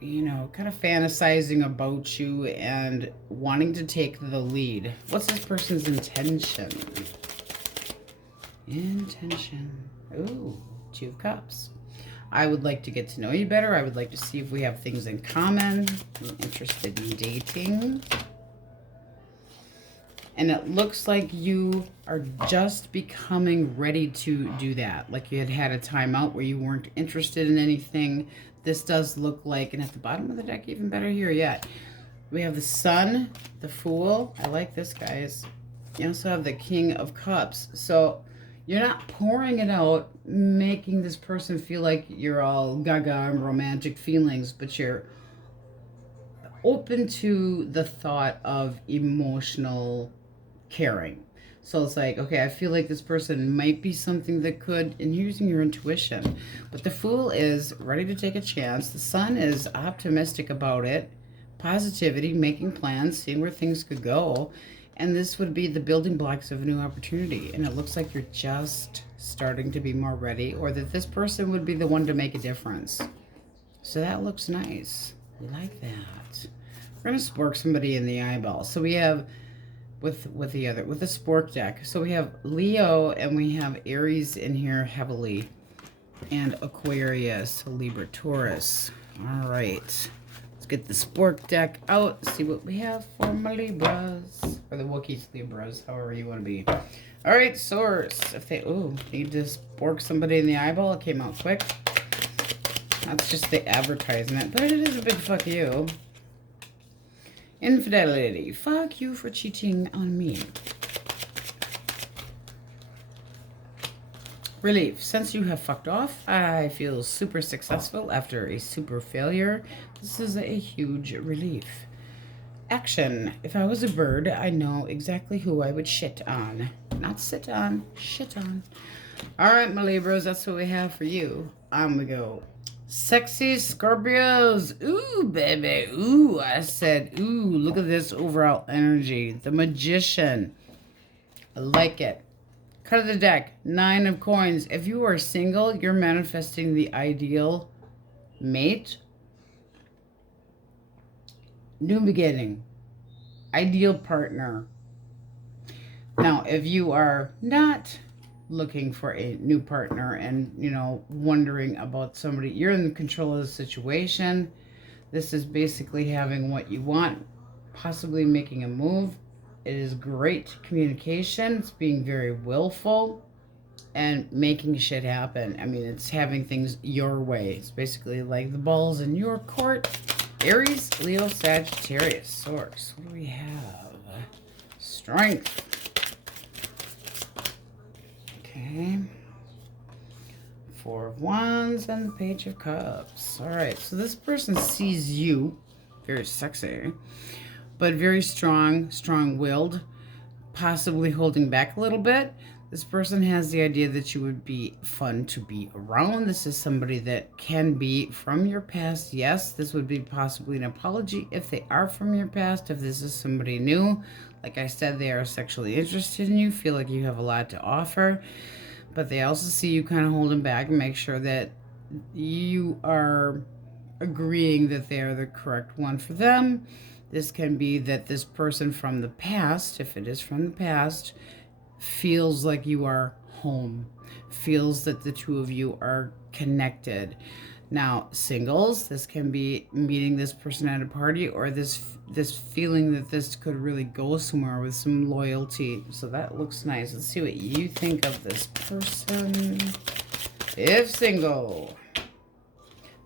you know, kind of fantasizing about you and wanting to take the lead. What's this person's intention? Intention. Ooh, Two of Cups. I would like to get to know you better. I would like to see if we have things in common. I'm interested in dating. And it looks like you are just becoming ready to do that. Like you had had a timeout where you weren't interested in anything. This does look like, and at the bottom of the deck, even better here yet. We have the Sun, the Fool. I like this, guys. You also have the King of Cups. So you're not pouring it out, making this person feel like you're all gaga and romantic feelings, but you're open to the thought of emotional caring. So it's like, okay, I feel like this person might be something that could, and you're using your intuition. But the Fool is ready to take a chance. The Sun is optimistic about it. Positivity, making plans, seeing where things could go. And this would be the building blocks of a new opportunity. And it looks like you're just starting to be more ready, or that this person would be the one to make a difference. So that looks nice. We like that. We're going to spork somebody in the eyeball. So we have, with the spork deck. So we have Leo and we have Aries in here heavily. And Aquarius, Libra, Taurus. All right. Let's get the spork deck out. See what we have for my Libras. Or the Wookiees Libras, however you want to be. All right, Source. If they, need to spork somebody in the eyeball, it came out quick. That's just the advertisement, but it is a big fuck you. Infidelity. Fuck you for cheating on me. Relief. Since you have fucked off, I feel super successful after a super failure. This is a huge relief. Action. If I was a bird, I know exactly who I would shit on. Not sit on, shit on. All right, my Libras, that's what we have for you. I'm gonna go. Sexy Scorpios. Ooh, baby. Ooh, I said, ooh, look at this overall energy. The Magician. I like it. Cut of the deck. 9 of coins. If you are single, you're manifesting the ideal mate. New beginning. Ideal partner. Now, if you are not looking for a new partner and, you know, wondering about somebody, you're in control of the situation. This is basically having what you want, possibly making a move. It is great communication. It's being very willful and making shit happen. I mean, it's having things your way. It's basically like the ball's in your court. Aries, Leo, Sagittarius, Source. What do we have? Strength. Okay. 4 of Wands and the Page of Cups. All right, so this person sees you, very sexy, but very strong, strong-willed, possibly holding back a little bit. This person has the idea that you would be fun to be around. This is somebody that can be from your past. Yes, this would be possibly an apology if they are from your past. If this is somebody new, like I said, they are sexually interested in you, feel like you have a lot to offer, but they also see you kind of holding back and make sure that you are agreeing that they are the correct one for them. This can be that this person from the past, if it is from the past, feels like you are home, feels that the two of you are connected. Now, singles, this can be meeting this person at a party, or this feeling that this could really go somewhere with some loyalty. So that looks nice. Let's see what you think of this person. If single.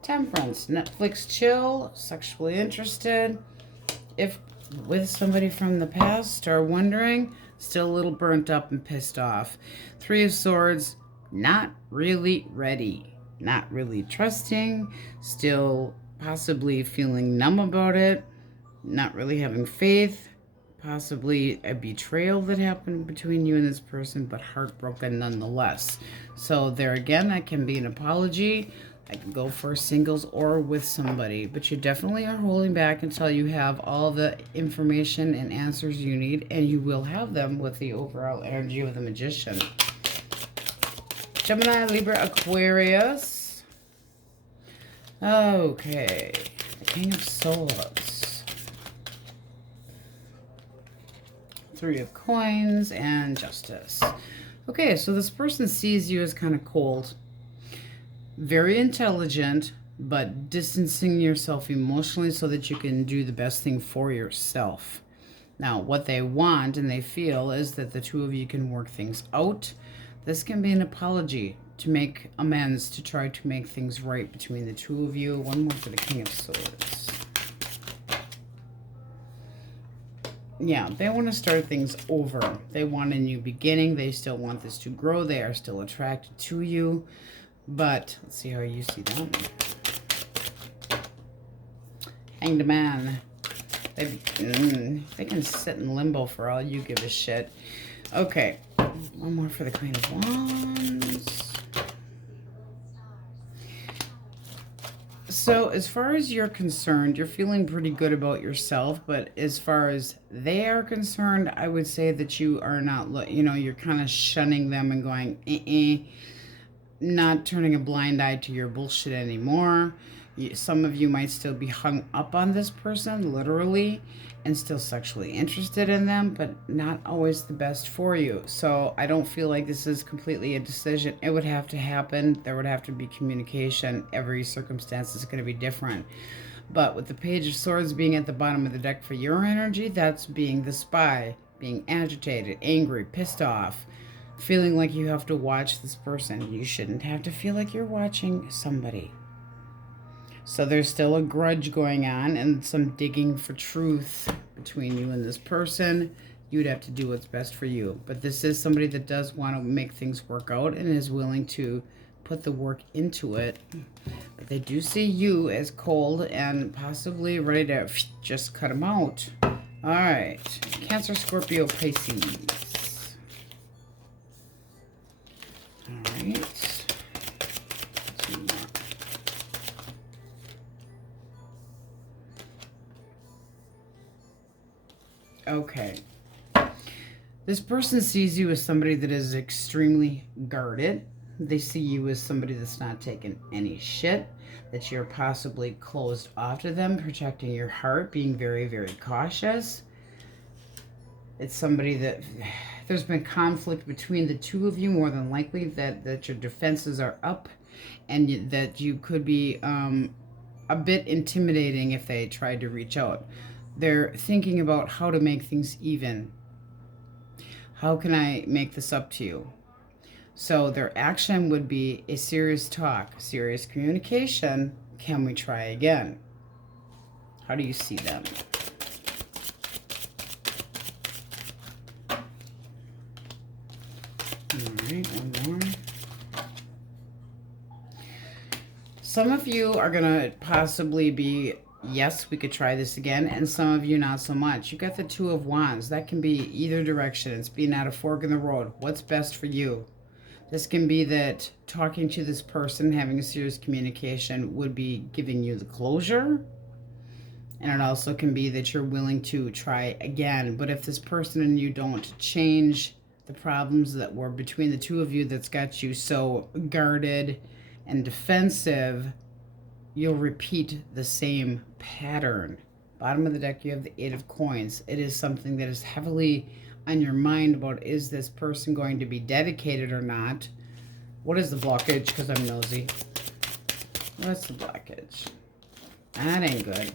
Temperance, Netflix chill, sexually interested. If with somebody from the past or wondering, still a little burnt up and pissed off. 3 of Swords, not really ready. Not really trusting. Still possibly feeling numb about it. Not really having faith. Possibly a betrayal that happened between you and this person, but heartbroken nonetheless. So there again, that can be an apology. I can go for singles or with somebody, but you definitely are holding back until you have all the information and answers you need, and you will have them with the overall energy of the Magician. Gemini, Libra, Aquarius. Okay, the King of Swords. 3 of Coins and Justice. Okay, so this person sees you as kind of cold. Very intelligent, but distancing yourself emotionally so that you can do the best thing for yourself. Now, what they want and they feel is that the two of you can work things out. This can be an apology to make amends, to try to make things right between the two of you. One more for the King of Swords. Yeah, they want to start things over. They want a new beginning. They still want this to grow. They are still attracted to you. But let's see how you see that. Hanged Man. They can sit in limbo for all you give a shit. Okay, one more for the Queen of Wands. So as far as you're concerned, you're feeling pretty good about yourself, but as far as they are concerned, I would say that you are not, you're kind of shunning them and going, not turning a blind eye to your bullshit anymore. Some of you might still be hung up on this person, literally, and still sexually interested in them, but not always the best for you. So I don't feel like this is completely a decision. It would have to happen. There would have to be communication. Every circumstance is going to be different. But with the Page of Swords being at the bottom of the deck for your energy, that's being the spy, being agitated, angry, pissed off, feeling like you have to watch this person. You shouldn't have to feel like you're watching somebody. So there's still a grudge going on and some digging for truth between you and this person. You'd have to do what's best for you. But this is somebody that does want to make things work out and is willing to put the work into it. But they do see you as cold and possibly ready to just cut them out. All right. Cancer, Scorpio, Pisces. All right. Okay. This person sees you as somebody that is extremely guarded. They see you as somebody that's not taking any shit, that you're possibly closed off to them, protecting your heart, being very, very cautious. It's somebody that there's been conflict between the two of you, more than likely, that your defenses are up and that you could be a bit intimidating if they tried to reach out. They're thinking about how to make things even. How can I make this up to you? So their action would be a serious talk, serious communication. Can we try again? How do you see them? All right, one more. Some of you are going to possibly be, yes, we could try this again, and some of you not so much. You got the Two of Wands. That can be either direction. It's being at a fork in the road. What's best for you? This can be that talking to this person, having a serious communication would be giving you the closure. And it also can be that you're willing to try again. But if this person and you don't change the problems that were between the two of you that's got you so guarded and defensive, you'll repeat the same pattern. Bottom of the deck, you have the Eight of Coins. It is something that is heavily on your mind about, is this person going to be dedicated or not? What is the blockage? Because I'm nosy. What's the blockage? That ain't good.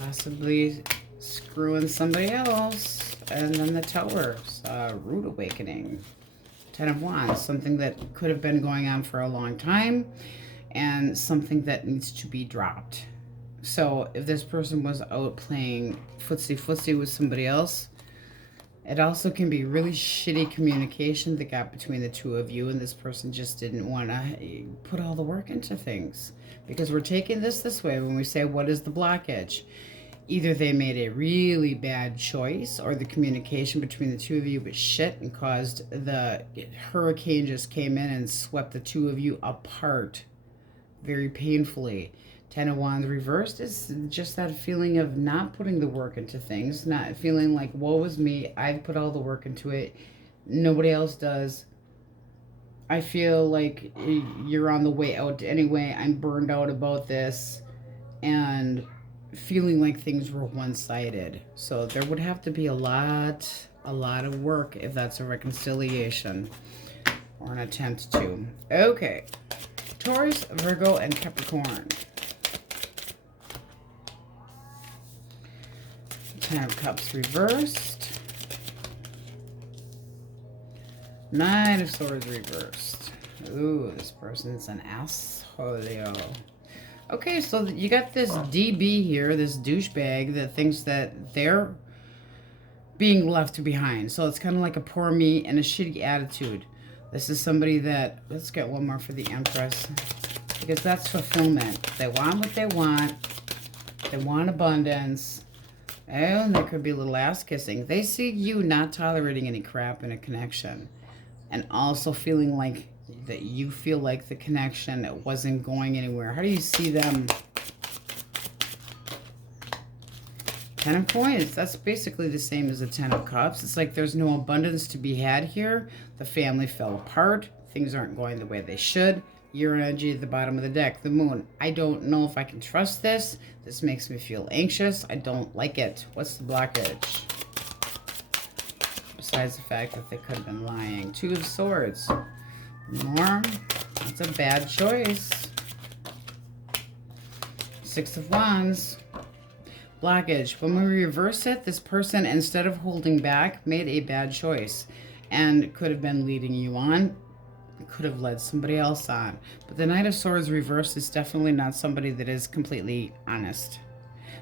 Possibly screwing somebody else. And then the Taurus, Root Awakening. Ten of Wands, something that could have been going on for a long time and something that needs to be dropped. So if this person was out playing footsie with somebody else, it also can be really shitty communication that got between the two of you, and this person just didn't want to put all the work into things. Because we're taking this way when we say, what is the blockage? Either they made a really bad choice, or the communication between the two of you was shit and caused the hurricane just came in and swept the two of you apart very painfully. Ten of Wands reversed is just that feeling of not putting the work into things, not feeling like, woe is me, I've put all the work into it, nobody else does. I feel like you're on the way out anyway, I'm burned out about this, and feeling like things were one-sided. So there would have to be a lot of work if that's a reconciliation or an attempt to. Okay, Taurus, Virgo, and Capricorn. Ten of Cups reversed. Nine of Swords reversed. Ooh, this person's an asshole. Okay, so you got this DB here, this douchebag that thinks that they're being left behind. So it's kind of like a poor me and a shitty attitude. This is somebody that, let's get one more for the Empress, because that's fulfillment. They want what they want. They want abundance. Oh, and there could be a little ass kissing. They see you not tolerating any crap in a connection. And also feeling like that you feel like the connection wasn't going anywhere. How do you see them? Ten of Coins. That's basically the same as the Ten of Cups. It's like there's no abundance to be had here. The family fell apart. Things aren't going the way they should. your energy at the bottom of the deck, the moon. I don't know if I can trust this. This makes me feel anxious. I don't like it. What's the blockage? Besides the fact that they could have been lying. Two of Swords. More. That's a bad choice. Six of Wands. Blockage. When we reverse it, this person, instead of holding back, made a bad choice and could have been leading you on. Could have led somebody else on. But the Knight of Swords reversed is definitely not somebody that is completely honest.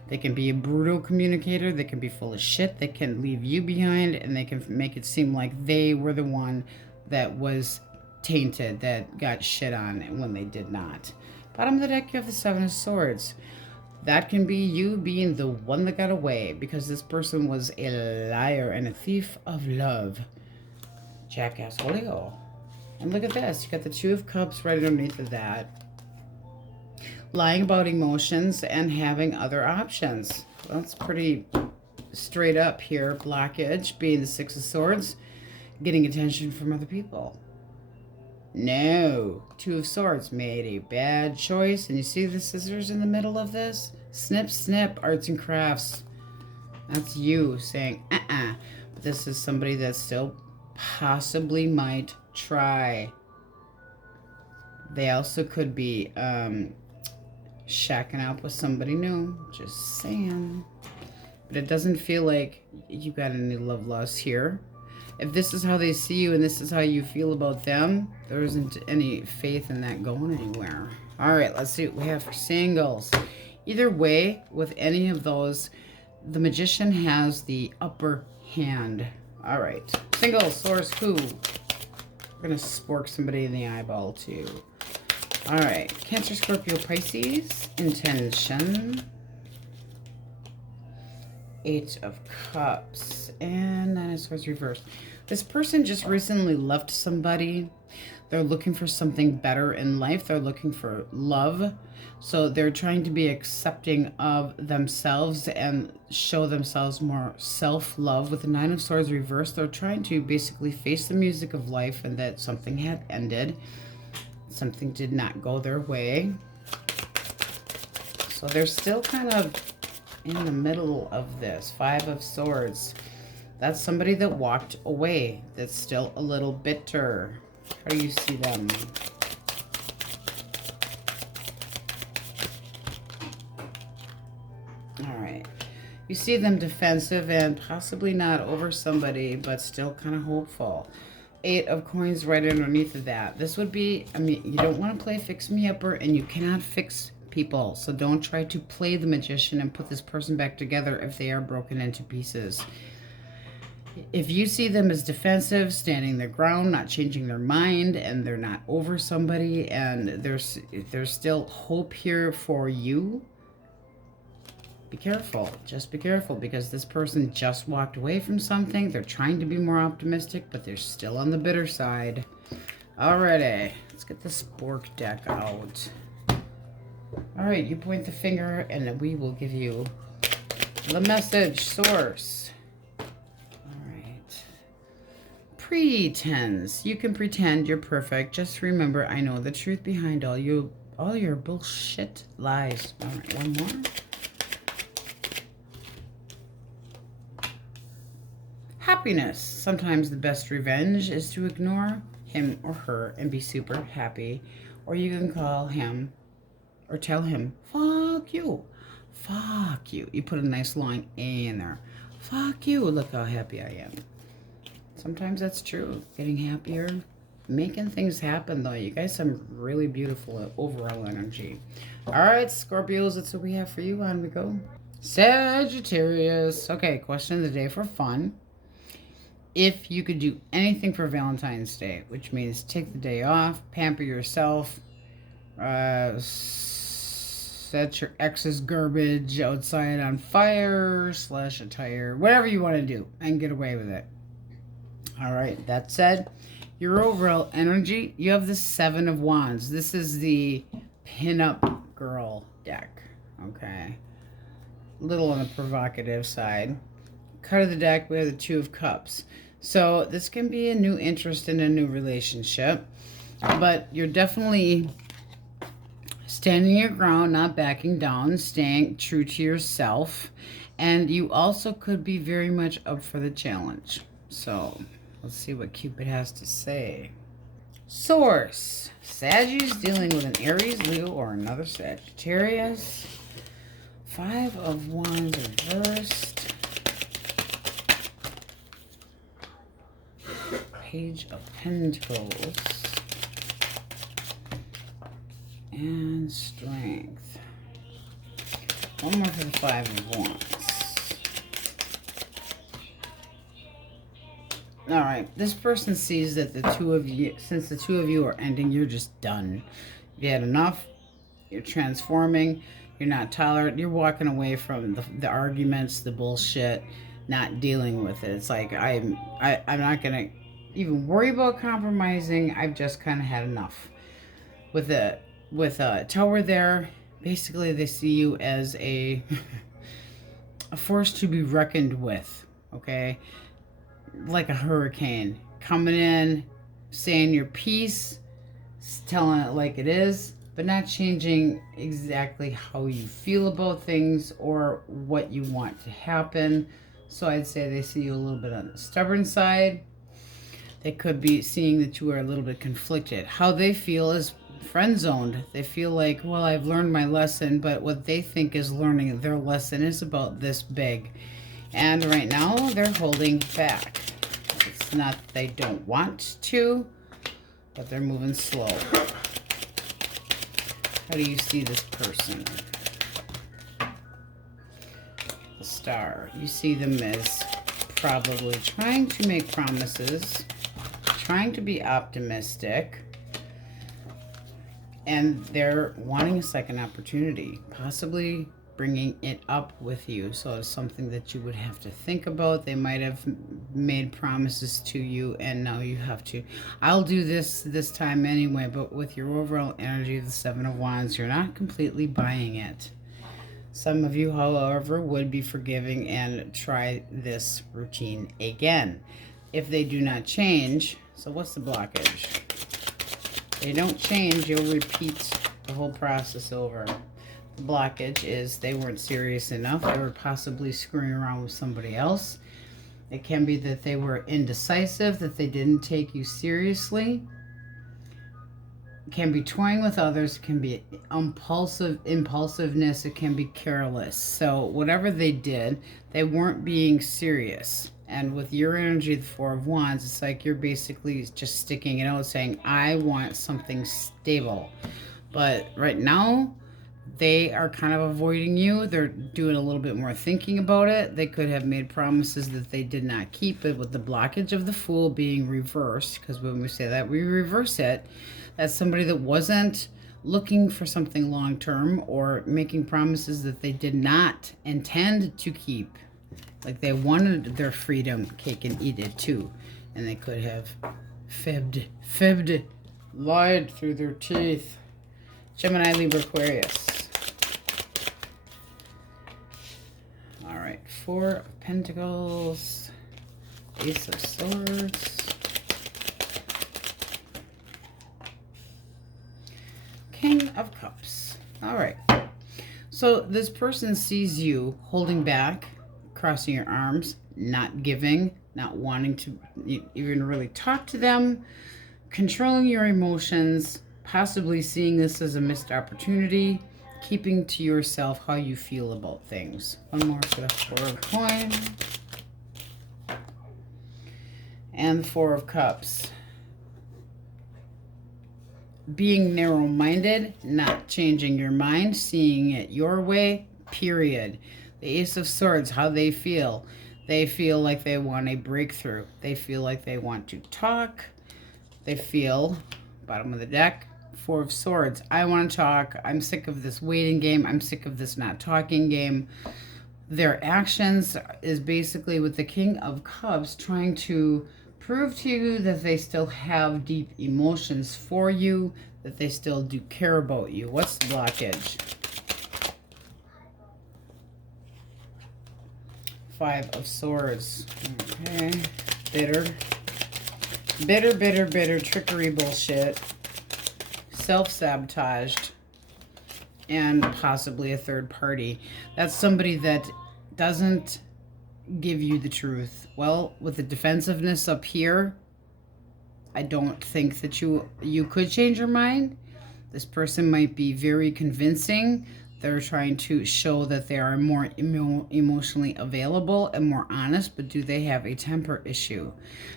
They can be a brutal communicator. They can be full of shit. They can leave you behind, and they can make it seem like they were the one that was tainted, that got shit on when they did not. Bottom of the deck, you have the Seven of Swords. That can be you being the one that got away, because this person was a liar and a thief of love. Jackass Holio. And look at this. You got the Two of Cups right underneath of that. Lying about emotions and having other options. That's pretty straight up here. Blockage being the Six of Swords. Getting attention from other people. No. Two of Swords made a bad choice. And you see the scissors in the middle of this? Snip, snip. Arts and crafts. That's you saying, But this is somebody that still possibly might try. They also could be shacking up with somebody new. Just saying. But it doesn't feel like you got any love lost here. If this is how they see you and this is how you feel about them, there isn't any faith in that going anywhere. All right, let's see what we have for singles. Either way, with any of those, the Magician has the upper hand. All right, singles, source, who? We're going to spork somebody in the eyeball, too. All right. Cancer, Scorpio, Pisces. Intention. Eight of Cups. And Nine of Swords reversed. This person just recently left somebody. They're looking for something better in life. They're looking for love. So they're trying to be accepting of themselves and show themselves more self-love. With the Nine of Swords reversed, they're trying to basically face the music of life and that something had ended. Something did not go their way. So they're still kind of in the middle of this. Five of Swords. That's somebody that walked away. That's still a little bitter. How do you see them? All right. You see them defensive and possibly not over somebody, but still kind of hopeful. Eight of Coins right underneath of that. This would be, I mean, you don't want to play fix-me-upper, and you cannot fix people. So don't try to play the Magician and put this person back together if they are broken into pieces. If you see them as defensive, standing their ground, not changing their mind, and they're not over somebody, and there's still hope here for you, be careful. Just be careful, because this person just walked away from something. They're trying to be more optimistic, but they're still on the bitter side. Alrighty, let's get the Spork deck out. Alright, you point the finger, and we will give you the message source. Pretense. You can pretend you're perfect. Just remember, I know the truth behind all your bullshit lies. All right, one more. Happiness. Sometimes the best revenge is to ignore him or her and be super happy. Or you can call him or tell him, fuck you. Fuck you. You put a nice long A in there. Fuck you. Look how happy I am. Sometimes that's true. Getting happier. Making things happen, though. You guys have really beautiful overall energy. All right, Scorpios, that's what we have for you. On we go. Sagittarius. Okay, question of the day for fun. If you could do anything for Valentine's Day, which means take the day off, pamper yourself, set your ex's garbage outside on fire, slash a tire, whatever you want to do, and get away with it. All right, that said, your overall energy, you have the Seven of Wands. This is the pinup girl deck, okay? A little on the provocative side. Cut of the deck, we have the Two of Cups. So this can be a new interest in a new relationship. But you're definitely standing your ground, not backing down, staying true to yourself. And you also could be very much up for the challenge. So let's see what Cupid has to say. Source. Sagittarius dealing with an Aries, Leo, or another Sagittarius. 5 of Wands reversed. Page of Pentacles. And Strength. One more for the 5 of Wands. All right, this person sees that the two of you, since the two of you are ending, you're just done. You had enough. You're transforming. You're not tolerant. You're walking away from the arguments, the bullshit, not dealing with it. It's like I'm not gonna even worry about compromising. I've just kind of had enough. With a Tower there, basically they see you as a force to be reckoned with. Okay. Like a hurricane coming in, saying your piece, telling it like it is, but not changing exactly how you feel about things or what you want to happen. So I'd say they see you a little bit on the stubborn side. They could be seeing that you are a little bit conflicted. How they feel is friend zoned. They feel like, well, I've learned my lesson, but what they think is learning their lesson is about this big. And right now, they're holding back. It's not that they don't want to, but they're moving slow. How do you see this person? The Star. You see them as probably trying to make promises, trying to be optimistic, and they're wanting a second opportunity, possibly bringing it up with you. So it's something that you would have to think about. They might have made promises to you and now you have to, I'll do this time anyway, but with your overall energy of the 7 of Wands, you're not completely buying it. Some of you, however, would be forgiving and try this routine again. If they do not change, so what's the blockage? They don't change, you'll repeat the whole process over. Blockage is they weren't serious enough. They were possibly screwing around with somebody else. It can be that they were indecisive, that they didn't take you seriously. It can be toying with others. It can be impulsiveness. It can be careless. So whatever they did, they weren't being serious. And with your energy, the 4 of Wands, it's like you're basically just sticking it out saying, I want something stable. But right now, they are kind of avoiding you. They're doing a little bit more thinking about it. They could have made promises that they did not keep, but with the blockage of the Fool being reversed, because when we say that, we reverse it. That's somebody that wasn't looking for something long-term or making promises that they did not intend to keep. Like they wanted their freedom, cake and eat it too. And they could have fibbed, lied through their teeth. Gemini, Libra, Aquarius. All right, 4 of Pentacles, Ace of Swords, King of Cups. All right, so this person sees you holding back, crossing your arms, not giving, not wanting to even really talk to them, controlling your emotions, possibly seeing this as a missed opportunity, keeping to yourself how you feel about things. One more for the 4 of Coins. And the 4 of Cups. Being narrow-minded, not changing your mind, seeing it your way, period. The Ace of Swords, how they feel. They feel like they want a breakthrough. They feel like they want to talk. They feel, bottom of the deck, 4 of Swords. I want to talk. I'm sick of this waiting game. I'm sick of this not talking game. Their actions is basically with the King of Cups trying to prove to you that they still have deep emotions for you, that they still do care about you. What's the blockage? 5 of Swords. Okay. Bitter. Bitter, trickery bullshit. self-sabotaged, and possibly a third party. That's somebody that doesn't give you the truth. Well, with the defensiveness up here, I don't think that you could change your mind. This person might be very convincing. They're trying to show that they are more emotionally available and more honest, but do they have a temper issue?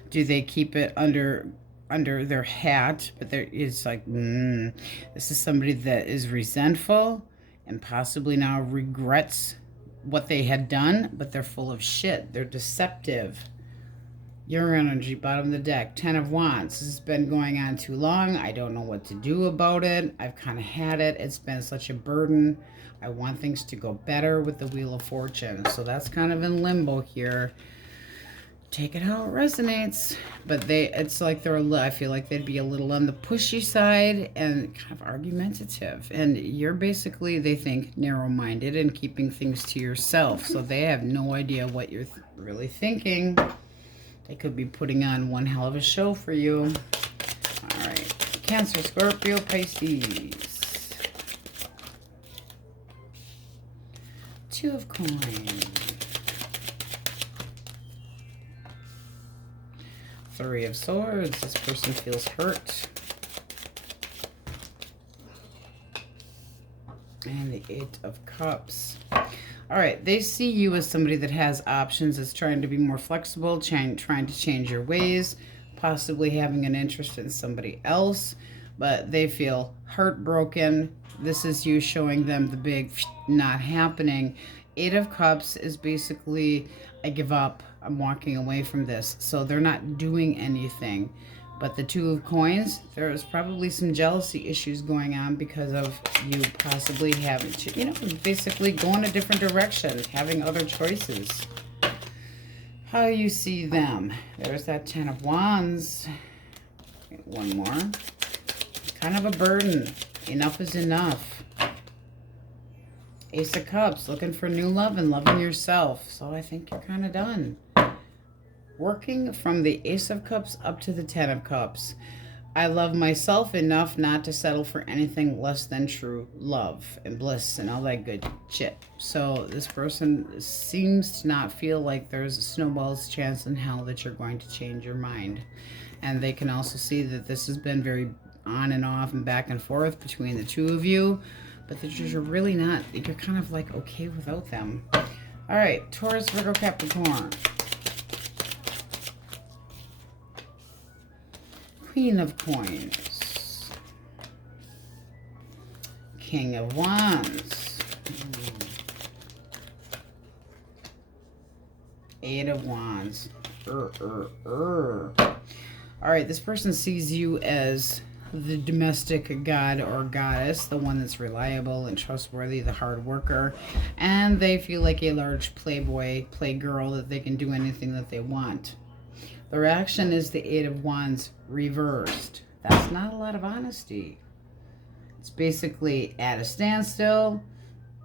Do they keep it under their hat? But there is like, this is somebody that is resentful and possibly now regrets what they had done, but they're full of shit. They're deceptive. Your energy, bottom of the deck, 10 of Wands. This has been going on too long. I don't know what to do about it. I've kind of had it. It's been such a burden. I want things to go better with the Wheel of Fortune. So that's kind of in limbo here. Take it how it resonates. But it's like I feel like they'd be a little on the pushy side and kind of argumentative. And you're basically, they think, narrow-minded and keeping things to yourself. So they have no idea what you're really thinking. They could be putting on one hell of a show for you. All right. Cancer, Scorpio, Pisces. 2 of Coins. 3 of Swords. This person feels hurt. And the 8 of Cups. All right, they see you as somebody that has options, is trying to be more flexible, trying to change your ways, possibly having an interest in somebody else, but they feel heartbroken. This is you showing them the big not happening. 8 of Cups is basically, I give up, I'm walking away from this. So they're not doing anything. But the 2 of Coins, there is probably some jealousy issues going on because of you possibly having to, basically going a different direction, having other choices. How you see them. There's that 10 of Wands. One more. Kind of a burden. Enough is enough. Ace of Cups, looking for new love and loving yourself. So I think you're kind of done. Working from the Ace of Cups up to the 10 of Cups. I love myself enough not to settle for anything less than true love and bliss and all that good shit. So this person seems to not feel like there's a snowball's chance in hell that you're going to change your mind. And they can also see that this has been very on and off and back and forth between the 2 of you. But that you're really not, you're kind of like okay without them. All right, Taurus, Virgo, Capricorn. Queen of Coins. King of Wands. 8 of Wands. All right, this person sees you as the domestic god or goddess, the one that's reliable and trustworthy, the hard worker, and they feel like a large playboy, playgirl, that they can do anything that they want. The reaction is the 8 of Wands reversed. That's not a lot of honesty. It's basically at a standstill.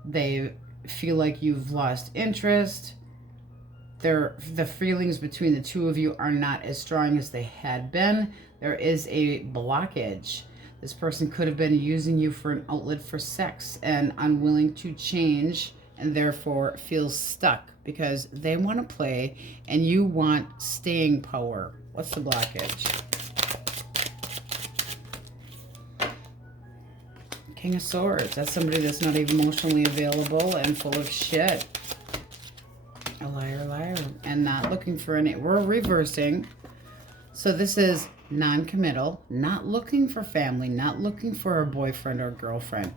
They feel like you've lost interest. The feelings between the 2 of you are not as strong as they had been. There is a blockage. This person could have been using you for an outlet for sex and unwilling to change, and therefore feels stuck because they want to play and you want staying power. What's the blockage? King of Swords. That's somebody that's not emotionally available and full of shit. A liar, and not looking for any. We're reversing. So this is non-committal, not looking for family, not looking for a boyfriend or girlfriend.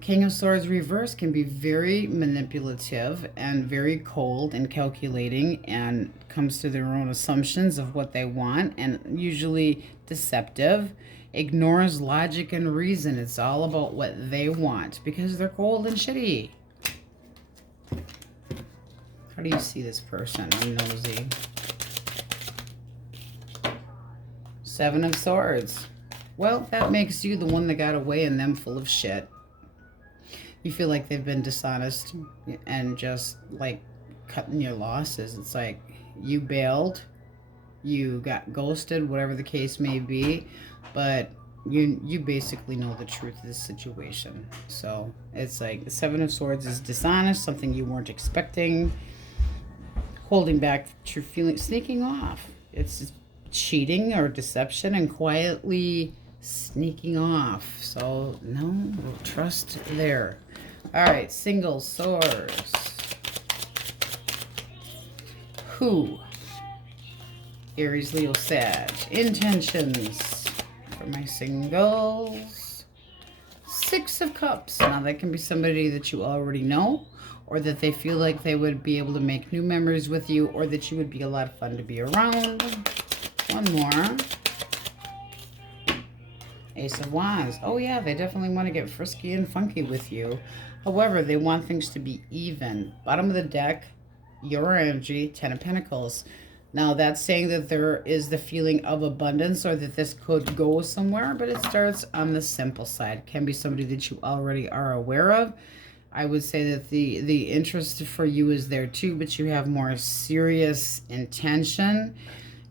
King of Swords reverse can be very manipulative and very cold and calculating and comes to their own assumptions of what they want and usually deceptive. Ignores logic and reason. It's all about what they want because they're cold and shitty. How do you see this person? I'm nosy. 7 of Swords. Well, that makes you the one that got away and them full of shit. You feel like they've been dishonest and just like cutting your losses. It's like you bailed, you got ghosted, whatever the case may be, but You basically know the truth of this situation. So it's like the Seven of Swords is dishonest, something you weren't expecting, holding back true feelings, sneaking off. It's cheating or deception and quietly sneaking off. So no trust there. All right, single swords. Who? Aries, Leo, Sag. Intentions for my singles. Six of Cups. Now that can be somebody that you already know, or that they feel like they would be able to make new memories with you, or that you would be a lot of fun to be around. One more. Ace of Wands. Oh yeah, they definitely want to get frisky and funky with you. However, they want things to be even. Bottom of the deck, your energy, Ten of Pentacles. Now that's saying that there is the feeling of abundance, or that this could go somewhere, but it starts on the simple side. Can be somebody that you already are aware of. I would say that the interest for you is there too, but you have more serious intention,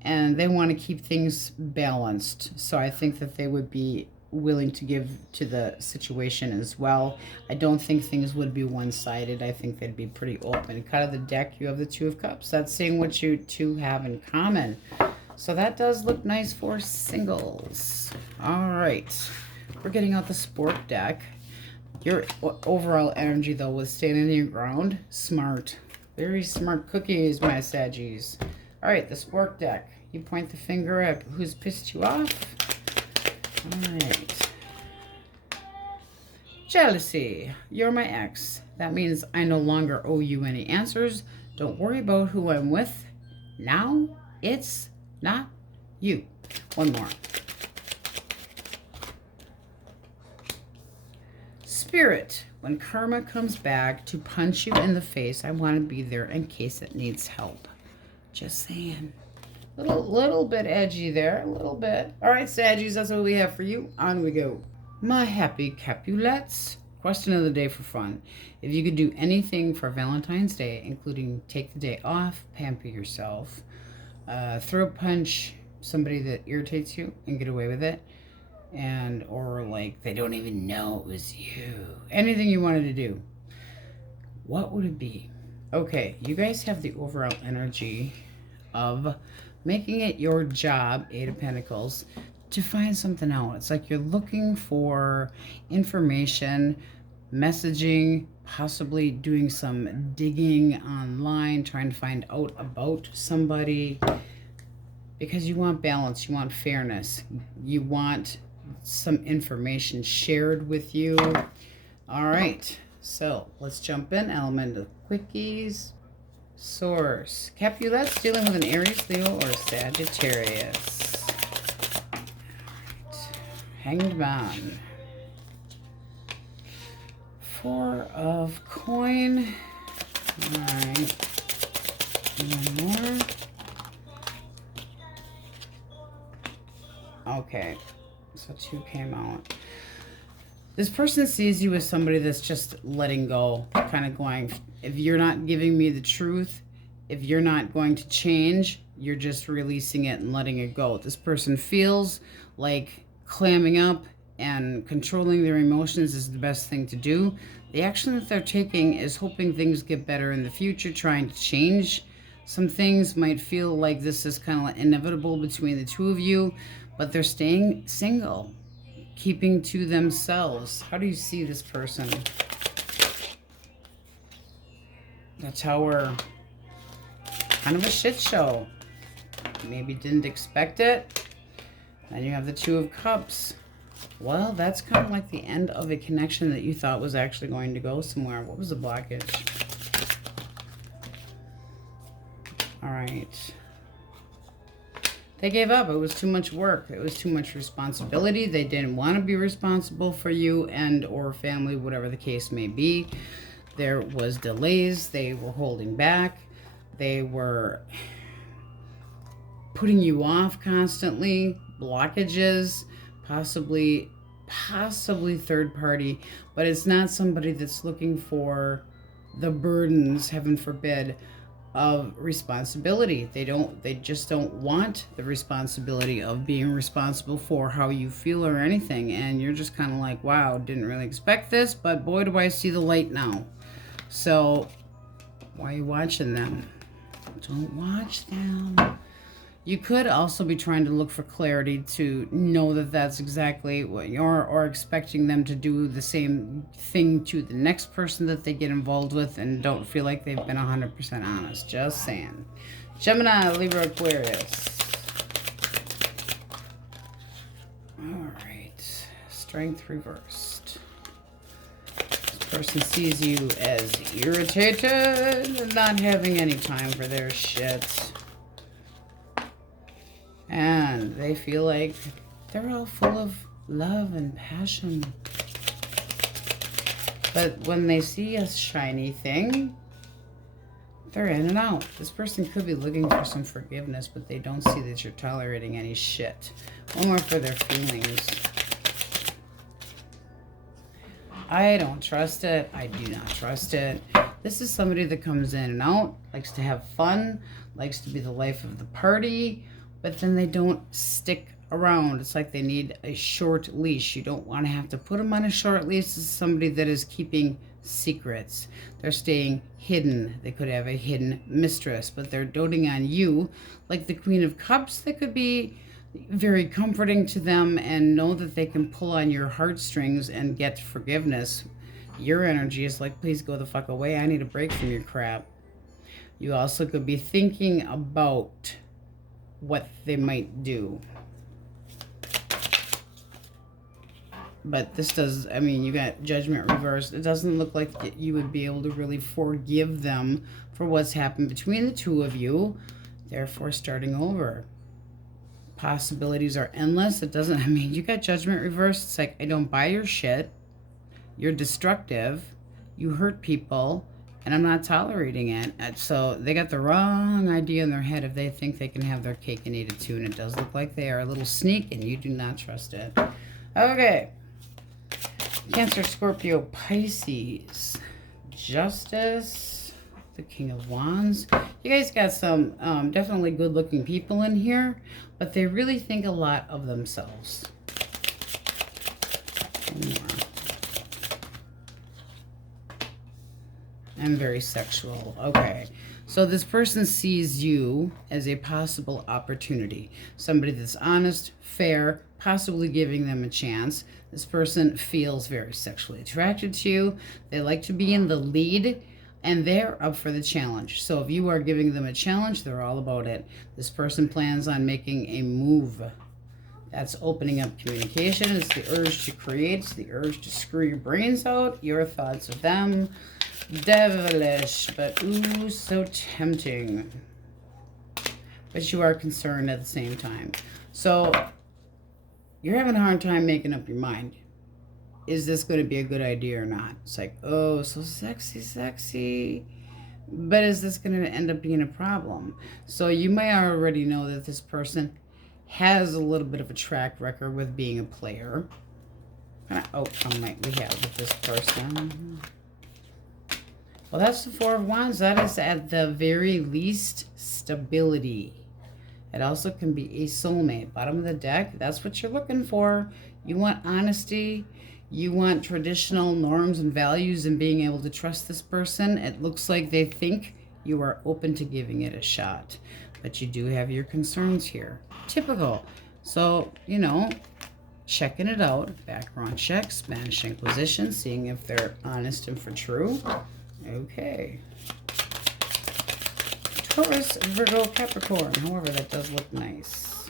and they want to keep things balanced. So I think that they would be willing to give to the situation as well. I don't think things would be one-sided. I think they'd be pretty open. Cut of the deck, you have the Two of Cups. That's saying what you two have in common. So that does look nice for singles. All right. We're getting out the sport deck. Your overall energy, though, was standing your ground. Smart. Very smart cookies, my Saggies. All right, the sport deck. You point the finger at who's pissed you off. All right. Jealousy. You're my ex. That means I no longer owe you any answers. Don't worry about who I'm with. Now it's not you. One more. Spirit. When karma comes back to punch you in the face, I want to be there in case it needs help. Just saying. Little bit edgy there, a little bit. All right, Saggies, that's what we have for you. On we go. My happy Capulets. Question of the day for fun. If you could do anything for Valentine's Day, including take the day off, pamper yourself, throat punch somebody that irritates you and get away with it, and or like they don't even know it was you. Anything you wanted to do, what would it be? Okay, you guys have the overall energy of making it your job, Eight of Pentacles, to find something out. It's like you're looking for information, messaging, possibly doing some digging online, trying to find out about somebody, because you want balance, you want fairness, you want some information shared with you. All right, so let's jump in. Element of Quickies. Source. Capulets dealing with an Aries, Leo, or Sagittarius. Right. Hanged Man. Four of Coin. All right. One more. Okay. So two came out. This person sees you as somebody that's just letting go, kind of going, if you're not giving me the truth, if you're not going to change, you're just releasing it and letting it go. This person feels like clamming up and controlling their emotions is the best thing to do. The action that they're taking is hoping things get better in the future, trying to change some things. Might feel like this is kind of like inevitable between the two of you, but they're staying single, keeping to themselves. How do you see this person? The Tower. Kind of a shit show. Maybe didn't expect it. Then you have the Two of Cups. Well, that's kind of like the end of a connection that you thought was actually going to go somewhere. What was the blockage? All right. They gave up. It was too much work. It was too much responsibility. They didn't want to be responsible for you and or family, whatever the case may be. There was delays. They were holding back. They were putting you off constantly. Blockages, possibly third party, but it's not somebody that's looking for the burdens, heaven forbid, of responsibility. They just don't want the responsibility of being responsible for how you feel or anything. And you're just kind of like, wow, didn't really expect this, but boy, do I see the light now. So why are you watching them? Don't watch them. You could also be trying to look for clarity to know that that's exactly what you're, or expecting them to do the same thing to the next person that they get involved with and don't feel like they've been 100% honest. Just saying. Gemini, Libra, Aquarius. All right. Strength reversed. This person sees you as irritated and not having any time for their shit. And they feel like they're all full of love and passion. But when they see a shiny thing, they're in and out. This person could be looking for some forgiveness, but they don't see that you're tolerating any shit. One more for their feelings. I don't trust it. I do not trust it. This is somebody that comes in and out, likes to have fun, likes to be the life of the party, but then they don't stick around. It's like they need a short leash. You don't want to have to put them on a short leash. This is somebody that is keeping secrets. They're staying hidden. They could have a hidden mistress, but they're doting on you. Like the Queen of Cups, that could be very comforting to them and know that they can pull on your heartstrings and get forgiveness. Your energy is like, please go the fuck away. I need a break from your crap. You also could be thinking about what they might do. But this does, I mean, you got Judgment reversed. It doesn't look like you would be able to really forgive them for what's happened between the two of you. Therefore, starting over. Possibilities are endless. It doesn't, I mean, you got Judgment reversed. It's like, I don't buy your shit. You're destructive. You hurt people. And I'm not tolerating it. And so they got the wrong idea in their head if they think they can have their cake and eat it too. And it does look like they are a little sneak and you do not trust it. Okay. Cancer, Scorpio, Pisces. Justice. The King of Wands. You guys got some definitely good looking people in here. But they really think a lot of themselves. One more. I'm very sexual. Okay. So this person sees you as a possible opportunity. Somebody that's honest, fair, possibly giving them a chance. This person feels very sexually attracted to you. They like to be in the lead and they're up for the challenge. So if you are giving them a challenge, they're all about it. This person plans on making a move. That's opening up communication. It's the urge to create. It's the urge to screw your brains out. Your thoughts of them. Devilish, but ooh, so tempting. But you are concerned at the same time. So you're having a hard time making up your mind. Is this going to be a good idea or not? It's like, oh, so sexy, sexy. But is this going to end up being a problem? So you may already know that this person has a little bit of a track record with being a player. What kind of outcome might we have with this person? Well, that's the Four of Wands. That is at the very least stability. It also can be a soulmate. Bottom of the deck, that's what you're looking for. You want honesty. You want traditional norms and values and being able to trust this person. It looks like they think you are open to giving it a shot. But you do have your concerns here. Typical. So, you know, checking it out. Background check, Spanish Inquisition, seeing if they're honest and for true. Okay. Taurus, Virgo, Capricorn. However, that does look nice.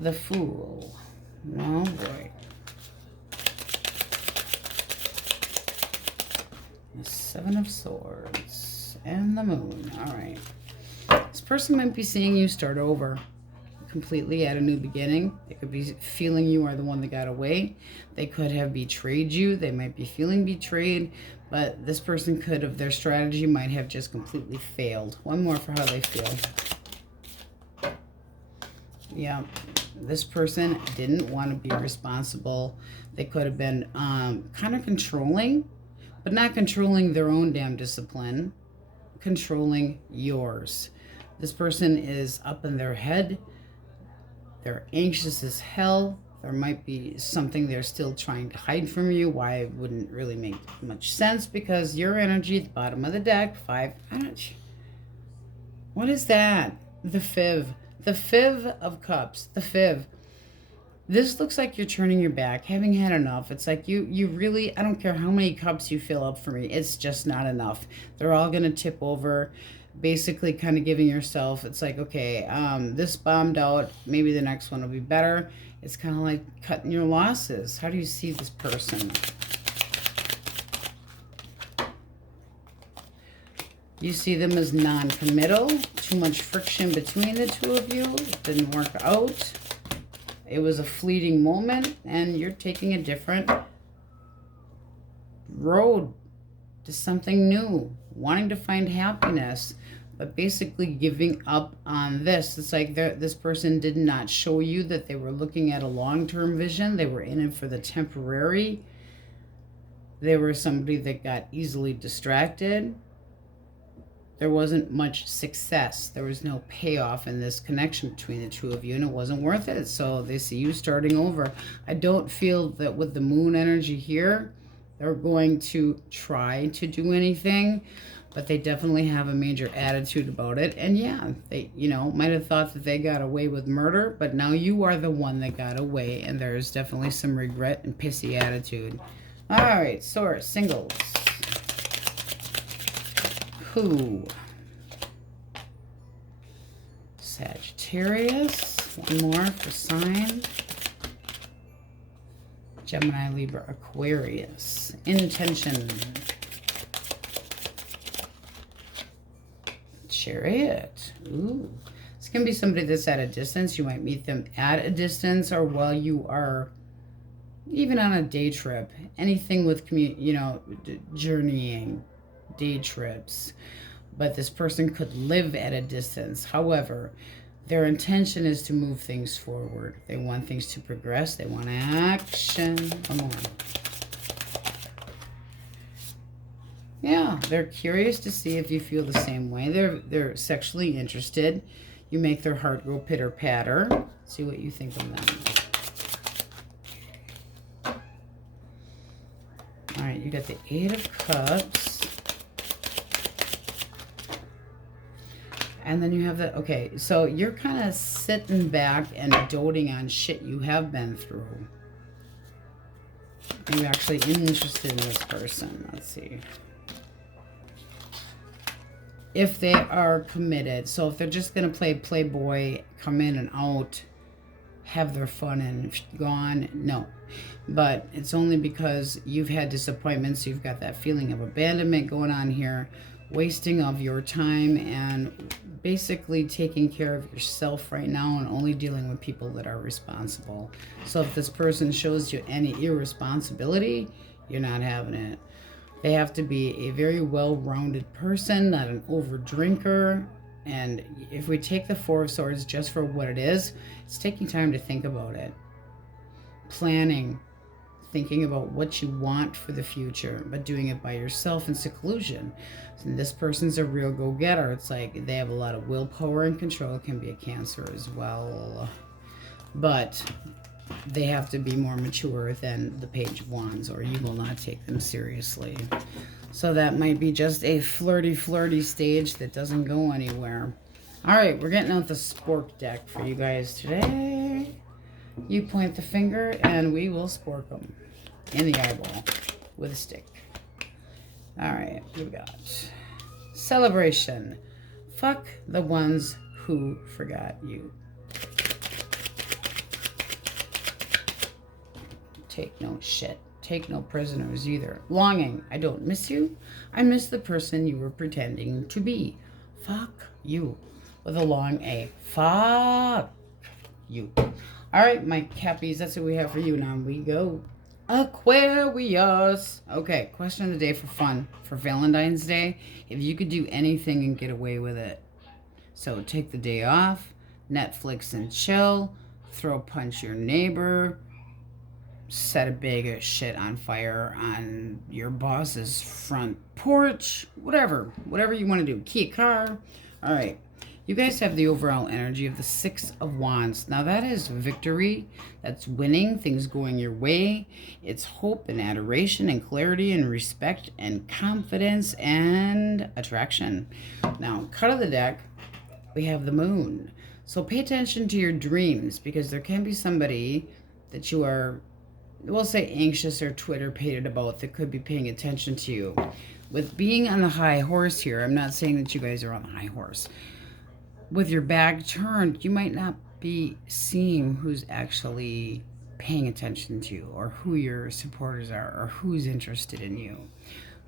The Fool. Oh boy. The Seven of Swords. And the Moon. Alright. This person might be seeing you start over. Completely at a new beginning. They could be feeling you are the one that got away. They could have betrayed you. They might be feeling betrayed, but this person could have, their strategy might have just completely failed. One more for how they feel. Yeah, this person didn't want to be responsible. They could have been kind of controlling, but not controlling their own damn discipline. controlling yours. This person is up in their head. They're anxious as hell. There might be something they're still trying to hide from you. Why it wouldn't really make much sense, because your energy at the bottom of the deck, 5. What is that? The Fiv. The Fiv of Cups. The Fiv. This looks like you're turning your back, having had enough. It's like you really, I don't care how many cups you fill up for me, it's just not enough. They're all going to tip over. Basically kind of giving yourself, it's like, okay, this bombed out, maybe the next one will be better. It's kind of like cutting your losses. How do you see this person? You see them as non-committal, too much friction between the two of you, it didn't work out. It was a fleeting moment, and you're taking a different road to something new, wanting to find happiness, but basically giving up on this. It's like this person did not show you that they were looking at a long-term vision. They were in it for the temporary. They were somebody that got easily distracted. There wasn't much success. There was no payoff in this connection between the two of you, and it wasn't worth it. So they see you starting over. I don't feel that with the moon energy here, they're going to try to do anything, but they definitely have a major attitude about it. And yeah, they, might have thought that they got away with murder, but now you are the one that got away, and there's definitely some regret and pissy attitude. All right, Source, singles. Who? Sagittarius. One more for sign. Gemini, Libra, Aquarius. Intention. Chariot. Ooh. It's going to be somebody that's at a distance. You might meet them at a distance, or while you are even on a day trip. Anything with, journeying. Day trips, but this person could live at a distance. However, their intention is to move things forward. They want things to progress. They want action. Come on. Yeah, they're curious to see if you feel the same way. They're sexually interested. You make their heart go pitter patter. See what you think of them. All right, you got the 8 of Cups. And then you have the, okay, so you're kind of sitting back and doting on shit you have been through. And you're actually interested in this person. Let's see. If they are committed. So if they're just going to play playboy, come in and out, have their fun and gone, no. But it's only because you've had disappointments. You've got that feeling of abandonment going on here. Wasting of your time and basically taking care of yourself right now and only dealing with people that are responsible. So if this person shows you any irresponsibility, you're not having it. They have to be a very well-rounded person, not an over drinker. And if we take the 4 of Swords just for what it is, it's taking time to think about it. Planning. Thinking about what you want for the future, but doing it by yourself in seclusion. And this person's a real go-getter. It's like they have a lot of willpower and control. It can be a Cancer as well. But they have to be more mature than the Page of Wands, or you will not take them seriously. So that might be just a flirty stage that doesn't go anywhere. All right, we're getting out the spork deck for you guys today. You point the finger and we will spork them in the eyeball with a stick. All right, we got celebration. Fuck the ones who forgot you. Take no shit. Take no prisoners either. Longing. I don't miss you. I miss the person you were pretending to be. Fuck you. With a long A. Fuck you. All right, my cappies, that's what we have for you. Now we go. Aquarius. Okay, question of the day for fun. For Valentine's Day, if you could do anything and get away with it. So take the day off, Netflix and chill, throw punch your neighbor, set a bag of shit on fire on your boss's front porch, whatever you want to do. Key a car. All right. You guys have the overall energy of the Six of Wands. Now that is victory. That's winning, things going your way. It's hope and adoration and clarity and respect and confidence and attraction. Now, cut of the deck, we have the Moon. So pay attention to your dreams, because there can be somebody that you are, we'll say, anxious or Twitter-pated about that could be paying attention to you. With being on the high horse here, I'm not saying that you guys are on the high horse. With your back turned, you might not be seeing who's actually paying attention to you, or who your supporters are, or who's interested in you.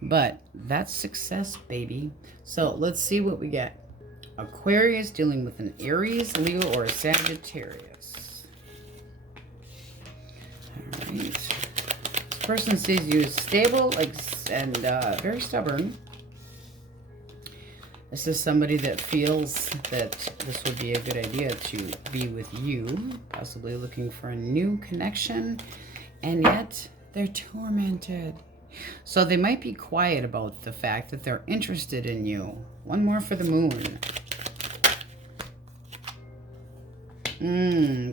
But that's success, baby. So let's see what we get. Aquarius dealing with an Aries, Leo, or a Sagittarius. All right. This person sees you as stable, and very stubborn. This is somebody that feels that this would be a good idea to be with you, possibly looking for a new connection, and yet they're tormented. So they might be quiet about the fact that they're interested in you. One more for the Moon.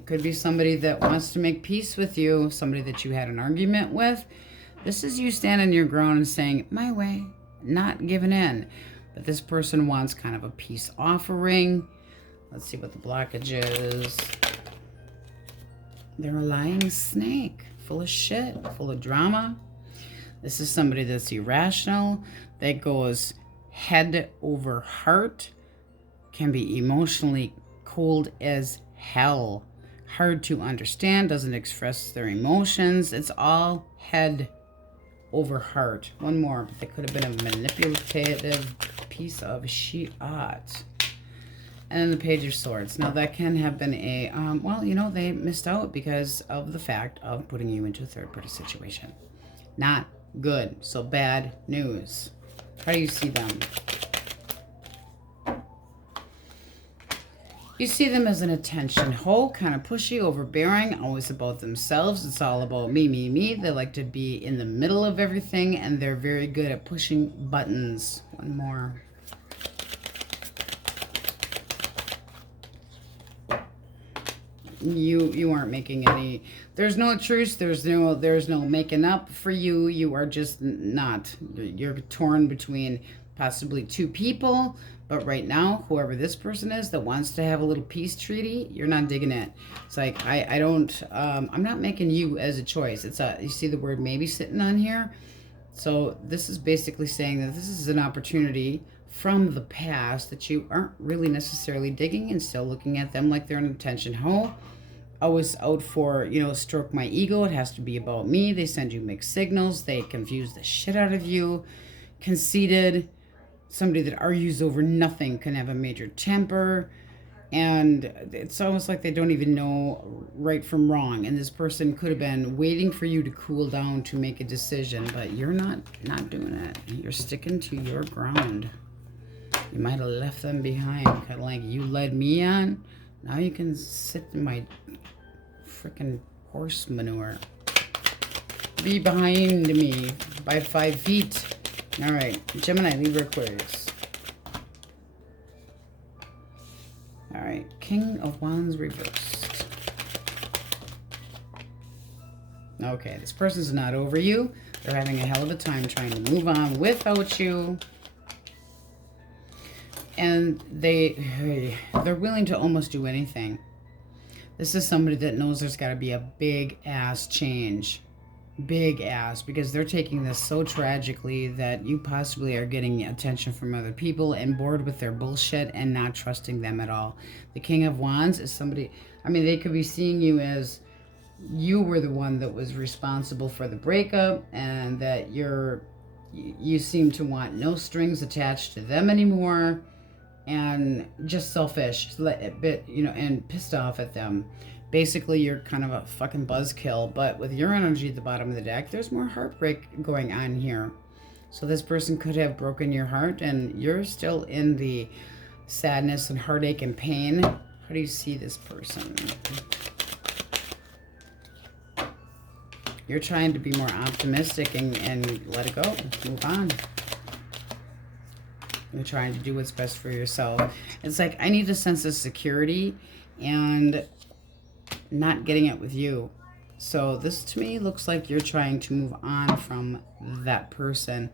Could be somebody that wants to make peace with you, somebody that you had an argument with. This is you standing your ground and saying, my way, not giving in. But this person wants kind of a peace offering. Let's see what the blockage is. They're a lying snake, full of shit, full of drama. This is somebody that's irrational, that goes head over heart, can be emotionally cold as hell, hard to understand, doesn't express their emotions. It's all head over heart. One more, but they could have been a manipulative piece of shit. And then the Page of Swords. Now that can have been a, well, you know, they missed out because of the fact of putting you into a third-party situation. Not good. So bad news. How do you see them? You see them as an attention hoe, kind of pushy, overbearing, always about themselves. It's all about me, me, me. They like to be in the middle of everything, and they're very good at pushing buttons. One more. You aren't making any, there's no truce, there's no making up for you. You are just not. You're torn between possibly two people. But right now, whoever this person is that wants to have a little peace treaty, you're not digging it. It's like, I don't, I'm not making you as a choice. It's a, you see the word maybe sitting on here? So this is basically saying that this is an opportunity from the past that you aren't really necessarily digging, and still looking at them like they're an attention hoe. Always out for, you know, stroke my ego. It has to be about me. They send you mixed signals. They confuse the shit out of you. Conceited. Somebody that argues over nothing, can have a major temper, and it's almost like they don't even know right from wrong. And this person could have been waiting for you to cool down to make a decision, but you're not doing it. You're sticking to your ground. You might have left them behind, kind of like, you led me on, now you can sit in my freaking horse manure. Be behind me by 5 feet. All right, Gemini, Libra, Aquarius. All right, King of Wands reversed. Okay, this person's not over you. They're having a hell of a time trying to move on without you. And they're willing to almost do anything. This is somebody that knows there's got to be a big-ass change. Big ass, because they're taking this so tragically that you possibly are getting attention from other people and bored with their bullshit and not trusting them at all. The King of Wands is somebody, I mean, they could be seeing you as you were the one that was responsible for the breakup, and that you seem to want no strings attached to them anymore, and just selfish, you know, and pissed off at them. Basically, you're kind of a fucking buzzkill, but with your energy at the bottom of the deck, there's more heartbreak going on here. So this person could have broken your heart, and you're still in the sadness and heartache and pain. How do you see this person? You're trying to be more optimistic and let it go. Move on. You're trying to do what's best for yourself. It's like, I need a sense of security and not getting it with you. So this to me looks like you're trying to move on from that person.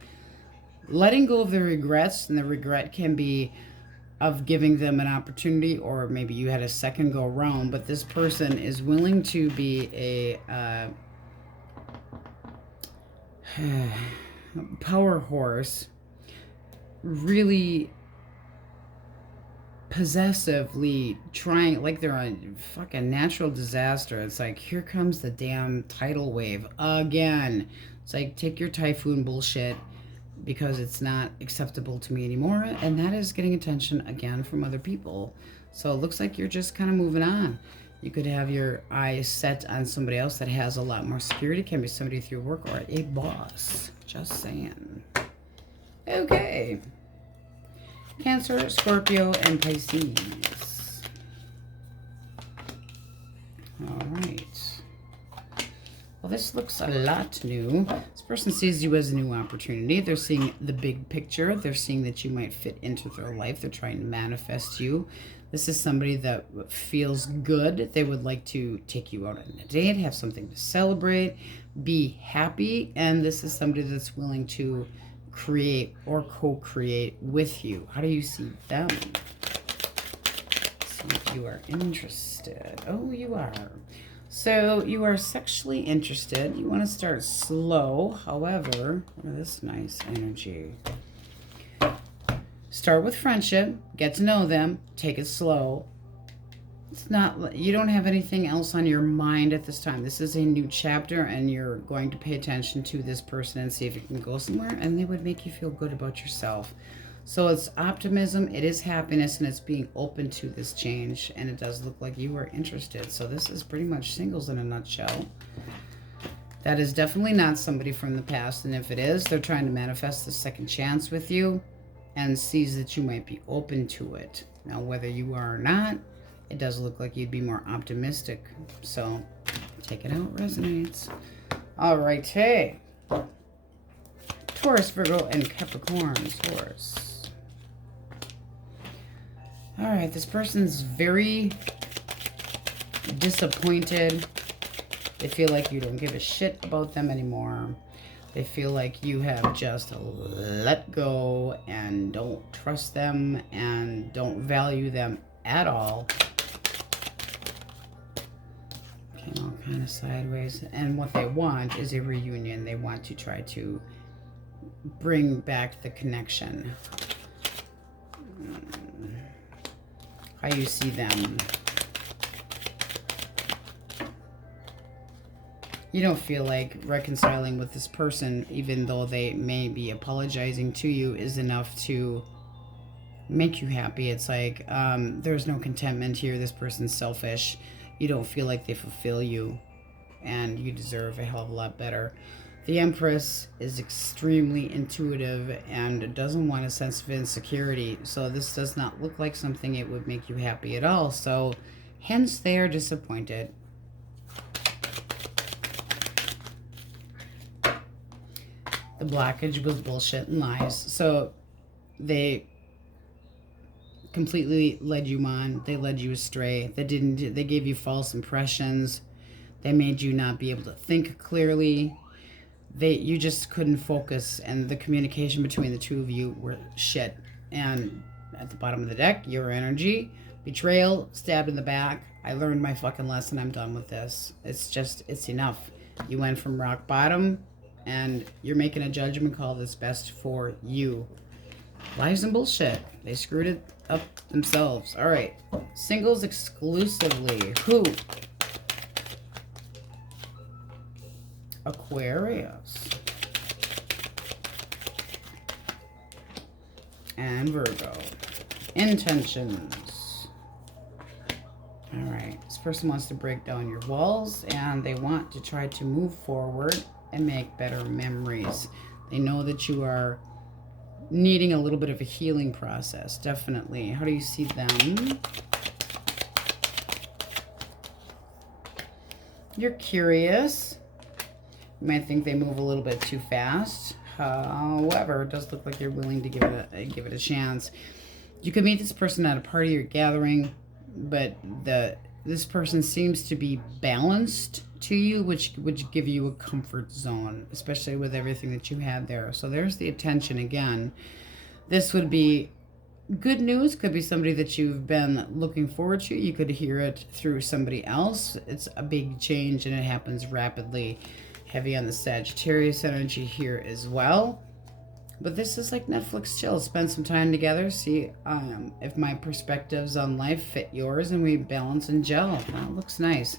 Letting go of the regrets, and the regret can be of giving them an opportunity, or maybe you had a second go around, but this person is willing to be a power horse, really possessively trying, like they're a fucking natural disaster. It's like, here comes the damn tidal wave again. It's like, take your typhoon bullshit, because it's not acceptable to me anymore, and that is getting attention again from other people. So it looks like you're just kind of moving on. You could have your eyes set on somebody else that has a lot more security. Can be somebody through work or a boss. Just saying. Okay. Cancer, Scorpio, and Pisces. All right. Well, this looks a lot new. This person sees you as a new opportunity. They're seeing the big picture. They're seeing that you might fit into their life. They're trying to manifest you. This is somebody that feels good. They would like to take you out on a date, have something to celebrate, be happy. And this is somebody that's willing to create or co-create with you. How do you see them? See if you are interested. Oh, you are. So you are sexually interested. You want to start slow. However, look at this nice energy. Start with friendship. Get to know them. Take it slow. It's not, you don't have anything else on your mind at this time. This is a new chapter, and you're going to pay attention to this person and see if you can go somewhere, and they would make you feel good about yourself. So it's optimism, it is happiness, and it's being open to this change. And it does look like you are interested. So this is pretty much singles in a nutshell. That is definitely not somebody from the past. And if it is, they're trying to manifest the second chance with you and sees that you might be open to it. Now, whether you are or not, it does look like you'd be more optimistic. So take it out, resonates. All right, hey. Taurus, Virgo, and Capricorn. Taurus. All right, this person's very disappointed. They feel like you don't give a shit about them anymore. They feel like you have just let go and don't trust them and don't value them at all. Came all kind of sideways. And what they want is a reunion. They want to try to bring back the connection. How you see them. You don't feel like reconciling with this person, even though they may be apologizing to you, is enough to make you happy. It's like, there's no contentment here. This person's selfish. You don't feel like they fulfill you, and you deserve a hell of a lot better. The Empress is extremely intuitive and doesn't want a sense of insecurity. So this does not look like something it would make you happy at all. So hence they are disappointed. The blockage was bullshit and lies. So they completely led you on. They led you astray. They gave you false impressions. They made you not be able to think clearly. You just couldn't focus, and the communication between the two of you were shit. And at the bottom of the deck, your energy, betrayal, stabbed in the back. I learned my fucking lesson. I'm done with this. It's enough. You went from rock bottom, and you're making a judgment call that's best for you. Lies and bullshit. They screwed it up themselves. All right. Singles exclusively. Who? Aquarius. And Virgo. Intentions. All right. This person wants to break down your walls, and they want to try to move forward and make better memories. They know that you are needing a little bit of a healing process. Definitely. How do you see them? You're curious. You might think they move a little bit too fast. However, it does look like you're willing to give it a chance. You could meet this person at a party or gathering, but this person seems to be balanced to you, which would give you a comfort zone, especially with everything that you had there. So there's the attention again. This would be good news. Could be somebody that you've been looking forward to. You could hear it through somebody else. It's a big change and it happens rapidly. Heavy on the Sagittarius energy here as well. But this is like Netflix chill. Spend some time together. See if my perspectives on life fit yours and we balance and gel. That looks nice.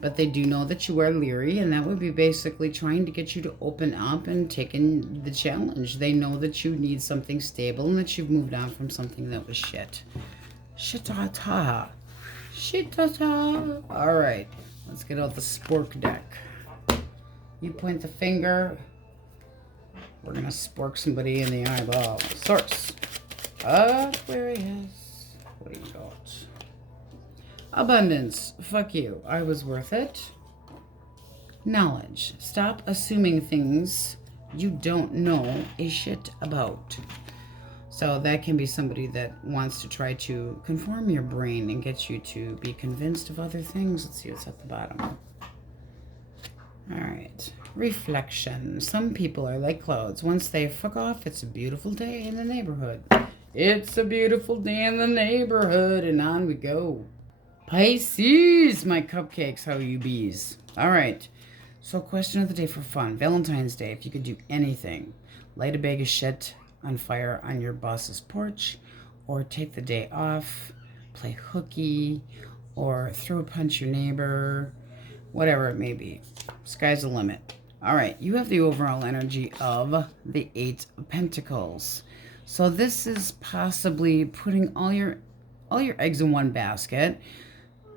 But they do know that you are leery, and that would be basically trying to get you to open up and take in the challenge. They know that you need something stable and that you've moved on from something that was shit. Shit-ta-ta. Shit-ta-ta. All right. Let's get out the spork deck. You point the finger. We're going to spork somebody in the eyeball. Source. Aquarius. What do you got? Abundance. Fuck you. I was worth it. Knowledge. Stop assuming things you don't know a shit about. So that can be somebody that wants to try to conform your brain and get you to be convinced of other things. Let's see what's at the bottom. All right. Reflection. Some people are like clouds. Once they fuck off, it's a beautiful day in the neighborhood. It's a beautiful day in the neighborhood, and on we go. Pisces, my cupcakes, how you bees? All right. So question of the day for fun. Valentine's Day, if you could do anything. Light a bag of shit on fire on your boss's porch, or take the day off, play hooky, or throw a punch your neighbor, whatever it may be. Sky's the limit. All right, you have the overall energy of the Eight of Pentacles. So this is possibly putting all your eggs in one basket,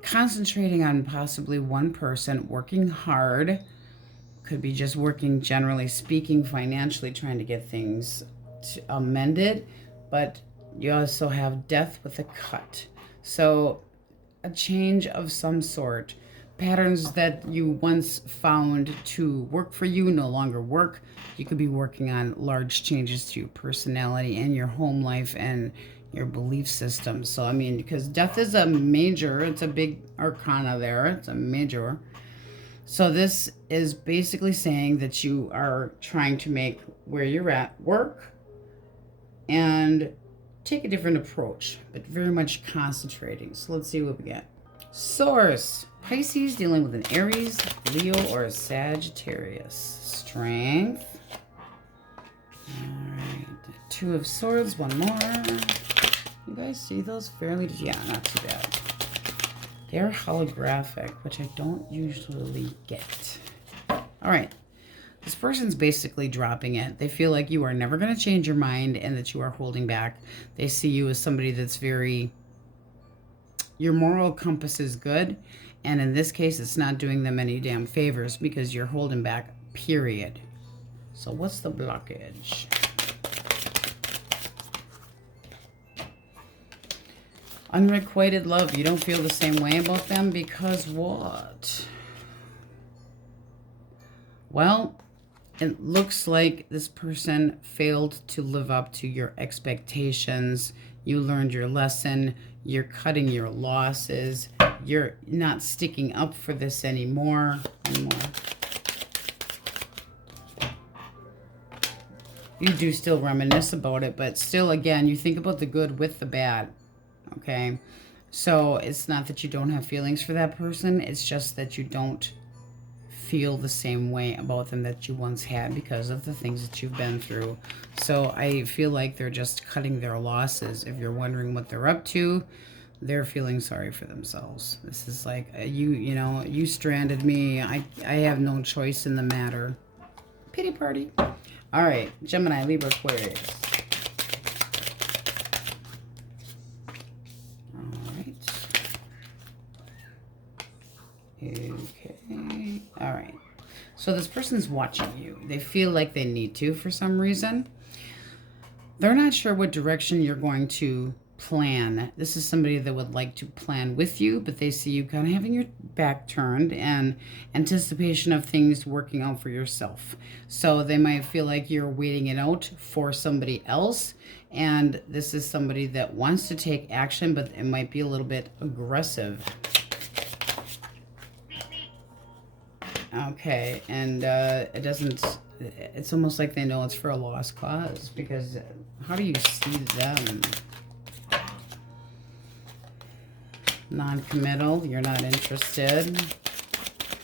concentrating on possibly one person, working hard. Could be just working, generally speaking, financially, trying to get things amended. But you also have death with a cut. So a change of some sort. Patterns that you once found to work for you no longer work. You could be working on large changes to your personality and your home life and your belief system. So, I mean, because death is a major, it's a big arcana there. It's a major. So this is basically saying that you are trying to make where you're at work and take a different approach, but very much concentrating. So let's see what we get. Source. Pisces dealing with an Aries, Leo, or a Sagittarius. Strength. All right. Two of Swords, one more. You guys see those fairly? Yeah, not too bad. They're holographic, which I don't usually get. All right. This person's basically dropping it. They feel like you are never going to change your mind and that you are holding back. They see you as somebody that's very... Your moral compass is good. And in this case, it's not doing them any damn favors because you're holding back, period. So what's the blockage? Unrequited love. You don't feel the same way about them because what? Well, it looks like this person failed to live up to your expectations. You learned your lesson. You're cutting your losses. You're not sticking up for this anymore. You do still reminisce about it, but still, again, you think about the good with the bad. Okay, so it's not that you don't have feelings for that person. It's just that you don't feel the same way about them that you once had because of the things that you've been through. So I feel like they're just cutting their losses. If you're wondering what they're up to, they're feeling sorry for themselves. This is like, you know, you stranded me. I have no choice in the matter. Pity party. All right, Gemini, Libra, Aquarius. Okay. All right. So this person's watching you. They feel like they need to for some reason. They're not sure what direction you're going to plan. This is somebody that would like to plan with you, but they see you kind of having your back turned and anticipation of things working out for yourself. So they might feel like you're waiting it out for somebody else. And this is somebody that wants to take action, but it might be a little bit aggressive. Okay, and it doesn't, it's almost like they know it's for a lost cause, because how do you see them? Non-committal, you're not interested.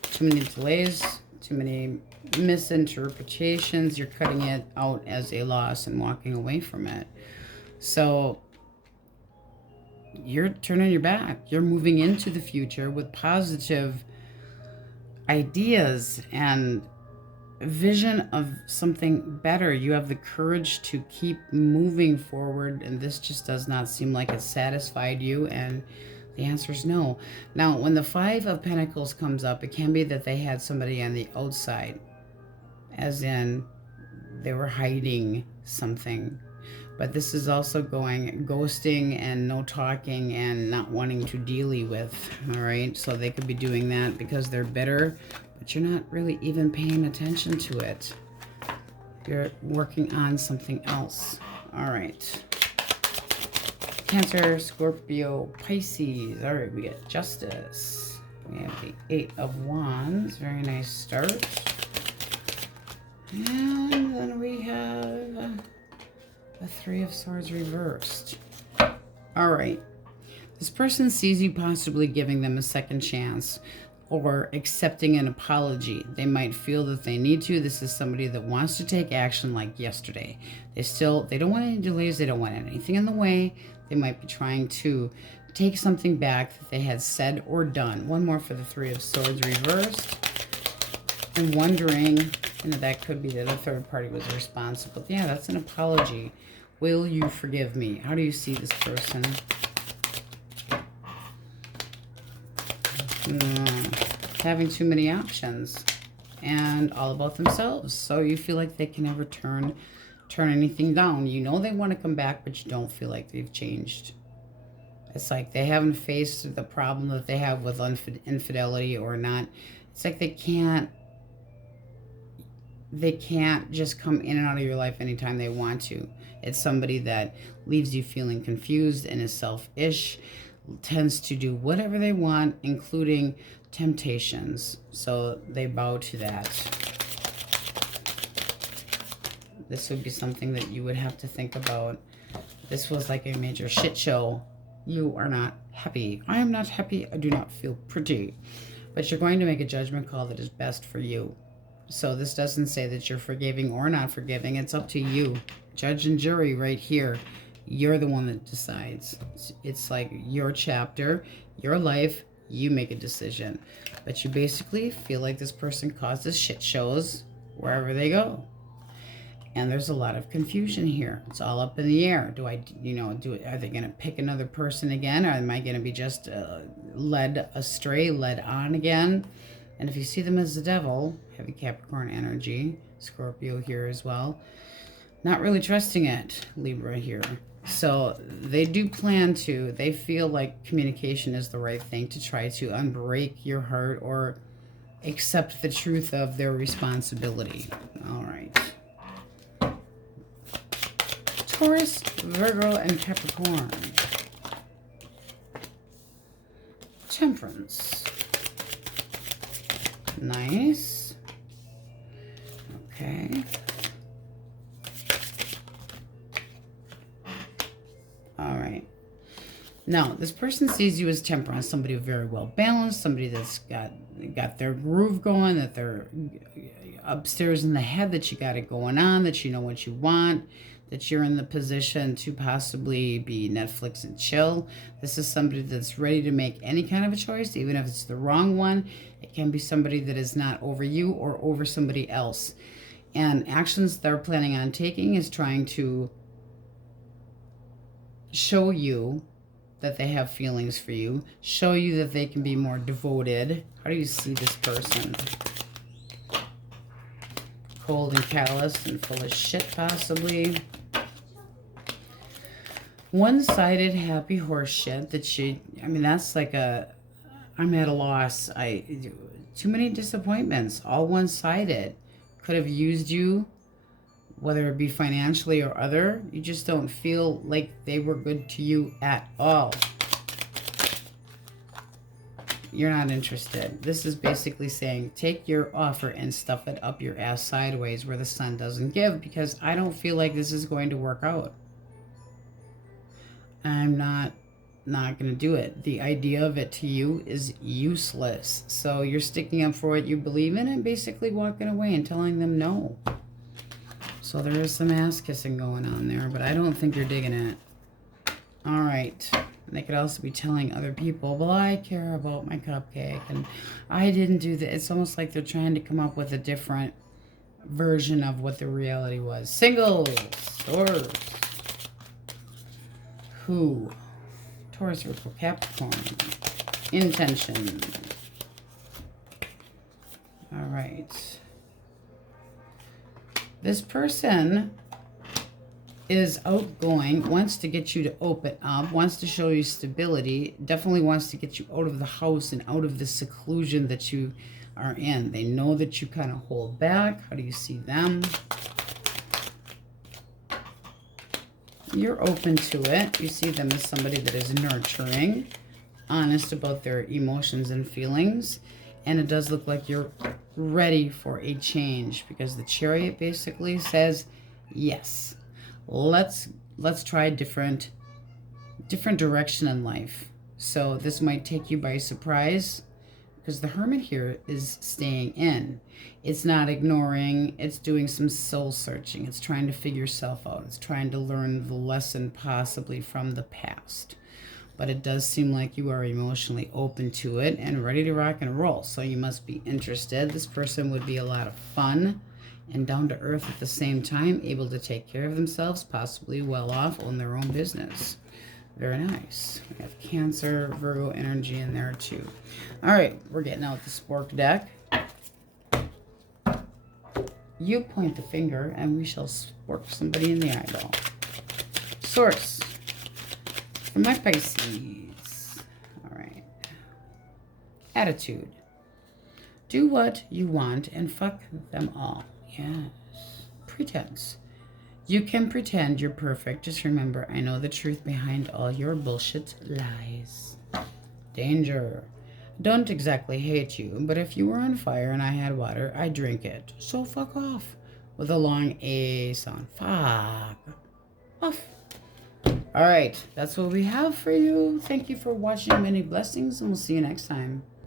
Too many delays, too many misinterpretations. You're cutting it out as a loss and walking away from it. So you're turning your back. You're moving into the future with positive ideas and vision of something better. You have the courage to keep moving forward, and this just does not seem like it satisfied you, and the answer is no. Now, when the Five of Pentacles comes up, it can be that they had somebody on the outside, as in they were hiding something. But this is also going ghosting and no talking and not wanting to deal with, all right? So they could be doing that because they're bitter, but you're not really even paying attention to it. You're working on something else. All right. Cancer, Scorpio, Pisces. All right, we get Justice. We have the Eight of Wands. Very nice start. And then we have the Three of Swords reversed. All right. This person sees you possibly giving them a second chance or accepting an apology. They might feel that they need to. This is somebody that wants to take action like yesterday. They don't want any delays. They don't want anything in the way. They might be trying to take something back that they had said or done. One more for the Three of Swords reversed. And wondering, that could be that the third party was responsible. Yeah, that's an apology. Will you forgive me? How do you see this person? Having too many options and all about themselves. So you feel like they can never turn anything down. You know they want to come back, but you don't feel like they've changed. It's like they haven't faced the problem that they have with infidelity or not. It's like they can't just come in and out of your life anytime they want to. It's somebody that leaves you feeling confused and is selfish, tends to do whatever they want, including temptations. So they bow to that. This would be something that you would have to think about. This was like a major shit show. You are not happy. I am not happy. I do not feel pretty. But you're going to make a judgment call that is best for you. So this doesn't say that you're forgiving or not forgiving. It's up to you. Judge and jury right here. You're the one that decides. It's like your chapter, your life. You make a decision. But you basically feel like this person causes shit shows wherever they go. And there's a lot of confusion here. It's all up in the air. Are they going to pick another person again? Or am I going to be just led astray, led on again? And if you see them as the devil, heavy Capricorn energy, Scorpio here as well, not really trusting it, Libra here. So they do plan to, they feel like communication is the right thing to try to unbreak your heart or accept the truth of their responsibility. All right. Taurus, Virgo, and Capricorn. Temperance. Nice. Okay. All right. Now, this person sees you as temperance, somebody very well balanced, somebody that's got their groove going, that they're upstairs in the head, that you got it going on, that you know what you want, that you're in the position to possibly be Netflix and chill. This is somebody that's ready to make any kind of a choice, even if it's the wrong one. It can be somebody that is not over you or over somebody else. And actions they're planning on taking is trying to show you that they have feelings for you, show you that they can be more devoted. How do you see this person? Cold and callous and full of shit, possibly. One-sided happy horse shit that I mean, that's like I'm at a loss. Too many disappointments, all one-sided. Could have used you, whether it be financially or other. You just don't feel like they were good to you at all. You're not interested. This is basically saying take your offer and stuff it up your ass sideways where the sun doesn't give, because I don't feel like this is going to work out. I'm not going to do it. The idea of it to you is useless. So you're sticking up for what you believe in and basically walking away and telling them no. So there is some ass kissing going on there, but I don't think you're digging it. All right. They could also be telling other people, well, I care about my cupcake and I didn't do that. It's almost like they're trying to come up with a different version of what the reality was. Singles. Taurus. Who? Taurus, Virgo, Capricorn. Intention. All right. This person is outgoing, wants to get you to open up, wants to show you stability, definitely wants to get you out of the house and out of the seclusion that you are in. They know that you kind of hold back. How do you see them? You're open to it. You see them as somebody that is nurturing, honest about their emotions and feelings. And it does look like you're ready for a change, because the Chariot basically says, yes, let's try a different direction in life. So this might take you by surprise, because the Hermit here is staying in. It's not ignoring. It's doing some soul searching. It's trying to figure itself out. It's trying to learn the lesson possibly from the past. But it does seem like you are emotionally open to it and ready to rock and roll. So you must be interested. This person would be a lot of fun and down to earth at the same time, able to take care of themselves, possibly well off, own their own business. Very nice. We have Cancer, Virgo energy in there too. All right, we're getting out the Spork deck. You point the finger and we shall spork somebody in the eyeball. Source. For my Pisces. All right. Attitude. Do what you want and fuck them all. Yes. Pretense. You can pretend you're perfect. Just remember, I know the truth behind all your bullshit lies. Danger. Don't exactly hate you, but if you were on fire and I had water, I'd drink it. So fuck off. With a long A sound. Fuck off. All right, that's what we have for you. Thank you for watching. Many blessings, and we'll see you next time.